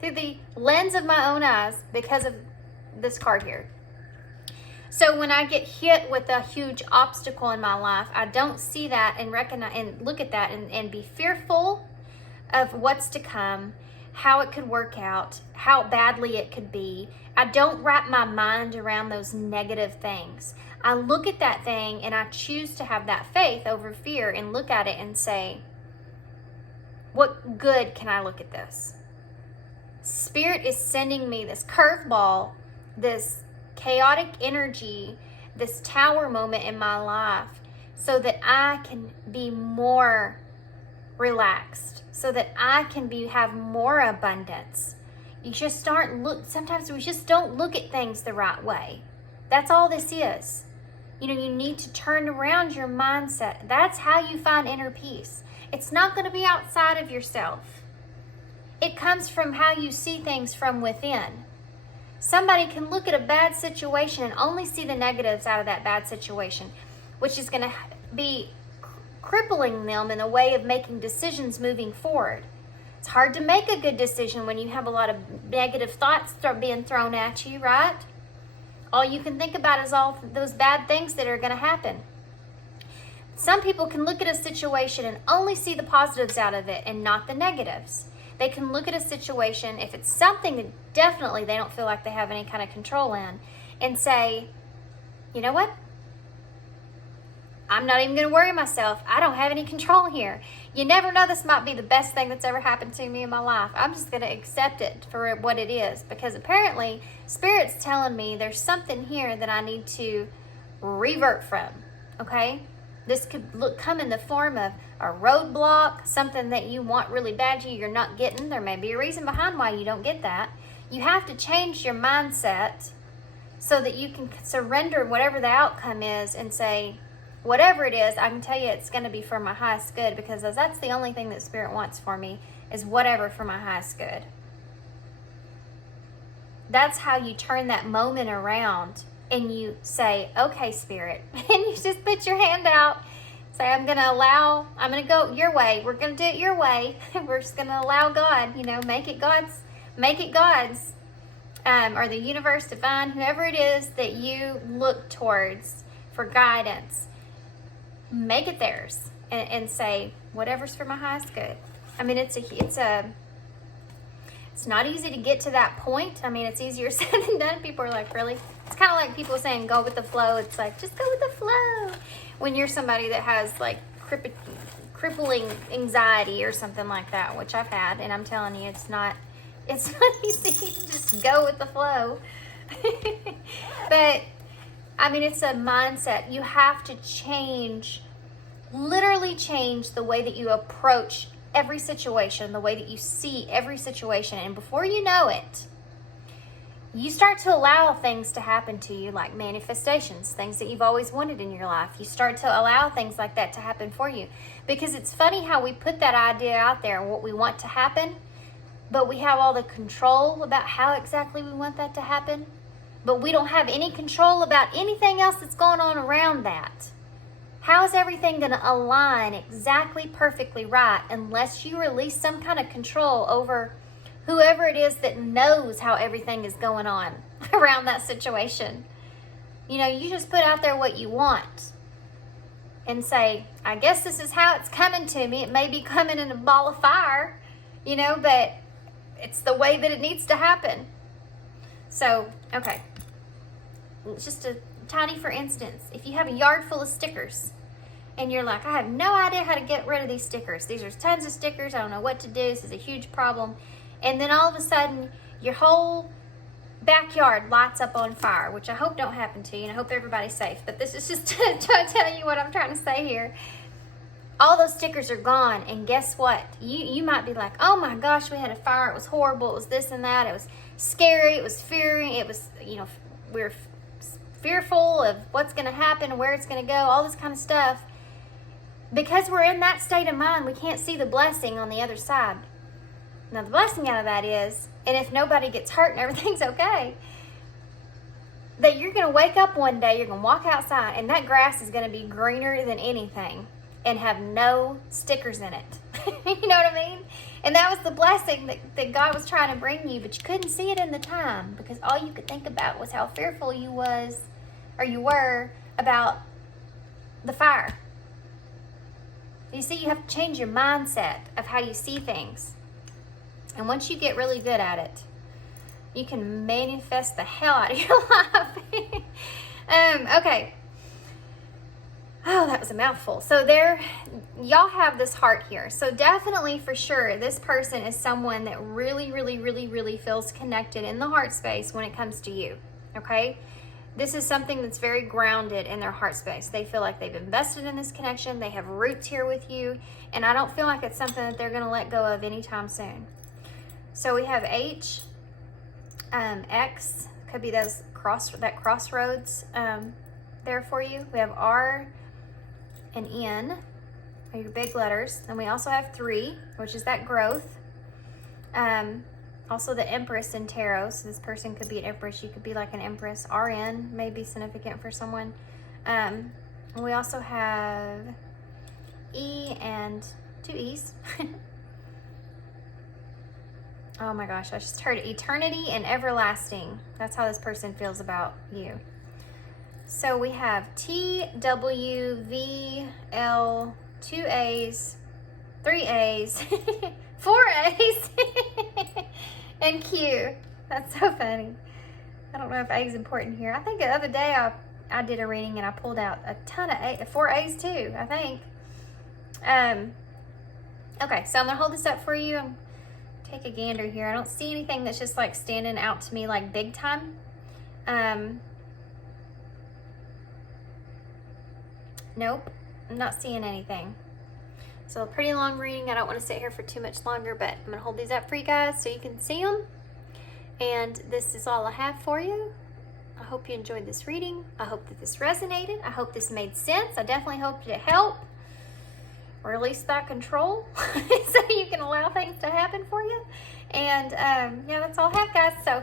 through the lens of my own eyes because of this card here. So when I get hit with a huge obstacle in my life, I don't see that and recognize and look at that and be fearful of what's to come, how it could work out, how badly it could be. I don't wrap my mind around those negative things. I look at that thing and I choose to have that faith over fear and look at it and say, what good can I look at this? Spirit is sending me this curveball, this chaotic energy, this tower moment in my life so that I can be more relaxed, so that I can have more abundance. You just sometimes we just don't look at things the right way. That's all this is. You know, you need to turn around your mindset. That's how you find inner peace. It's not going to be outside of yourself. It comes from how you see things from within. Somebody can look at a bad situation and only see the negatives out of that bad situation, which is going to be crippling them in a way of making decisions moving forward. It's hard to make a good decision when you have a lot of negative thoughts start being thrown at you, right? All you can think about is all those bad things that are going to happen. Some people can look at a situation and only see the positives out of it and not the negatives. They can look at a situation, if it's something that definitely they don't feel like they have any kind of control in, and say, you know what? I'm not even going to worry myself. I don't have any control here. You never know, this might be the best thing that's ever happened to me in my life. I'm just going to accept it for what it is, because apparently Spirit's telling me there's something here that I need to revert from, okay? This could come in the form of a roadblock, something that you want really bad you're not getting. There may be a reason behind why you don't get that. You have to change your mindset so that you can surrender whatever the outcome is and say, whatever it is, I can tell you it's going to be for my highest good, because that's the only thing that Spirit wants for me is whatever for my highest good. That's how you turn that moment around. And you say, okay, Spirit, and you just put your hand out, say, I'm going to go your way. We're going to do it your way. We're just going to allow God, make it God's, or the universe, divine, whoever it is that you look towards for guidance, make it theirs and say, whatever's for my highest good. I mean, it's not easy to get to that point. I mean, it's easier said than done. People are like, really? It's kind of like people saying, go with the flow. It's like, just go with the flow. When you're somebody that has like crippling anxiety or something like that, which I've had, and I'm telling you, it's not easy to just go with the flow. But, I mean, it's a mindset. You have to literally change the way that you approach every situation, the way that you see every situation. And before you know it, you start to allow things to happen to you, like manifestations, things that you've always wanted in your life. You start to allow things like that to happen for you. Because it's funny how we put that idea out there and what we want to happen, but we have all the control about how exactly we want that to happen, but we don't have any control about anything else that's going on around that. How is everything going to align exactly perfectly right unless you release some kind of control over whoever it is that knows how everything is going on around that situation? You just put out there what you want and say, I guess this is how it's coming to me. It may be coming in a ball of fire, but it's the way that it needs to happen. So, okay. Just a tiny for instance, if you have a yard full of stickers and you're like, I have no idea how to get rid of these stickers. These are tons of stickers. I don't know what to do. This is a huge problem. And then all of a sudden, your whole backyard lights up on fire, which I hope don't happen to you, and I hope everybody's safe. But this is just to try to tell you what I'm trying to say here. All those stickers are gone, and guess what? You might be like, oh my gosh, we had a fire. It was horrible. It was this and that. It was scary. It was fearing. It was, you know, we're fearful of what's going to happen, where it's going to go, all this kind of stuff. Because we're in that state of mind, we can't see the blessing on the other side. Now, the blessing out of that is, and if nobody gets hurt and everything's okay, that you're going to wake up one day, you're going to walk outside, and that grass is going to be greener than anything and have no stickers in it. You know what I mean? And that was the blessing that God was trying to bring you, but you couldn't see it in the time because all you could think about was how fearful you were about the fire. You see, you have to change your mindset of how you see things. And once you get really good at it, you can manifest the hell out of your life. Okay. Oh, that was a mouthful. So y'all have this heart here. So definitely for sure, this person is someone that really, really, really, really feels connected in the heart space when it comes to you. Okay? This is something that's very grounded in their heart space. They feel like they've invested in this connection. They have roots here with you. And I don't feel like it's something that they're going to let go of anytime soon. So we have H, X, could be that crossroads there for you. We have R and N, are your big letters. And we also have 3, which is that growth. Also the Empress in Tarot. So this person could be an Empress. You could be like an Empress. RN may be significant for someone. And we also have E and 2 E's. Oh my gosh, I just heard eternity and everlasting. That's how this person feels about you. So we have T, W, V, L, 2 A's, 3 A's, 4 A's, and Q. That's so funny. I don't know if A is important here. I think the other day I did a reading and I pulled out a ton of 4 A's too, I think. Okay, so I'm gonna hold this up for you. Take a gander here. I don't see anything that's just like standing out to me like big time. Nope, I'm not seeing anything. So a pretty long reading. I don't want to sit here for too much longer, but I'm gonna hold these up for you guys so you can see them. And this is all I have for you. I hope you enjoyed this reading. I hope that this resonated. I hope this made sense. I definitely hope that it helped release that control so you can allow things to happen for you. And yeah, that's all I have, guys. So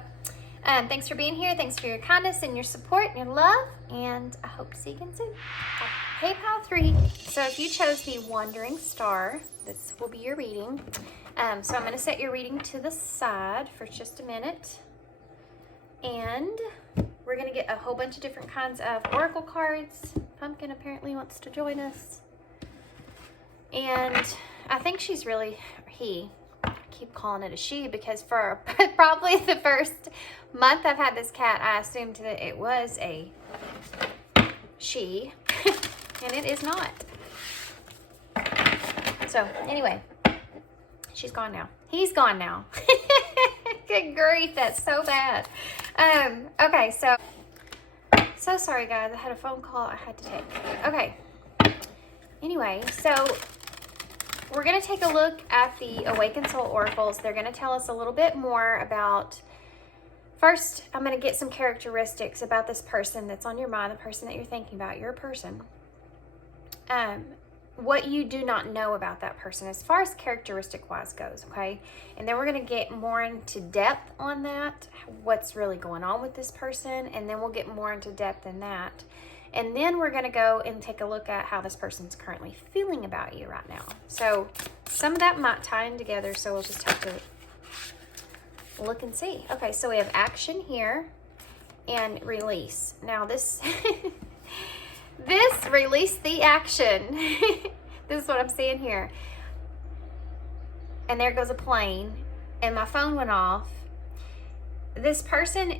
thanks for being here. Thanks for your kindness and your support and your love. And I hope to see you again soon. Hey, Pile 3. So if you chose the Wandering Star, this will be your reading. So I'm going to set your reading to the side for just a minute. And we're going to get a whole bunch of different kinds of oracle cards. Pumpkin apparently wants to join us. And I think she's really, I keep calling it a she because for probably the first month I've had this cat, I assumed that it was a she, and it is not. So anyway, she's gone now. He's gone now. Good grief, that's so bad. Okay, so sorry guys, I had a phone call I had to take. Okay. Anyway, so we're going to take a look at the Awakened Soul Oracles. They're going to tell us a little bit more about, first, I'm going to get some characteristics about this person that's on your mind, the person that you're thinking about, your person. What you do not know about that person as far as characteristic-wise goes, okay? And then we're going to get more into depth on that, what's really going on with this person, and then we'll get more into depth in that. And then we're going to go and take a look at how this person's currently feeling about you right now. So some of that might tie in together, so we'll just have to look and see. Okay, so we have action here and release. Now this, release the action. This is what I'm seeing here. And there goes a plane, and my phone went off. This person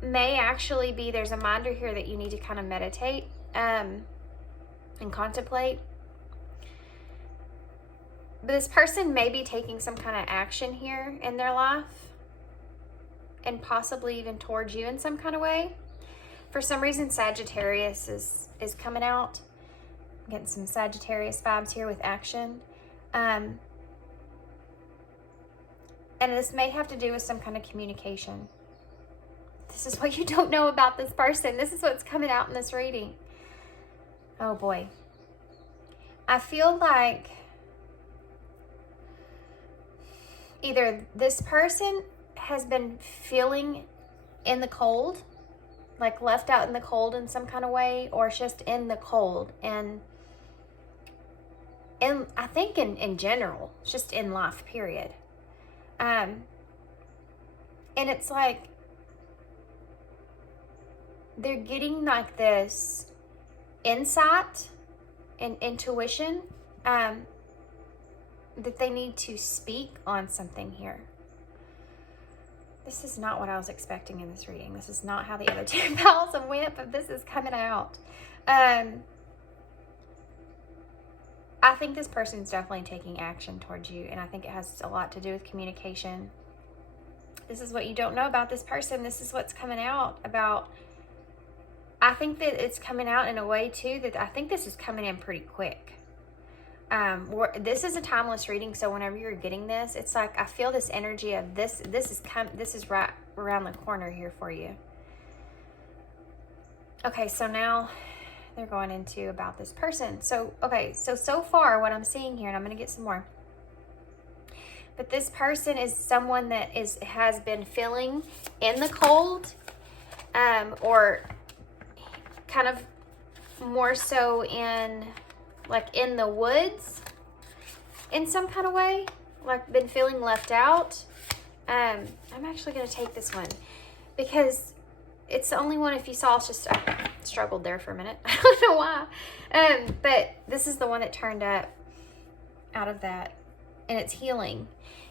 may actually be, there's a reminder here that you need to kind of meditate. and contemplate. But this person may be taking some kind of action here in their life, and possibly even towards you in some kind of way. For some reason, Sagittarius is coming out. I'm getting some Sagittarius vibes here with action. And this may have to do with some kind of communication. This is what you don't know about this person. This is what's coming out in this reading. Oh boy. I feel like either this person has been feeling in the cold, like left out in the cold in some kind of way, or it's just in the cold. And I think in general, just in life, period. And it's like they're getting like this insight and intuition that they need to speak on something here. This is not what I was expecting in this reading. This is not how the other two piles went, but this is coming out. I think this person's definitely taking action towards you, and I think it has a lot to do with communication. This is what you don't know about this person. This is what's coming out about. I think that it's coming out in a way, too, that I think this is coming in pretty quick. This is a timeless reading, so whenever you're getting this, it's like I feel this energy of this is right around the corner here for you. Okay, so now they're going into about this person. So, okay, so far what I'm seeing here, and I'm going to get some more, but this person is someone that has been feeling in the cold, or kind of more so in the woods in some kind of way, like been feeling left out. I'm actually going to take this one because it's the only one, if you saw, it's just, I struggled there for a minute. I don't know why. But this is the one that turned up out of that, and it's healing.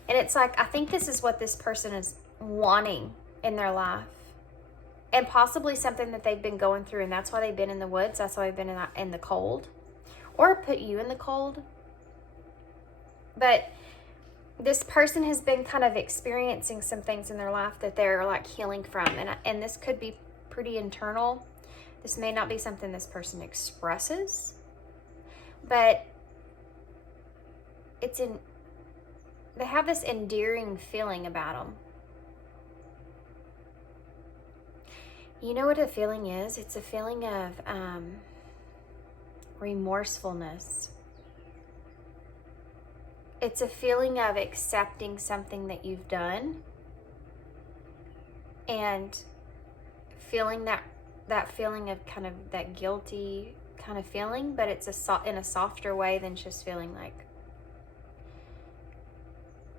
And it's like, I think this is what this person is wanting in their life, and possibly something that they've been going through, and that's why they've been in the woods. That's why they've been in the cold, or put you in the cold. But this person has been kind of experiencing some things in their life that they're like healing from, and this could be pretty internal. This may not be something this person expresses, but they have this endearing feeling about them. You know what a feeling is? It's a feeling of remorsefulness. It's a feeling of accepting something that you've done and feeling that feeling of kind of that guilty kind of feeling, but it's in a softer way than just feeling like.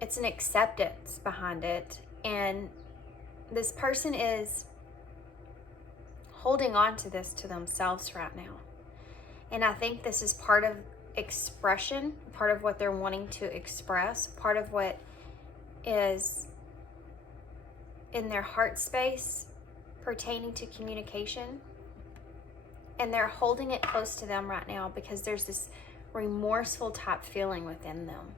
It's an acceptance behind it, and this person is holding on to this to themselves right now. And I think this is part of expression, part of what they're wanting to express, part of what is in their heart space pertaining to communication. And they're holding it close to them right now because there's this remorseful type feeling within them.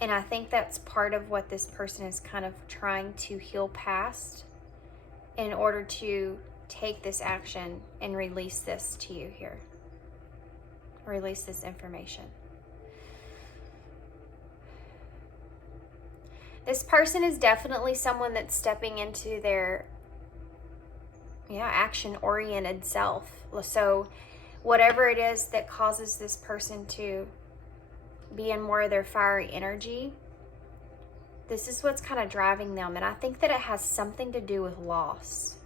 And I think that's part of what this person is kind of trying to heal past in order to take this action and release this to you here. Release this information. This person is definitely someone that's stepping into their action-oriented self. So whatever it is that causes this person to be in more of their fiery energy, this is what's kind of driving them. And I think that it has something to do with loss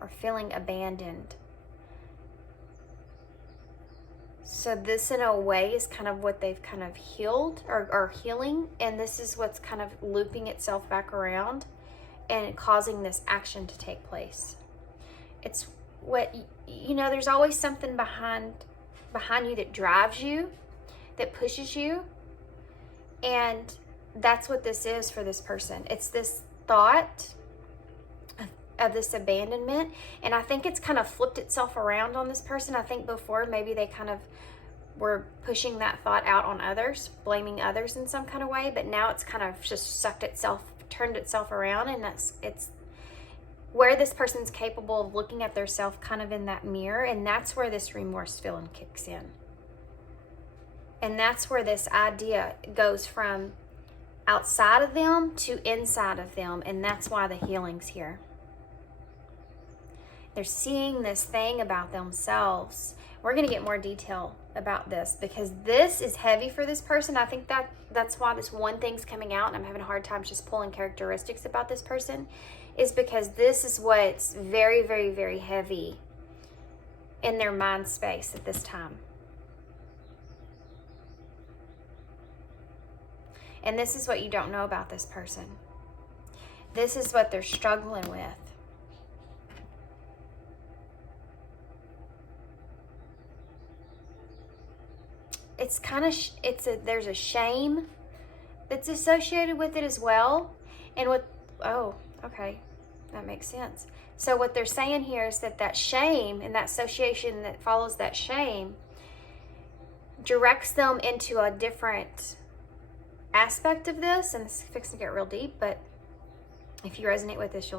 or feeling abandoned. So this, in a way, is kind of what they've kind of healed or healing. And this is what's kind of looping itself back around and causing this action to take place. It's what, there's always something behind you that drives you, that pushes you. And that's what this is for this person. It's this thought of this abandonment. And I think it's kind of flipped itself around on this person. I think before maybe they kind of were pushing that thought out on others, blaming others in some kind of way, but now it's kind of just turned itself around, and it's where this person's capable of looking at their self kind of in that mirror, and that's where this remorse feeling kicks in. And that's where this idea goes from outside of them to inside of them, and that's why the healing's here. They're seeing this thing about themselves. We're going to get more detail about this because this is heavy for this person. I think that's why this one thing's coming out, and I'm having a hard time just pulling characteristics about this person, is because this is what's very, very, very heavy in their mind space at this time. And this is what you don't know about this person. This is what they're struggling with. It's kind of, there's a shame that's associated with it as well. And okay, that makes sense. So what they're saying here is that shame and that association that follows that shame directs them into a different aspect of this. And it's fixing to get real deep, but if you resonate with this,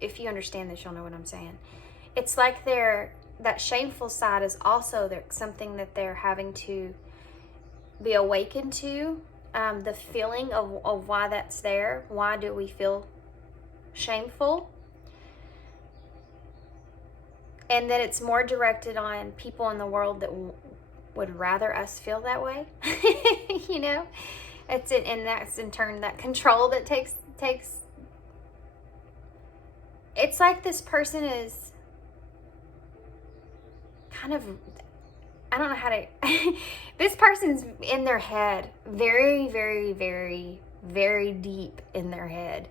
if you understand this, you'll know what I'm saying. It's like that shameful side is also something that they're having to be awakened to. The feeling of why that's there. Why do we feel shameful? And that it's more directed on people in the world that would rather us feel that way. You know, and that's in turn that control that takes. It's like this person is kind of, I don't know how to, this person's in their head, very, very, very, very deep in their head.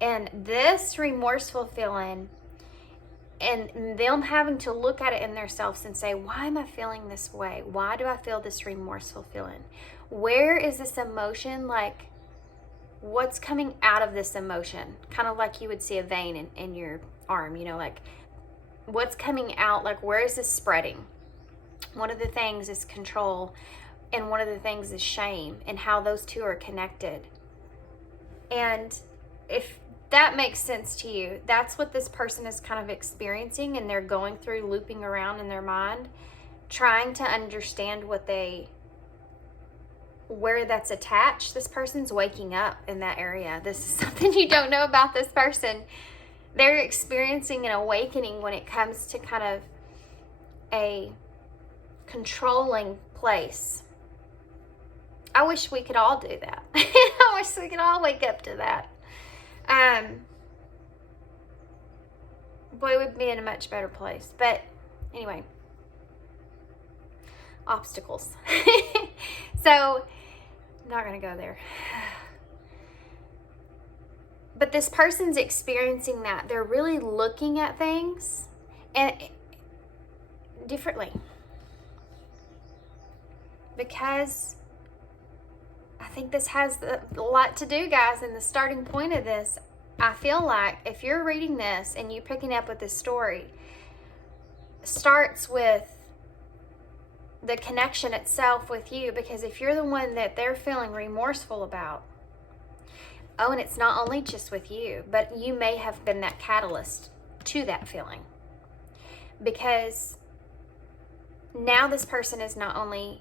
And this remorseful feeling and them having to look at it in themselves and say, why am I feeling this way? Why do I feel this remorseful feeling? Where is this emotion? Like, what's coming out of this emotion? Kind of like you would see a vein in your arm, you know, like what's coming out, like where is this spreading? One of the things is control, and one of the things is shame, and how those two are connected. And if that makes sense to you, that's what this person is kind of experiencing, and they're going through, looping around in their mind, trying to understand where that's attached. This person's waking up in that area. This is something you don't know about this person. They're experiencing an awakening when it comes to kind of a controlling place. I wish we could all do that. I wish we could all wake up to that. Boy, we'd be in a much better place. But anyway, obstacles. So, not going to go there. But this person's experiencing that. They're really looking at things and differently. Because I think this has a lot to do, guys, and the starting point of this, I feel like if you're reading this and you're picking up with this story, starts with the connection itself with you, because if you're the one that they're feeling remorseful about, and it's not only just with you, but you may have been that catalyst to that feeling, because now this person is not only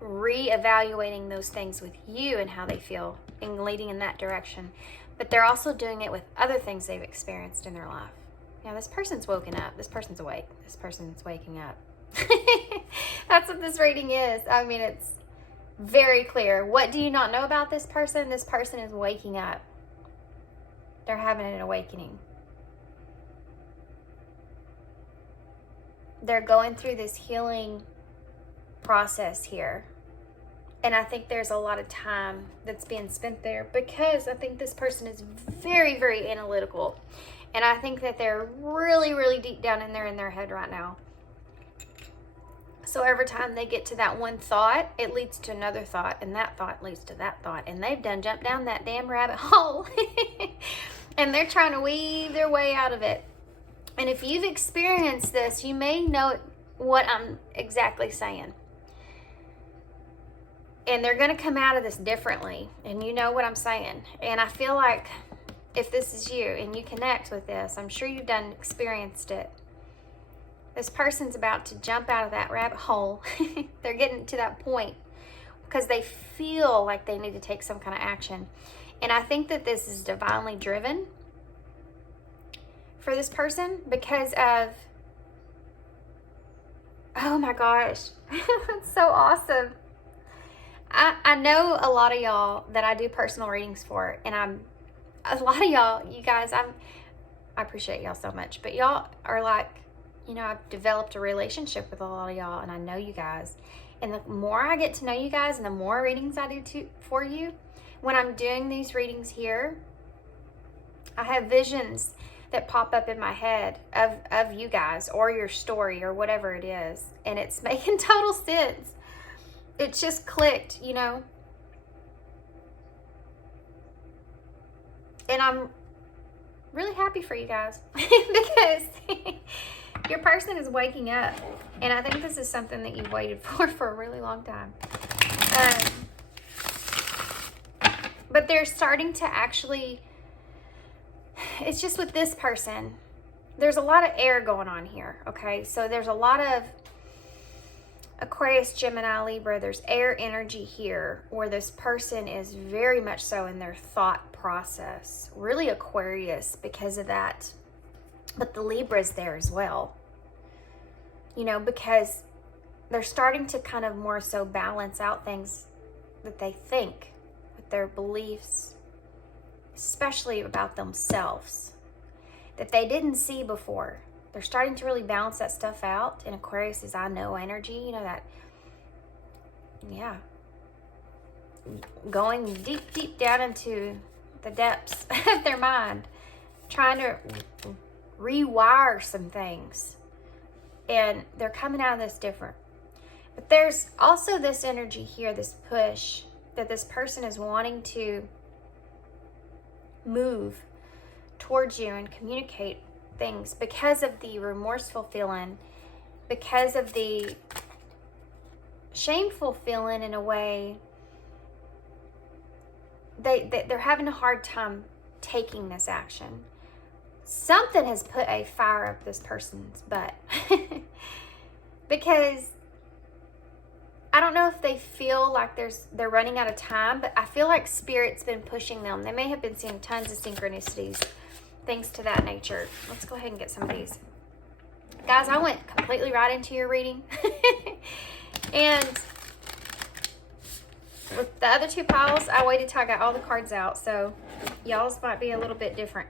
re-evaluating those things with you and how they feel and leading in that direction, but they're also doing it with other things they've experienced in their life. Now, this person's woken up. This person's awake. This person's waking up. That's what this reading is. I mean, it's very clear. What do you not know about this person? This person is waking up. They're having an awakening. They're going through this healing process here. And I think there's a lot of time that's being spent there, because I think this person is very, very analytical. And I think that they're really, really deep down in their head right now. So every time they get to that one thought, it leads to another thought, and that thought leads to that thought. And they've done jumped down that damn rabbit hole. And they're trying to weave their way out of it. And if you've experienced this, you may know what I'm exactly saying. And they're going to come out of this differently. And you know what I'm saying. And I feel like if this is you and you connect with this, I'm sure you've experienced it. This person's about to jump out of that rabbit hole. They're getting to that point because they feel like they need to take some kind of action. And I think that this is divinely driven for this person because of, oh my gosh, that's so awesome. I know a lot of y'all that I do personal readings for, and a lot of y'all, you guys, I appreciate y'all so much, but y'all are like, you know, I've developed a relationship with a lot of y'all, and I know you guys. And the more I get to know you guys and the more readings I do for you, when I'm doing these readings here, I have visions that pop up in my head of you guys or your story or whatever it is. And it's making total sense. It's just clicked, you know. And I'm really happy for you guys because your person is waking up. And I think this is something that you've waited for a really long time. But they're starting to actually, it's just with this person, there's a lot of air going on here, okay? So there's a lot of Aquarius, Gemini, Libra, there's air energy here where this person is very much so in their thought process. Really Aquarius because of that. But the Libra's there as well. You know, because they're starting to kind of more so balance out things that they think with their beliefs, especially about themselves, that they didn't see before. They're starting to really balance that stuff out. And Aquarius is I know energy, you know, that, yeah, going deep, deep down into the depths of their mind, trying to rewire some things. And they're coming out of this different. But there's also this energy here, this push that this person is wanting to move towards you and communicate things because of the remorseful feeling, because of the shameful feeling in a way. They're having a hard time taking this action. Something has put a fire up this person's butt. Because I don't know if they feel like they're running out of time, but I feel like Spirit's been pushing them. They may have been seeing tons of synchronicities, things to that nature. Let's go ahead and get some of these. Guys, I went completely right into your reading. And with the other two piles, I waited till I got all the cards out. So y'all's might be a little bit different.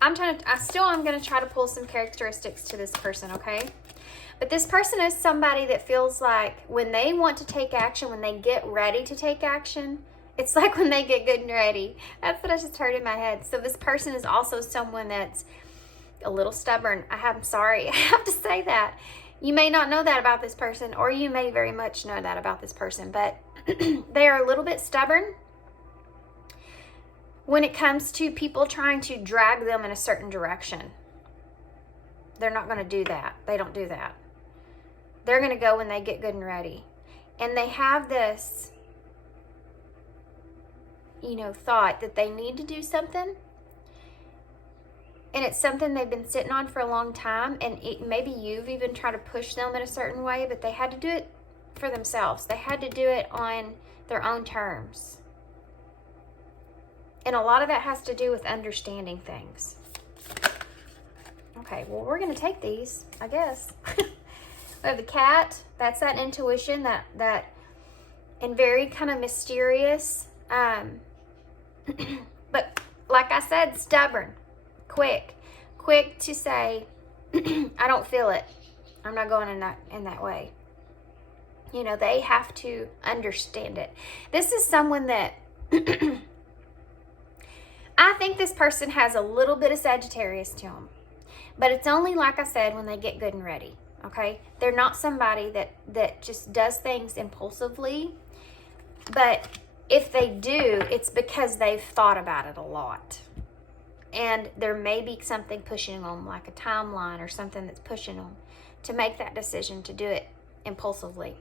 I'm going to try to pull some characteristics to this person, okay? But this person is somebody that feels like when they want to take action, when they get ready to take action, it's like when they get good and ready. That's what I just heard in my head. So this person is also someone that's a little stubborn. I'm sorry, I have to say that. You may not know that about this person, or you may very much know that about this person, but they are a little bit stubborn when it comes to people trying to drag them in a certain direction. They're not going to do that. They don't do that. They're going to go when they get good and ready. And they have this, you know, thought that they need to do something. And it's something they've been sitting on for a long time. And maybe you've even tried to push them in a certain way, but they had to do it for themselves. They had to do it on their own terms. And a lot of that has to do with understanding things. Okay, well, we're going to take these, I guess. We have the cat. That's that intuition, that and very kind of mysterious. But like I said, stubborn, quick to say, I don't feel it. I'm not going in that way. You know, they have to understand it. This is someone that I think this person has a little bit of Sagittarius to them. But it's only, like I said, when they get good and ready, okay? They're not somebody that just does things impulsively. But if they do, it's because they've thought about it a lot. And there may be something pushing them, like a timeline or something that's pushing them to make that decision to do it impulsively.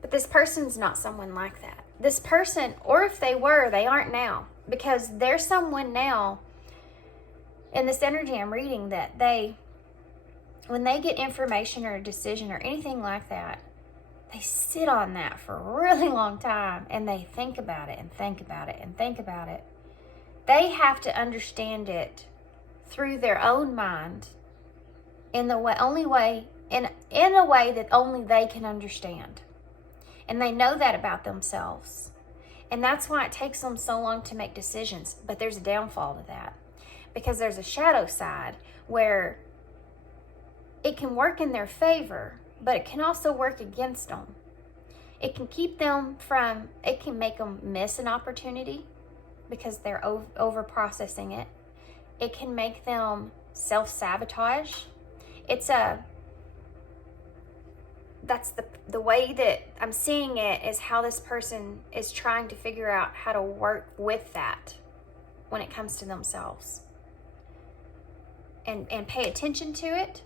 But this person's not someone like that. This person, or if they were, they aren't now. Because there's someone now in this energy I'm reading that when they get information or a decision or anything like that, they sit on that for a really long time and they think about it and think about it and think about it. They have to understand it through their own mind in a way that only they can understand. And they know that about themselves. And that's why it takes them so long to make decisions. But there's a downfall to that. Because there's a shadow side where it can work in their favor, but it can also work against them. It can keep them from, it can make them miss an opportunity because they're over processing it. It can make them self-sabotage. That's the way that I'm seeing it, is how this person is trying to figure out how to work with that when it comes to themselves. And pay attention to it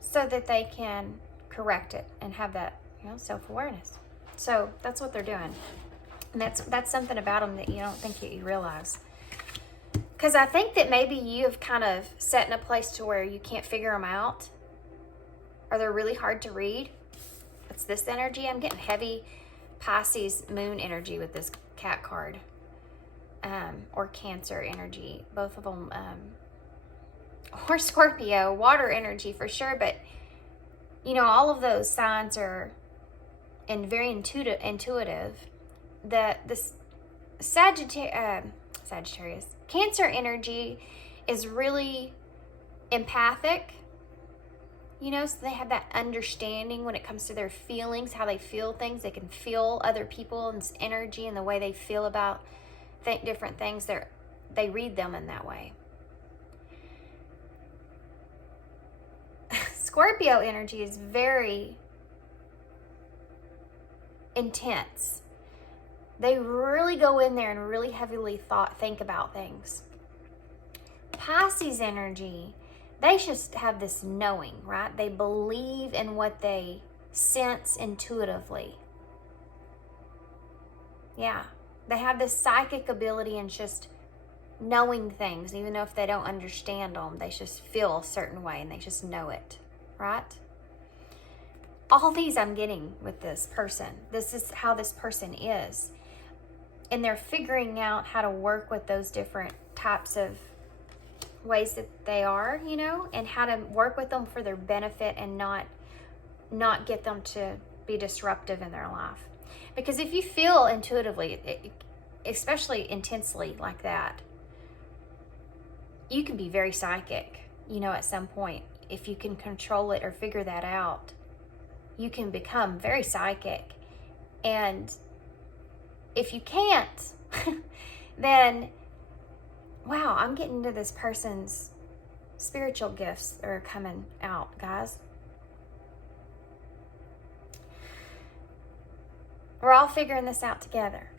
so that they can correct it and have that, self-awareness. So that's what they're doing. And that's something about them that you don't think that you realize. Because I think that maybe you have kind of set in a place to where you can't figure them out, or they're really hard to read. It's this energy. I'm getting heavy Pisces moon energy with this cat card, or Cancer energy. Both of them, or Scorpio, water energy for sure. But all of those signs are very intuitive. This Sagittarius, Cancer energy is really empathic. So they have that understanding when it comes to their feelings, how they feel things. They can feel other people and energy and the way they feel about different things. They read them in that way. Scorpio energy is very intense. They really go in there and really heavily think about things. Pisces energy, they just have this knowing, right? They believe in what they sense intuitively. Yeah, they have this psychic ability and just knowing things, even though if they don't understand them, they just feel a certain way and they just know it, right? All these I'm getting with this person. This is how this person is. And they're figuring out how to work with those different types of ways that they are, and how to work with them for their benefit and not get them to be disruptive in their life. Because if you feel intuitively, especially intensely like that, you can be very psychic, at some point. If you can control it or figure that out, you can become very psychic. And if you can't, then, wow, I'm getting into this person's spiritual gifts that are coming out, guys. We're all figuring this out together.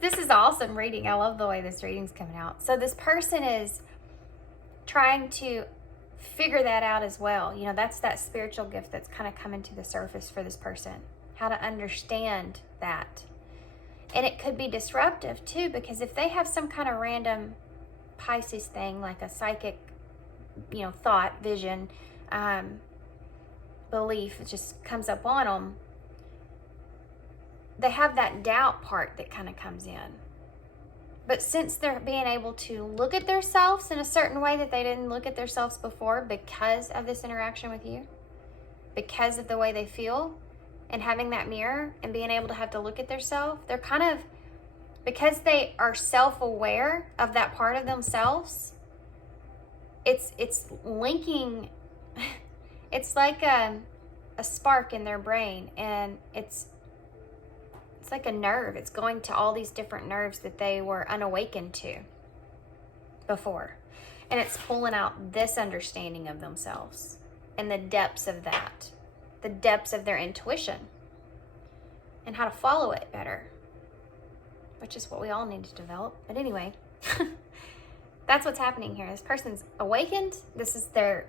This is awesome reading. I love the way this reading's coming out. So this person is trying to figure that out as well. That's that spiritual gift that's kind of coming to the surface for this person. How to understand that. And it could be disruptive too, because if they have some kind of random Pisces thing, like a psychic, thought, vision, belief, it just comes up on them, they have that doubt part that kind of comes in. But since they're being able to look at themselves in a certain way that they didn't look at themselves before because of this interaction with you, because of the way they feel, and having that mirror and being able to have to look at themselves, they're kind of, because they are self-aware of that part of themselves, it's linking, it's like a spark in their brain, and it's like a nerve. It's going to all these different nerves that they were unawakened to before. And it's pulling out this understanding of themselves and the depths of that, the depths of their intuition. and how to follow it better, which is what we all need to develop. But anyway, that's what's happening here. This person's awakened. This is their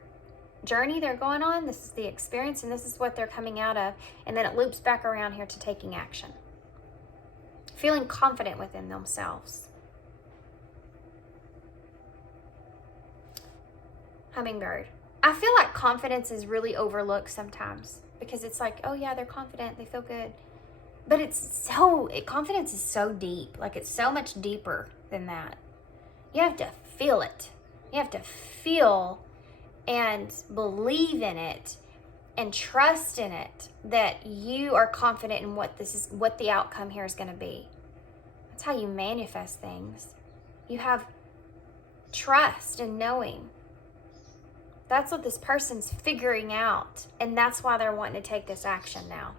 journey they're going on. This is the experience, and this is what they're coming out of. And then it loops back around here to taking action. Feeling confident within themselves. Hummingbird. I feel like confidence is really overlooked sometimes because it's like, oh yeah, they're confident, they feel good. But confidence is so deep. Like, it's so much deeper than that. You have to feel it. You have to feel and believe in it and trust in it that you are confident in what the outcome here is going to be. That's how you manifest things. You have trust and knowing. That's what this person's figuring out, and that's why they're wanting to take this action now.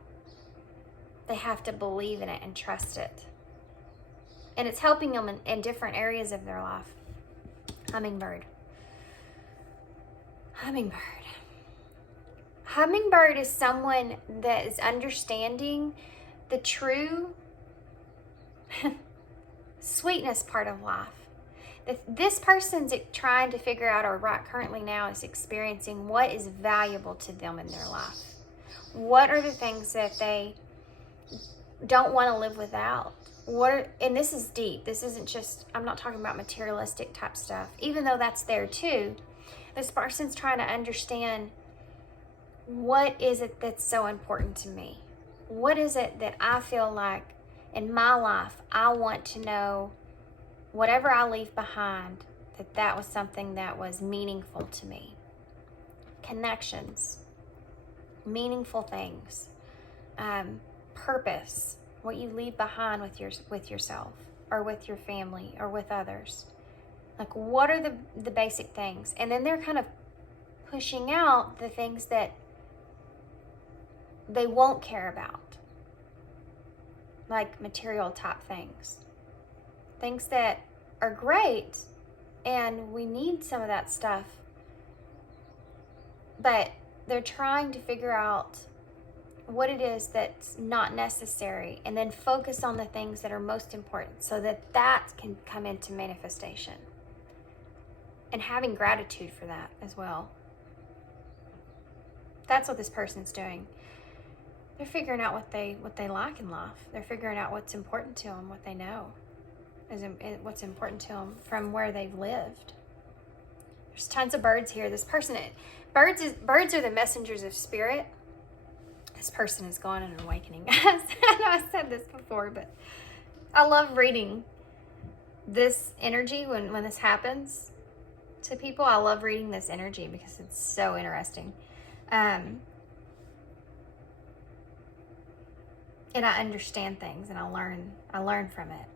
They have to believe in it and trust it. And it's helping them in different areas of their life. Hummingbird. Hummingbird. Hummingbird is someone that is understanding the true sweetness part of life. This person's trying to figure out, or right currently now is experiencing, what is valuable to them in their life. What are the things that they don't want to live without? And this is deep. This isn't just, I'm not talking about materialistic type stuff, even though that's there too. This person's trying to understand, what is it that's so important to me? What is it that I feel like in my life I want to know, whatever I leave behind, that was something that was meaningful to me. Connections, meaningful things, purpose, what you leave behind with yourself or with your family or with others. Like, what are the basic things? And then they're kind of pushing out the things that they won't care about, like material type things. Things that are great, and we need some of that stuff, but they're trying to figure out what it is that's not necessary, and then focus on the things that are most important so that can come into manifestation. And having gratitude for that as well. That's what this person's doing. They're figuring out what they like in life. They're figuring out what's important to them, what they know is what's important to them from where they've lived. There's tons of birds here. This person, birds are the messengers of spirit. This person is going on an awakening. I know I said this before, but I love reading this energy when this happens to people. I love reading this energy because it's so interesting. And I understand things, and I learn from it.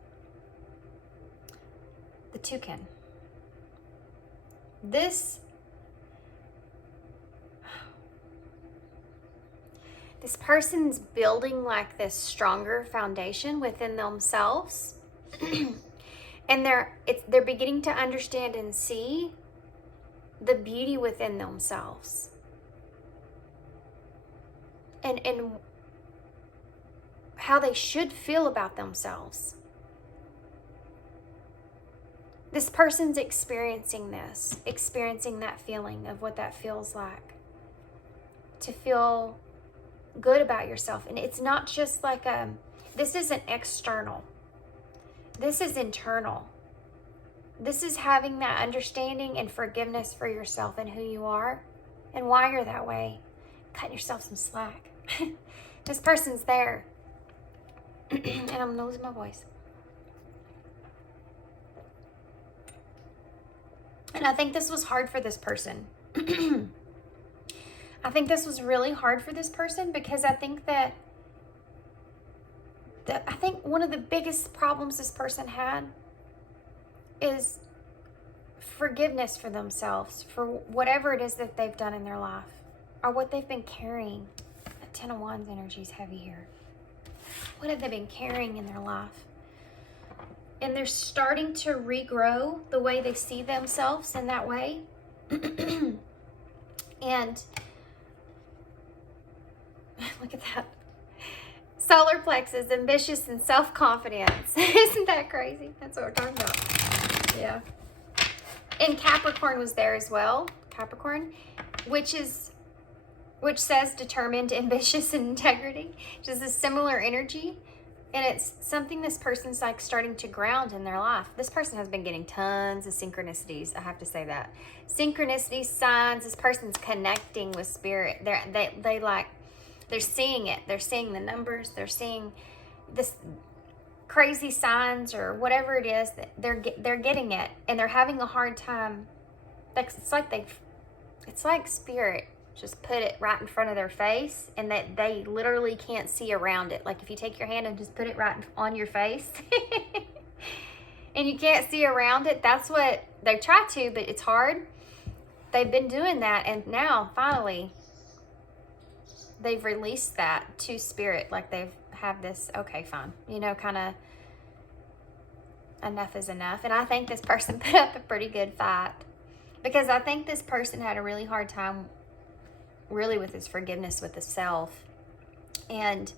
The toucan. This person's building like this stronger foundation within themselves. And they're beginning to understand and see the beauty within themselves. And how they should feel about themselves. This person's experiencing that feeling of what that feels like. To feel good about yourself. And it's not just like this isn't external. This is internal. This is having that understanding and forgiveness for yourself and who you are and why you're that way. Cutting yourself some slack. This person's there. And I'm gonna lose my voice. And I think this was hard for this person. I think this was really hard for this person because I think I think one of the biggest problems this person had is forgiveness for themselves for whatever it is that they've done in their life or what they've been carrying. That Ten of Wands energy is heavy here. What have they been carrying in their life? And they're starting to regrow the way they see themselves in that way. And look at that. solar plexus, ambitious and self-confidence. Isn't that crazy? That's what we're talking about. Yeah. And Capricorn was there as well. Capricorn, which says determined, ambitious, and integrity, which is a similar energy. And it's something this person's like starting to ground in their life. This person has been getting tons of synchronicities. I have to say that. Synchronicities, signs. This person's connecting with spirit. They're seeing it. They're seeing the numbers. They're seeing this crazy signs or whatever it is that they're getting it, and they're having a hard time. It's like spirit just put it right in front of their face, and that they literally can't see around it. Like if you take your hand and just put it right on your face and you can't see around it, that's what they try to, but it's hard. They've been doing that, and now finally they've released that to spirit. Like they've have this, okay, fine, you know, kind of enough is enough. And I think this person put up a pretty good fight, because I think this person had a really hard time really with his forgiveness with himself. And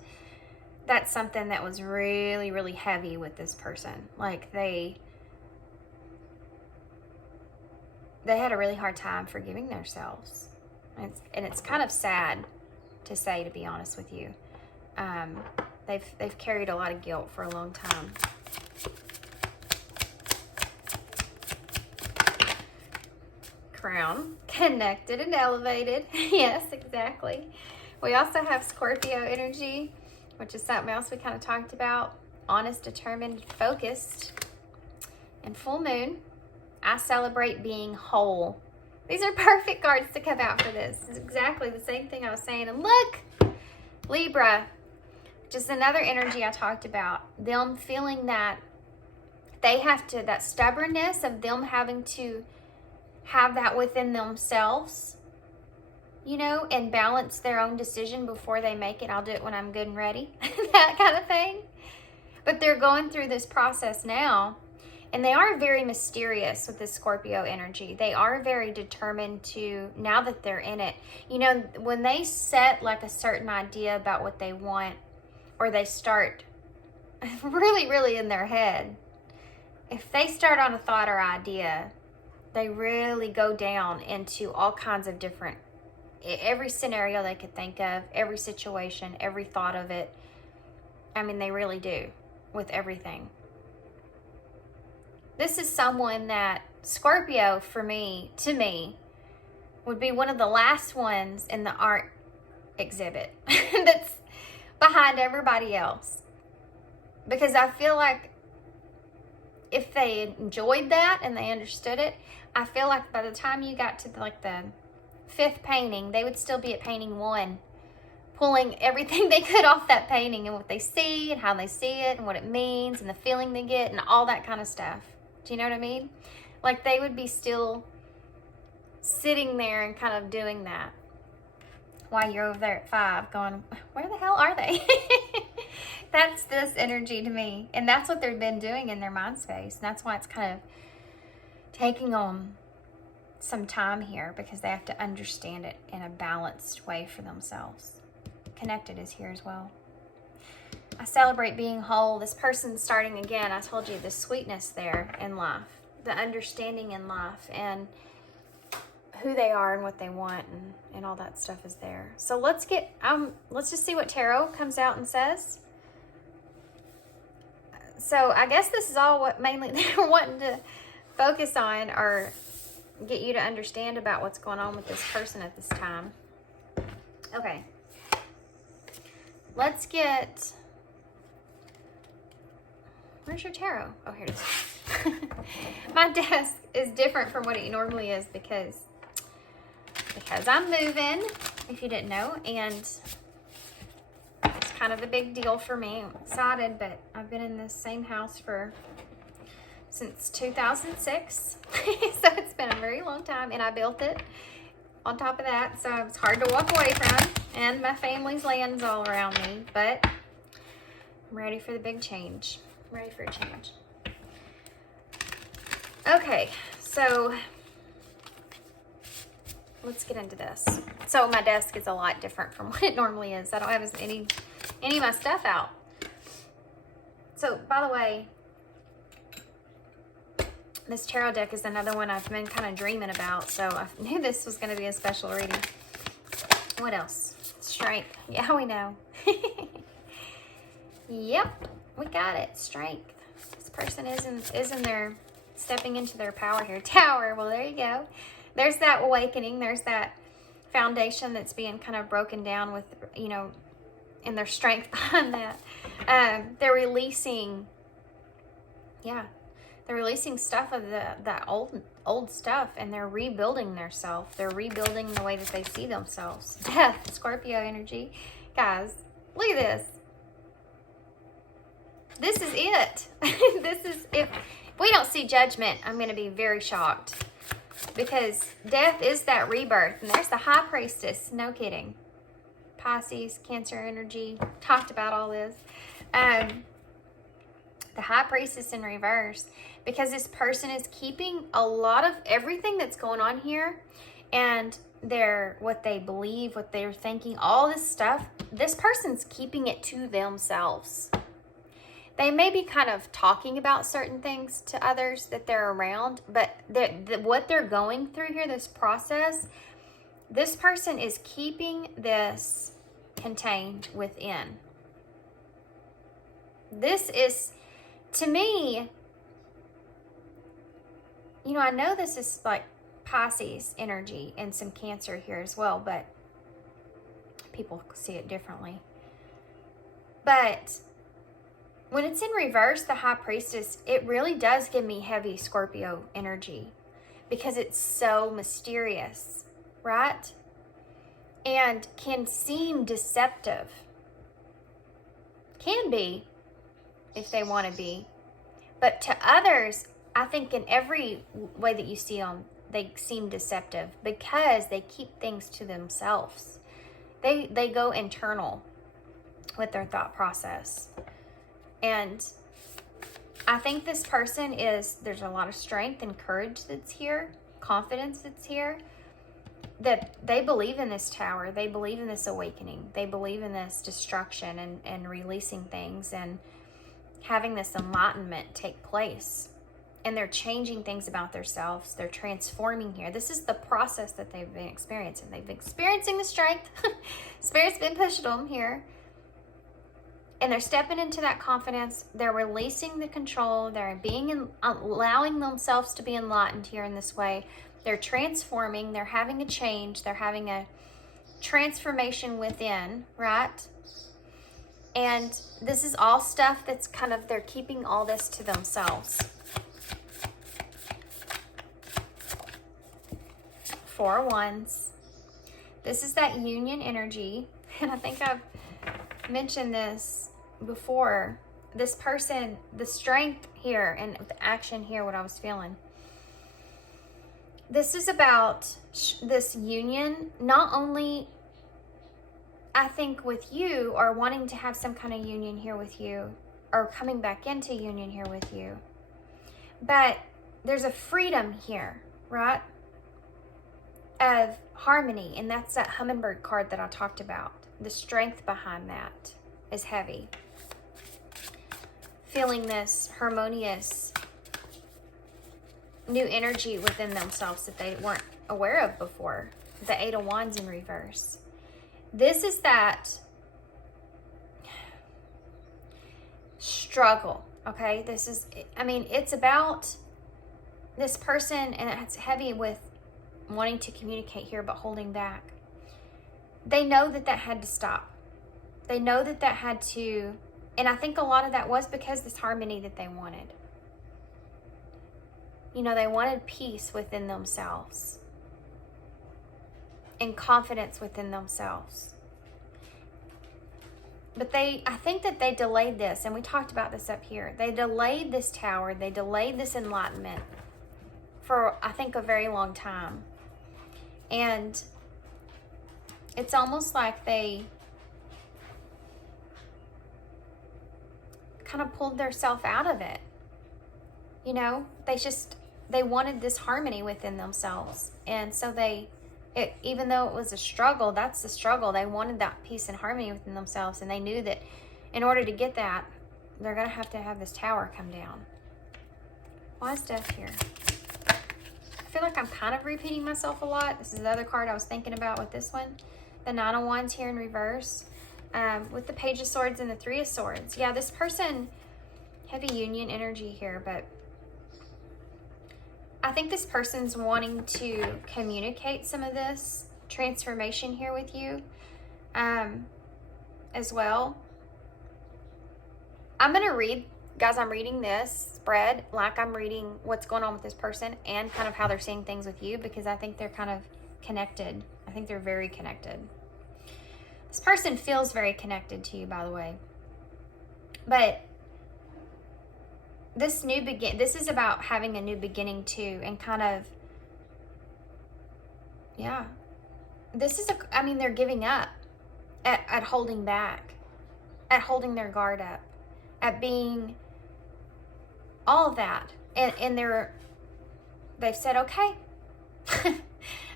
that's something that was really, really heavy with this person. Like they had a really hard time forgiving themselves. And it's kind of sad to say, to be honest with you. They've carried a lot of guilt for a long time. Crown, connected and elevated. Yes, exactly. We also have Scorpio energy, which is something else we kind of talked about. Honest, determined, focused. And full moon, I celebrate being whole. These are perfect cards to come out for this. It's exactly the same thing I was saying. And look, Libra, just another energy I talked about. Them feeling that they have to, that stubbornness of them having to have that within themselves, you know, and balance their own decision before they make it. I'll do it when I'm good and ready. That kind of thing. But they're going through this process now, and they are very mysterious with this Scorpio energy. They are very determined to, now that they're in it, you know, when they set like a certain idea about what they want, or they start really, really in their head, if they start on a thought or idea, they really go down into all kinds of different, every scenario they could think of, every situation, every thought of it. I mean, they really do with everything. This is someone that Scorpio, to me, would be one of the last ones in the art exhibit that's behind everybody else. Because I feel like if they enjoyed that and they understood it, I feel like by the time you got to like the 5th painting, they would still be at painting 1, pulling everything they could off that painting, and what they see and how they see it and what it means and the feeling they get and all that kind of stuff. Do you know what I mean? Like they would be still sitting there and kind of doing that while you're over there at 5 going, where the hell are they? That's this energy to me. And that's what they've been doing in their mind space. And that's why it's kind of taking on some time here, because they have to understand it in a balanced way for themselves. Connected is here as well. I celebrate being whole. This person's starting again. I told you the sweetness there in life, the understanding in life, and who they are and what they want, and all that stuff is there. So let's just see what tarot comes out and says. So I guess this is all what mainly they're wanting to focus on, or get you to understand about what's going on with this person at this time. Okay. Let's get, where's your tarot? Oh, here it is. My desk is different from what it normally is because I'm moving, if you didn't know, and it's kind of a big deal for me. I'm excited, but I've been in this same house since 2006, so it's been a very long time, and I built it on top of that, so it's hard to walk away from, and my family's land's all around me, but I'm ready for the big change. I'm ready for a change. Okay, so let's get into this. So my desk is a lot different from what it normally is. I don't have as many any of my stuff out. So, by the way, this tarot deck is another one I've been kind of dreaming about, so I knew this was going to be a special reading. What else? Strength. Yeah, we know. Yep, we got it. Strength. This person is in their, stepping into their power here. Tower. Well, there you go. There's that awakening. There's that foundation that's being kind of broken down with, you know, and their strength behind that. They're releasing, yeah, they're releasing stuff of that old stuff, and they're rebuilding themselves. They're rebuilding the way that they see themselves. Death, Scorpio energy. Guys, look at this. This is it. This is, if we don't see Judgment, I'm going to be very shocked. Because death is that rebirth. And there's the High Priestess. No kidding. Pisces, Cancer energy. Talked about all this. The High Priestess in reverse. Because this person is keeping a lot of everything that's going on here. And what they believe, what they're thinking, all this stuff. This person's keeping it to themselves. They may be kind of talking about certain things to others that they're around, but what they're going through here, this process, this person is keeping this contained within. This is, to me, you know, I know this is like Pisces energy and some Cancer here as well, but people see it differently. But when it's in reverse, the High Priestess, it really does give me heavy Scorpio energy because it's so mysterious, right? And can seem deceptive. Can be, if they want to be. But to others, I think in every way that you see them, they seem deceptive because they keep things to themselves. They go internal with their thought process. And I think this person there's a lot of strength and courage that's here, confidence that's here, that they believe in this tower. They believe in this awakening. They believe in this destruction and releasing things and having this enlightenment take place. And they're changing things about themselves. They're transforming here. This is the process that they've been experiencing. They've been experiencing the strength. Spirit's been pushing them here. And they're stepping into that confidence. They're releasing the control. They're allowing themselves to be enlightened here in this way. They're transforming. They're having a change. They're having a transformation within, right? And this is all stuff that's kind of, they're keeping all this to themselves. 4 of Wands. This is that union energy. And I think I've mentioned this before. This person, the strength here and the action here, what I was feeling. This is about this union, not only I think with you, or wanting to have some kind of union here with you, or coming back into union here with you, but there's a freedom here, right? Of harmony, and that's that hummingbird card that I talked about. The strength behind that is heavy. Feeling this harmonious new energy within themselves that they weren't aware of before. The 8 of Wands in reverse. This is that struggle, okay? This is, I mean, it's about this person, and it's heavy with wanting to communicate here but holding back. They know that that had to stop. They know that that had to, and I think a lot of that was because this harmony that they wanted. You know, they wanted peace within themselves and confidence within themselves. But I think that they delayed this, and we talked about this up here. They delayed this tower. They delayed this enlightenment for, I think, a very long time. And it's almost like they kind of pulled themselves out of it. You know, they wanted this harmony within themselves. And so they Even though it was a struggle, that's the struggle. They wanted that peace and harmony within themselves, and they knew that in order to get that, they're going to have this tower come down. Why is death here? I feel like I'm kind of repeating myself a lot. This is the other card I was thinking about with this one. The Nine of Wands here in reverse. With the Page of Swords and the Three of Swords. Yeah, this person, heavy union energy here, but I think this person's wanting to communicate some of this transformation here with you as well. I'm going to read, guys, I'm reading this spread like I'm reading what's going on with this person and kind of how they're seeing things with you, because I think they're kind of connected. I think they're very connected. This person feels very connected to you, by the way. But this is about having a new beginning too, and kind of, yeah. This is I mean, they're giving up at holding back, at holding their guard up, at being all of that. And they've said, okay,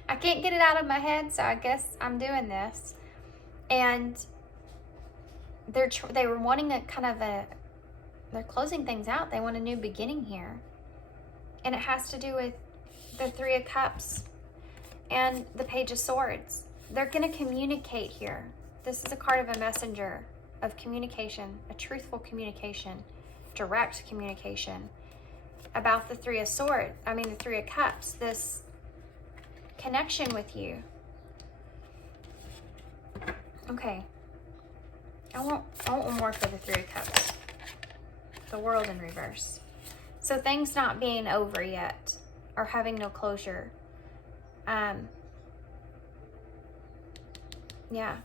I can't get it out of my head, so I guess I'm doing this. And they were wanting a kind of they're closing things out. They want a new beginning here. And it has to do with the Three of Cups and the Page of Swords. They're going to communicate here. This is a card of a messenger of communication, a truthful communication, direct communication about the Three of Swords. I mean, the Three of Cups, this connection with you. Okay. I want one more for the Three of Cups. The World in reverse. So things not being over yet, or having no closure. Yeah.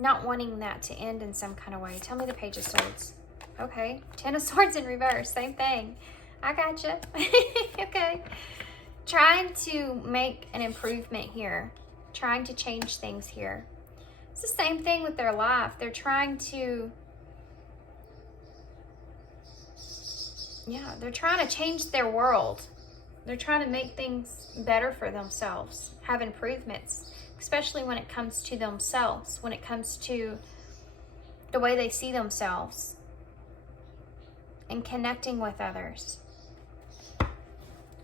Not wanting that to end in some kind of way. Tell me the Page of Swords. Okay. Ten of Swords in reverse. Same thing. I gotcha. Okay. Trying to make an improvement here. Trying to change things here. It's the same thing with their life. They're trying to, they're trying to change their world. They're trying to make things better for themselves, have improvements, especially when it comes to themselves, when it comes to the way they see themselves and connecting with others.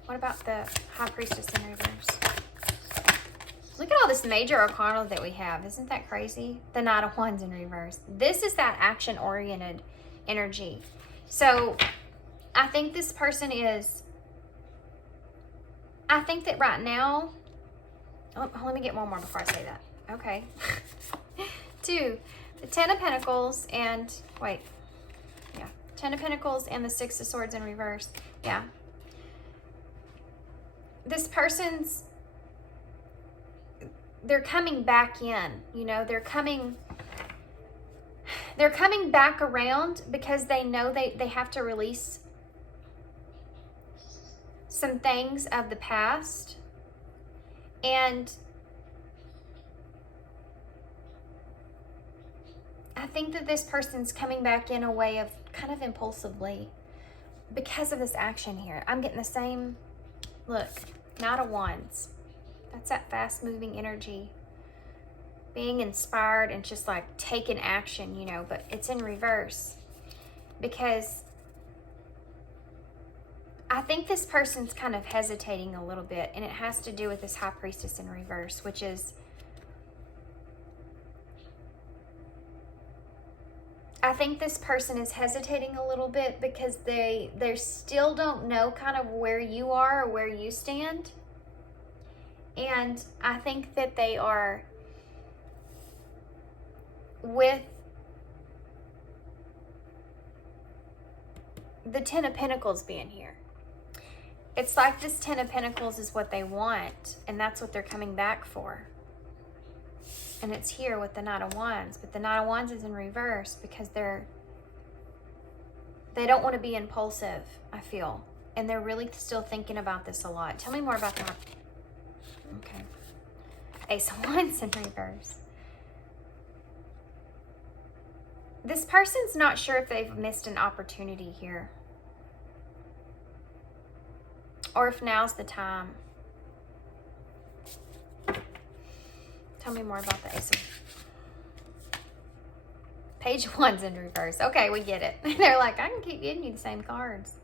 What about the High Priestess in reverse? Look at all this major arcana that we have. Isn't that crazy? The Knight of Wands in reverse. This is that action-oriented energy. So I think this person is, I think that right now, oh, let me get one more before I say that. Okay. 2, the Ten of Pentacles and, Ten of Pentacles and the Six of Swords in reverse. Yeah. This person's, they're coming back in, they're coming back around because they know they have to release some things of the past. And I think that this person's coming back in a way of kind of impulsively because of this action here. I'm getting the same, look, Knight of Wands. That's that fast-moving energy. Being inspired and just like taking action, but it's in reverse. Because I think this person's kind of hesitating a little bit, and it has to do with this High Priestess in reverse, which is, I think this person is hesitating a little bit because they still don't know kind of where you are or where you stand. And I think that they are with the Ten of Pentacles being here. It's like this Ten of Pentacles is what they want, and that's what they're coming back for. And it's here with the Knight of Wands, but the Knight of Wands is in reverse because they don't want to be impulsive, I feel. And they're really still thinking about this a lot. Tell me more about that. Okay. Ace of Wands in reverse. This person's not sure if they've missed an opportunity here, or if now's the time. Tell me more about the Ace of... Page of Wands in reverse. Okay, we get it. They're like, I can keep giving you the same cards.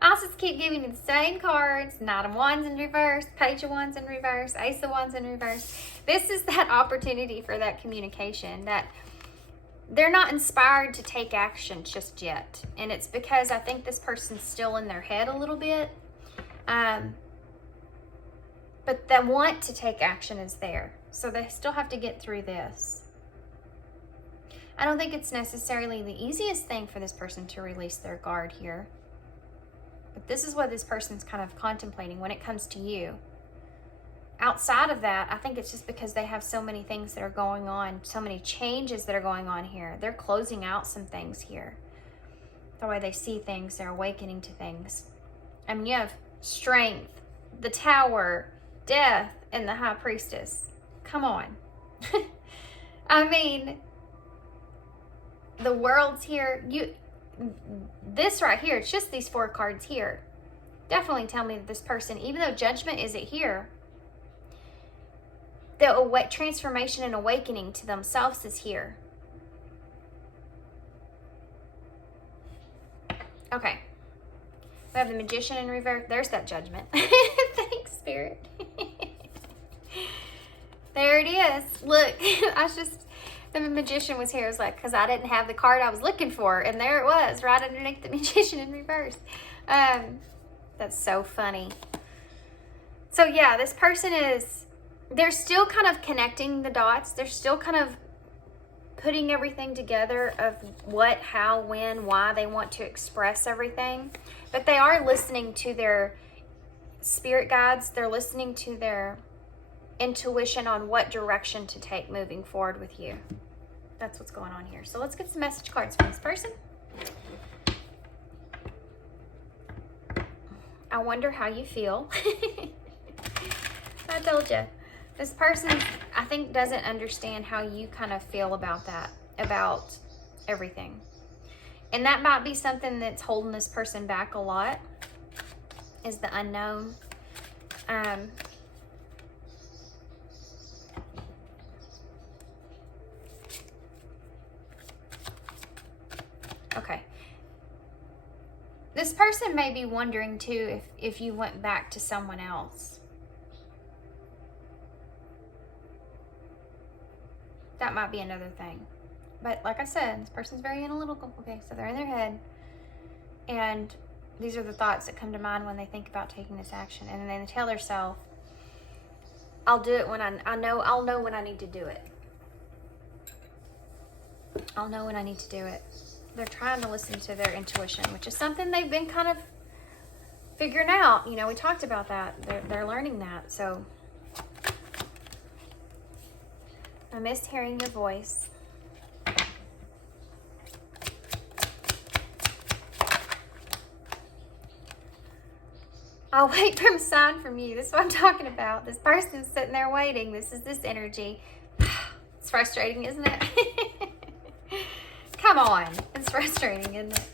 I'll just keep giving you the same cards. Knight of Wands in reverse, Page of Wands in reverse, Ace of Wands in reverse. This is that opportunity for that communication, that they're not inspired to take action just yet. And it's because I think this person's still in their head a little bit. But the want to take action is there. So they still have to get through this. I don't think it's necessarily the easiest thing for this person to release their guard here. But this is what this person's kind of contemplating when it comes to you. Outside of that, I think it's just because they have so many things that are going on, so many changes that are going on here. They're closing out some things here. The way they see things, they're awakening to things. I mean, you have Strength, the Tower, Death, and the High Priestess. Come on. I mean, the World's here. This right here, it's just these 4 cards here. Definitely tell me that this person, even though Judgment isn't here, the transformation and awakening to themselves is here. Okay. We have the Magician in reverse. There's that Judgment. Thanks, Spirit. There it is. Look, the Magician was here. It was like, because I didn't have the card I was looking for. And there it was, right underneath the Magician in reverse. That's so funny. So yeah, this person they're still kind of connecting the dots. They're still kind of putting everything together of what, how, when, why they want to express everything. But they are listening to their spirit guides. They're listening to their intuition on what direction to take moving forward with you. That's what's going on here. So let's get some message cards from this person. I wonder how you feel. I told you. This person, I think, doesn't understand how you kind of feel about that, about everything. And that might be something that's holding this person back a lot, is the unknown. Okay. This person may be wondering too if you went back to someone else. That might be another thing. But like I said, this person's very analytical. Okay, so they're in their head. And these are the thoughts that come to mind when they think about taking this action. And then they tell themselves, I'll do it when I'll know when I need to do it. I'll know when I need to do it. They're trying to listen to their intuition, which is something they've been kind of figuring out. You know, we talked about that. They're learning that. So I missed hearing your voice. I'll wait for a sign from you. This is what I'm talking about. This person's sitting there waiting. This is this energy. It's frustrating, isn't it? Come on. It's frustrating, isn't it?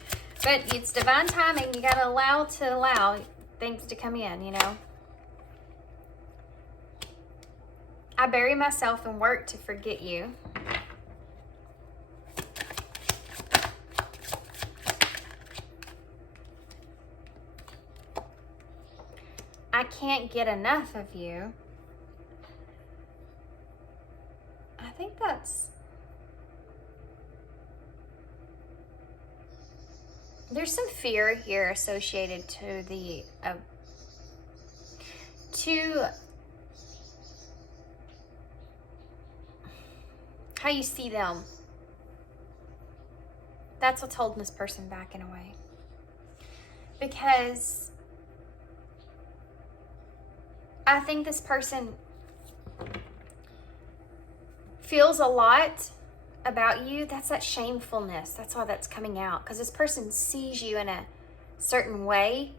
But it's divine timing. You got to allow things to come in, you know. I bury myself in work to forget you. I can't get enough of you. I think that's... There's some fear here associated to the... how you see them. That's what's holding this person back in a way. Because I think this person feels a lot about you. That's that shamefulness. That's why that's coming out. Because this person sees you in a certain way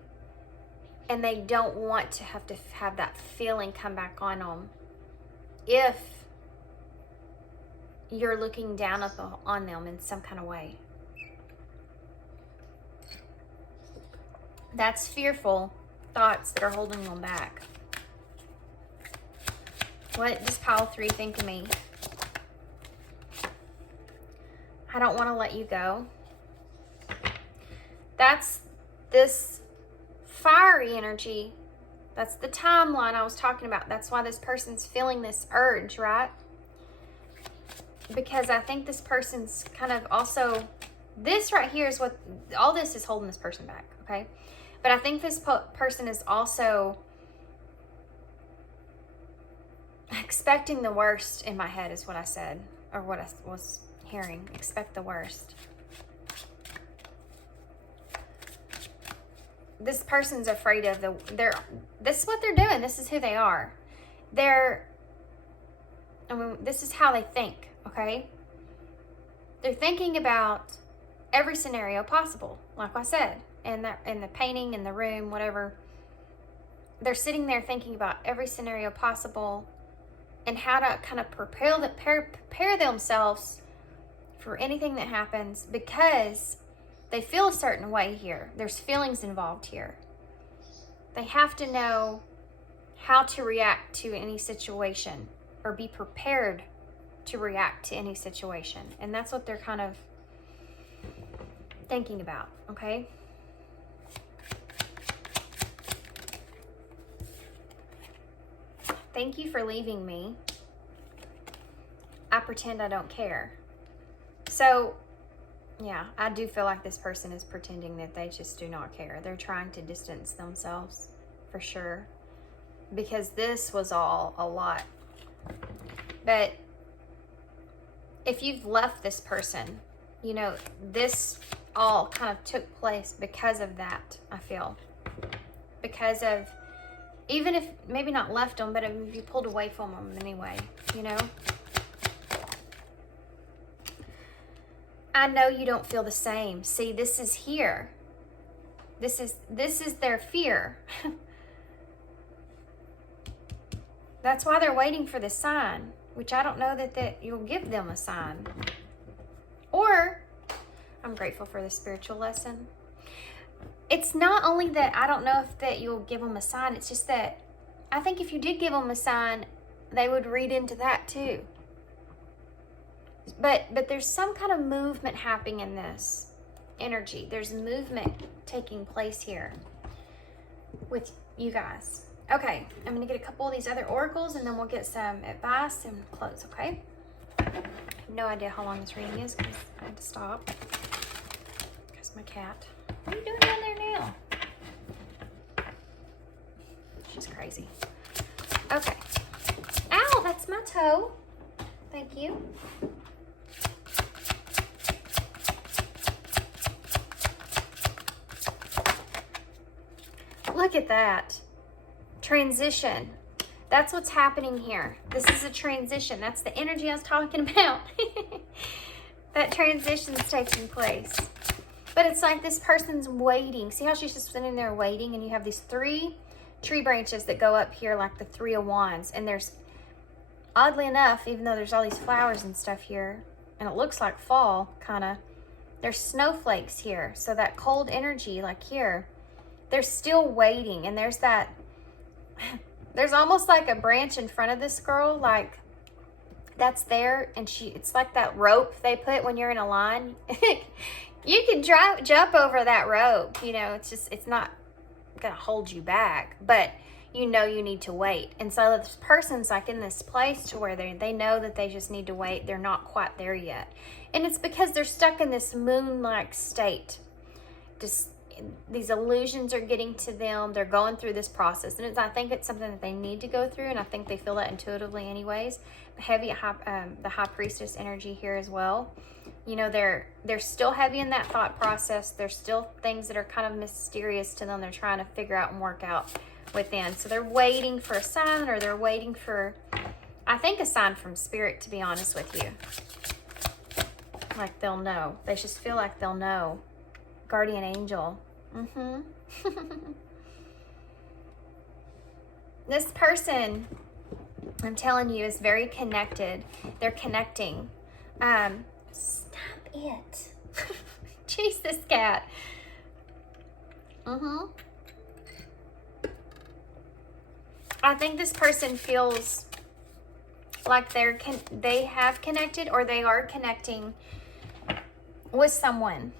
and they don't want to have that feeling come back on them if you're looking down on them in some kind of way. That's fearful thoughts that are holding them back. What does pile 3 think of me? I don't want to let you go. That's this fiery energy. That's the timeline I was talking about. That's why this person's feeling this urge, right? Because I think this person's kind of also, this right here is what, all this is holding this person back, okay? But I think this person is also expecting the worst in my head is what I said, or what I was hearing. Expect the worst. This person's afraid of this is what they're doing. This is who they are. This is how they think, okay? They're thinking about every scenario possible, like I said, in the painting, in the room, whatever. They're sitting there thinking about every scenario possible and how to kind of prepare themselves for anything that happens, because they feel a certain way here. There's feelings involved here. They have to know how to react to any situation, or be prepared to react to any situation. And that's what they're kind of thinking about, okay? Thank you for leaving me. I pretend I don't care. So, yeah, I do feel like this person is pretending that they just do not care. They're trying to distance themselves, for sure. Because this was all a lot. But if you've left this person, you know, this all kind of took place because of that, I feel. Because of, even if maybe not left them, but if you pulled away from them anyway, you know. I know you don't feel the same. See, this is here. This is their fear. That's why they're waiting for the sign, which I don't know that you'll give them a sign. Or, I'm grateful for the spiritual lesson. It's not only that I don't know if that you'll give them a sign, it's just that I think if you did give them a sign, they would read into that too. But there's some kind of movement happening in this energy. There's movement taking place here with you guys. Okay, I'm going to get a couple of these other oracles, and then we'll get some advice and close, okay? I have no idea how long this reading is because I had to stop. Because my cat. What are you doing down there now? She's crazy. Okay. Ow, that's my toe. Thank you. Look at that. Transition. That's what's happening here. This is a transition. That's the energy I was talking about. That transition's taking place. But it's like this person's waiting. See how she's just sitting there waiting, and you have these 3 tree branches that go up here like the 3 of Wands. And there's, oddly enough, even though there's all these flowers and stuff here, and it looks like fall, kind of, there's snowflakes here. So that cold energy, like here, they're still waiting. And there's that, there's almost like a branch in front of this girl, like that's there, and it's like that rope they put when you're in a line. You can jump over that rope, you know, it's not gonna hold you back, but you know you need to wait. And so this person's like in this place to where they know that they just need to wait. They're not quite there yet. And it's because they're stuck in this moon-like state. Just these illusions are getting to them. They're going through this process, and I think it's something that they need to go through, and I think they feel that intuitively anyways. Heavy the high priestess energy here as well. You know, they're still heavy in that thought process. There's still things that are kind of mysterious to them. They're trying to figure out and work out within. So they're waiting for a sign, or they're waiting for, I think, a sign from spirit, to be honest with you. Like they'll know. They just feel like they'll know. Guardian angel. This person, I'm telling you, is very connected. They're connecting. Stop it. Chase this cat. I think this person feels like they have connected, or they are connecting with someone,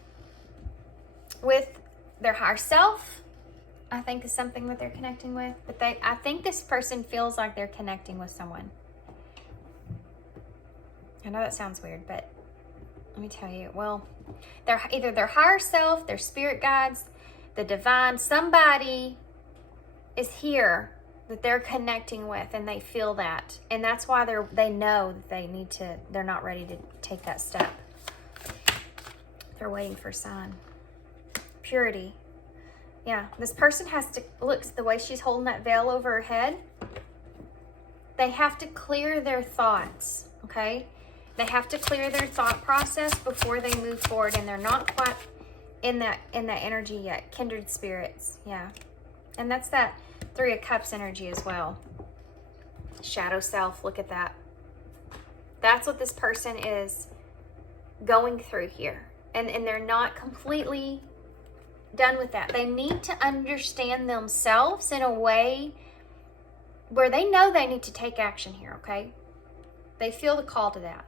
with their higher self. I think is something that they're connecting with, but I think this person feels like they're connecting with someone. I know that sounds weird, but let me tell you, well, they're either their higher self, their spirit guides, the divine, somebody is here that they're connecting with, and they feel that, and that's why they know that they're not ready to take that step. They're waiting for a sign. Purity. Yeah, this person has to, look, the way she's holding that veil over her head, they have to clear their thoughts, okay? They have to clear their thought process before they move forward, and they're not quite in that energy yet. Kindred spirits, yeah. And that's that Three of Cups energy as well. Shadow self, look at that. That's what this person is going through here. And they're not completely done with that. They need to understand themselves in a way where they know they need to take action here, okay? They feel the call to that.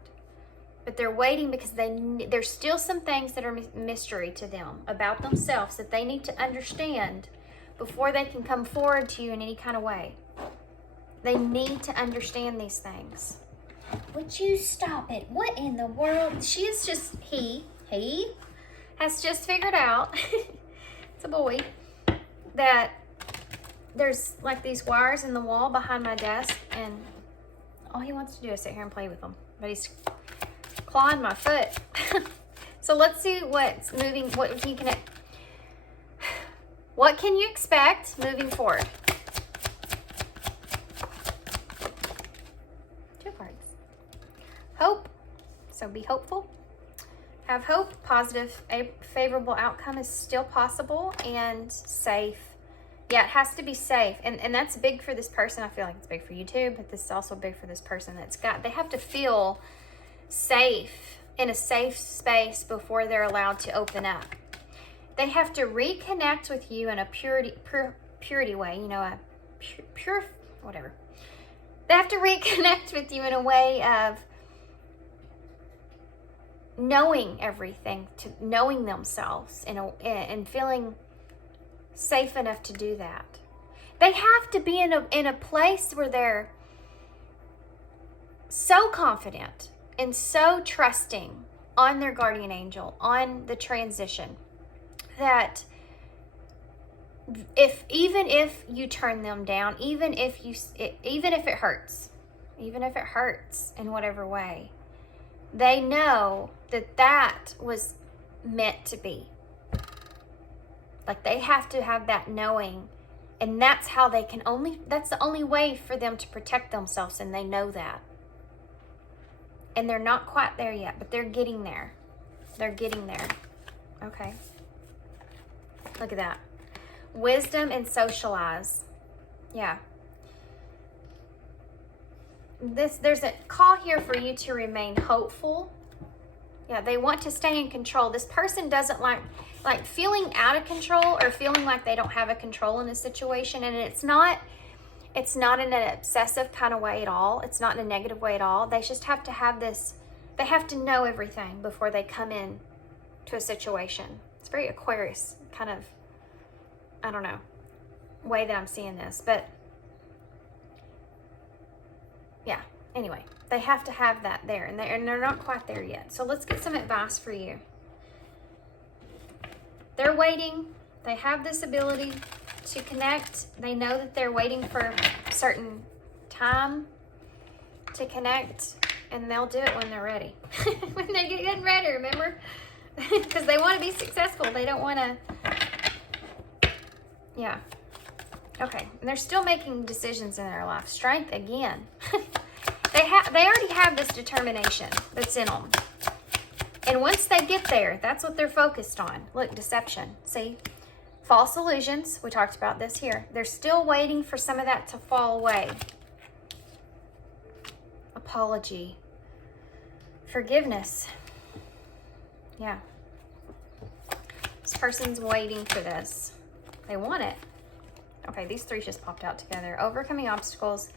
But they're waiting because there's still some things that are mystery to them about themselves that they need to understand before they can come forward to you in any kind of way. They need to understand these things. Would you stop it? What in the world? He has just figured out, it's a boy, that there's like these wires in the wall behind my desk, and all he wants to do is sit here and play with them. But he's clawing my foot. So let's see what's moving, what can you expect moving forward? Two cards. Hope. So be hopeful. Have hope. Positive, a favorable outcome is still possible, and safe. Yeah, it has to be safe. And that's big for this person. I feel like it's big for you too, but this is also big for this person. They have to feel safe, in a safe space before they're allowed to open up. They have to reconnect with you in a purity way, you know, a pure, whatever. They have to reconnect with you in a way of knowing everything, to knowing themselves, and feeling safe enough to do that. They have to be in a place where they're so confident and so trusting on their guardian angel, on the transition, that even if you turn them down, even if it hurts in whatever way, they know that was meant to be. Like, they have to have that knowing, and that's the only way for them to protect themselves, and they know that. And they're not quite there yet, but they're getting there. They're getting there. Okay. Look at that. Wisdom and socialize. Yeah. There's a call here for you to remain hopeful. Yeah, they want to stay in control. This person doesn't like feeling out of control, or feeling like they don't have a control in a situation. And it's not in an obsessive kind of way at all. It's not in a negative way at all. They just have to have this, they have to know everything before they come in to a situation. It's very Aquarius kind of, I don't know, way that I'm seeing this. But yeah, anyway, they have to have that there, and they're not quite there yet. So let's get some advice for you. They're waiting. They have this ability to connect. They know that they're waiting for a certain time to connect, and they'll do it when they're ready. When they get good and ready, remember? Because they want to be successful. They don't want to, yeah. Okay, and they're still making decisions in their life. Strength again. They already have this determination that's in them. And once they get there, that's what they're focused on. Look, deception. See? False illusions. We talked about this here. They're still waiting for some of that to fall away. Apology. Forgiveness. Yeah. This person's waiting for this. They want it. Okay, these three just popped out together. Overcoming obstacles.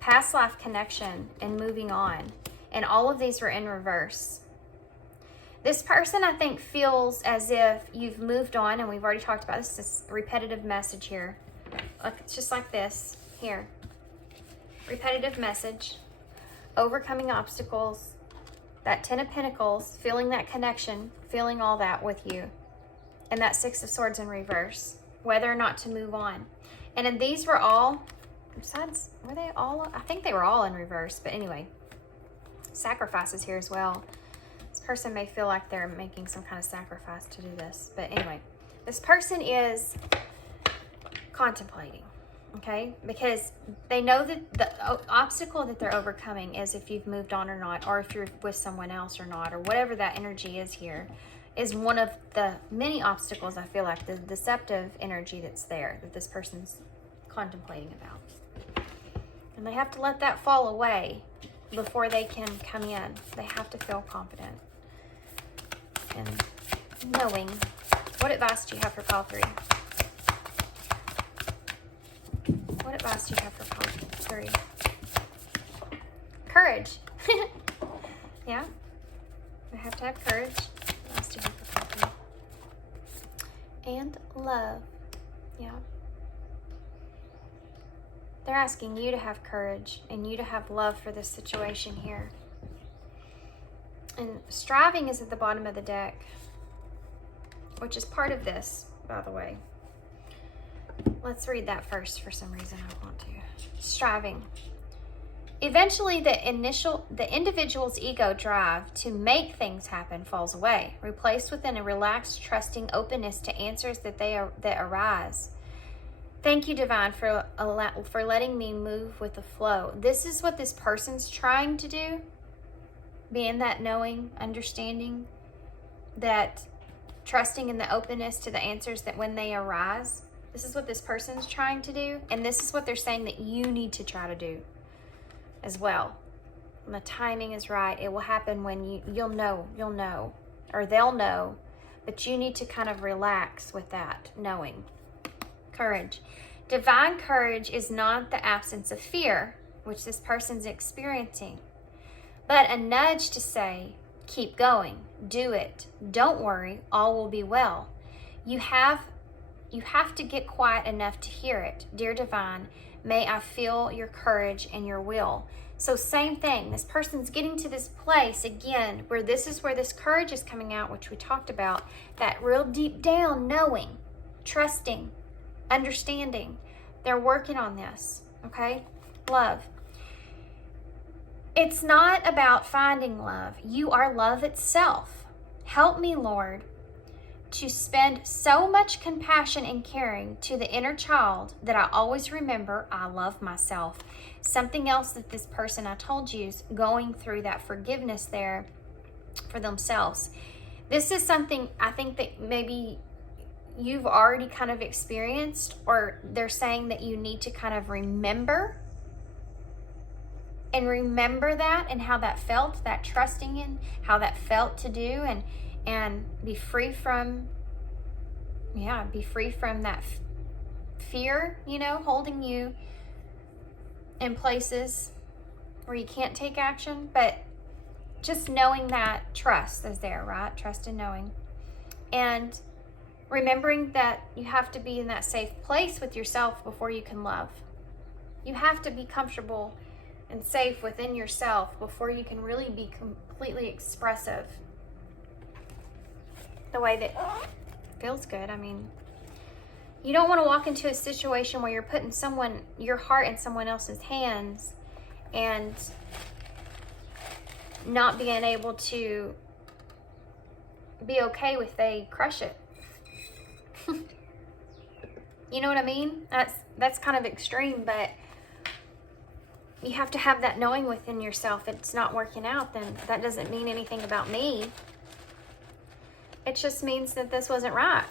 past life connection, and moving on. And all of these were in reverse. This person, I think, feels as if you've moved on, and we've already talked about this repetitive message here. It's just like this here. Repetitive message, overcoming obstacles, that 10 of Pentacles, feeling that connection, feeling all that with you, and that 6 of Swords in reverse, whether or not to move on. And then these were all, besides, were they all? I think they were all in reverse, but anyway, sacrifices here as well. This person may feel like they're making some kind of sacrifice to do this, but anyway, this person is contemplating. Okay, because they know that the obstacle that they're overcoming is if you've moved on or not, or if you're with someone else or not, or whatever that energy is here, is one of the many obstacles, I feel like, the deceptive energy that's there, that this person's contemplating about. And they have to let that fall away before they can come in. They have to feel confident and knowing. What advice do you have for pile 3? What advice do you have for pile 3? Courage. Yeah. We have to have courage. What else do you have for pile 3? And love. Yeah. They're asking you to have courage and you to have love for this situation here. And striving is at the bottom of the deck, which is part of this, by the way. Let's read that first for some reason I want to. Striving. Eventually, the individual's ego drive to make things happen falls away, replaced within a relaxed, trusting openness to answers that arise. Thank you, Divine, for letting me move with the flow. This is what this person's trying to do. Be in that knowing, understanding, that trusting in the openness to the answers that when they arise. This is what this person's trying to do, and this is what they're saying that you need to try to do as well. When the timing is right, it will happen when you'll know, or they'll know, but you need to kind of relax with that knowing. Courage. Divine courage is not the absence of fear, which this person's experiencing, but a nudge to say, keep going, do it, don't worry, all will be well. You have to get quiet enough to hear it. Dear Divine, may I feel your courage and your will. So same thing, this person's getting to this place again, where this is where this courage is coming out, which we talked about, that real deep down knowing, trusting, understanding. They're working on this, okay? Love. It's not about finding love. You are love itself. Help me, Lord, to spend so much compassion and caring to the inner child that I always remember I love myself. Something else that this person I told you is going through that forgiveness there for themselves. This is something I think that maybe you've already kind of experienced, or they're saying that you need to kind of remember that and how that felt, that trusting in how that felt to do, and be free from that fear, holding you in places where you can't take action, but just knowing that trust is there, right? Trust and knowing. And remembering that you have to be in that safe place with yourself before you can love. You have to be comfortable and safe within yourself before you can really be completely expressive the way that feels good. I mean, you don't want to walk into a situation where you're putting your heart in someone else's hands and not being able to be okay with they crush it. You know what I mean? That's kind of extreme, but you have to have that knowing within yourself. If it's not working out, then that doesn't mean anything about me. It just means that this wasn't right.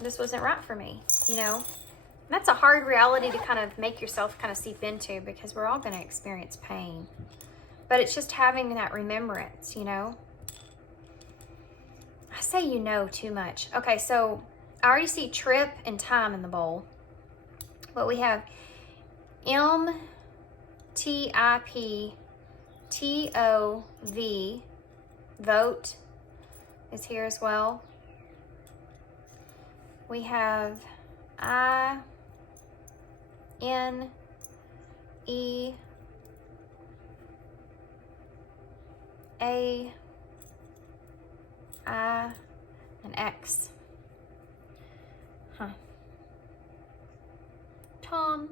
This wasn't right for me, That's a hard reality to kind of make yourself kind of seep into, because we're all going to experience pain. But it's just having that remembrance, I say too much. Okay, so I already see trip and time in the bowl. But we have 𝙤𝚎𝚙𝚝𝚑, vote is here as well. We have 𝐼NEAI and X. Tom,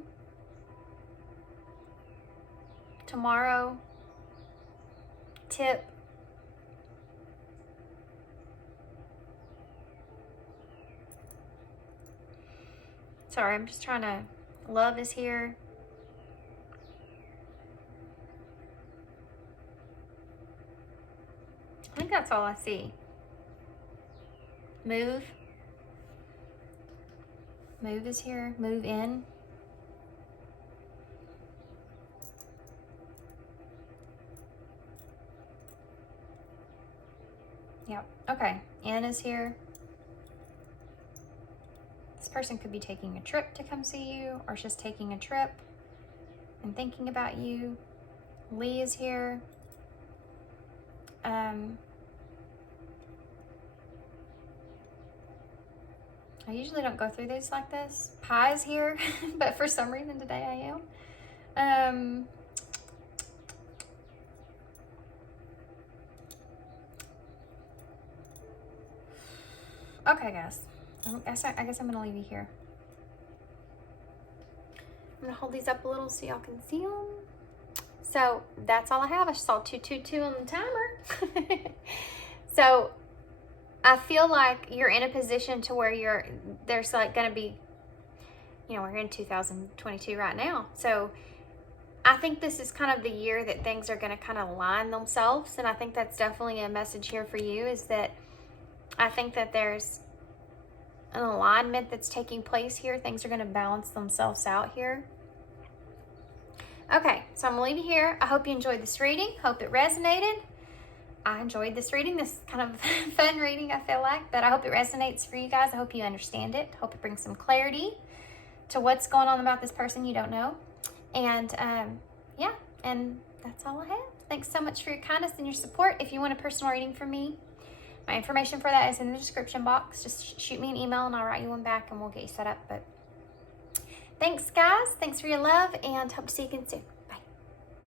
tomorrow, tip, sorry, I'm just trying to, love is here. I think that's all I see. Move is here, move in. Yep, okay, N is here. This person could be taking a trip to come see you, or just taking a trip and thinking about you. Lee is here. I usually don't go through these like this. Pi is here, but for some reason today I am. Okay, guys. I guess I'm gonna leave you here. I'm gonna hold these up a little so y'all can see them. So that's all I have. I saw 222 on the timer. So I feel like you're in a position to where there's like gonna be, you know, we're in 2022 right now. So I think this is kind of the year that things are gonna kind of align themselves. And I think that's definitely a message here for you, is that I think that there's an alignment that's taking place here. Things are going to balance themselves out here. Okay, so I'm going to leave you here. I hope you enjoyed this reading. Hope it resonated. I enjoyed this reading. This kind of fun reading, I feel like, but I hope it resonates for you guys. I hope you understand it. I hope it brings some clarity to what's going on about this person you don't know. And yeah, and that's all I have. Thanks so much for your kindness and your support. If you want a personal reading from me, my information for that is in the description box. Just shoot me an email and I'll write you one back and we'll get you set up. But thanks, guys. Thanks for your love, and hope to see you again soon.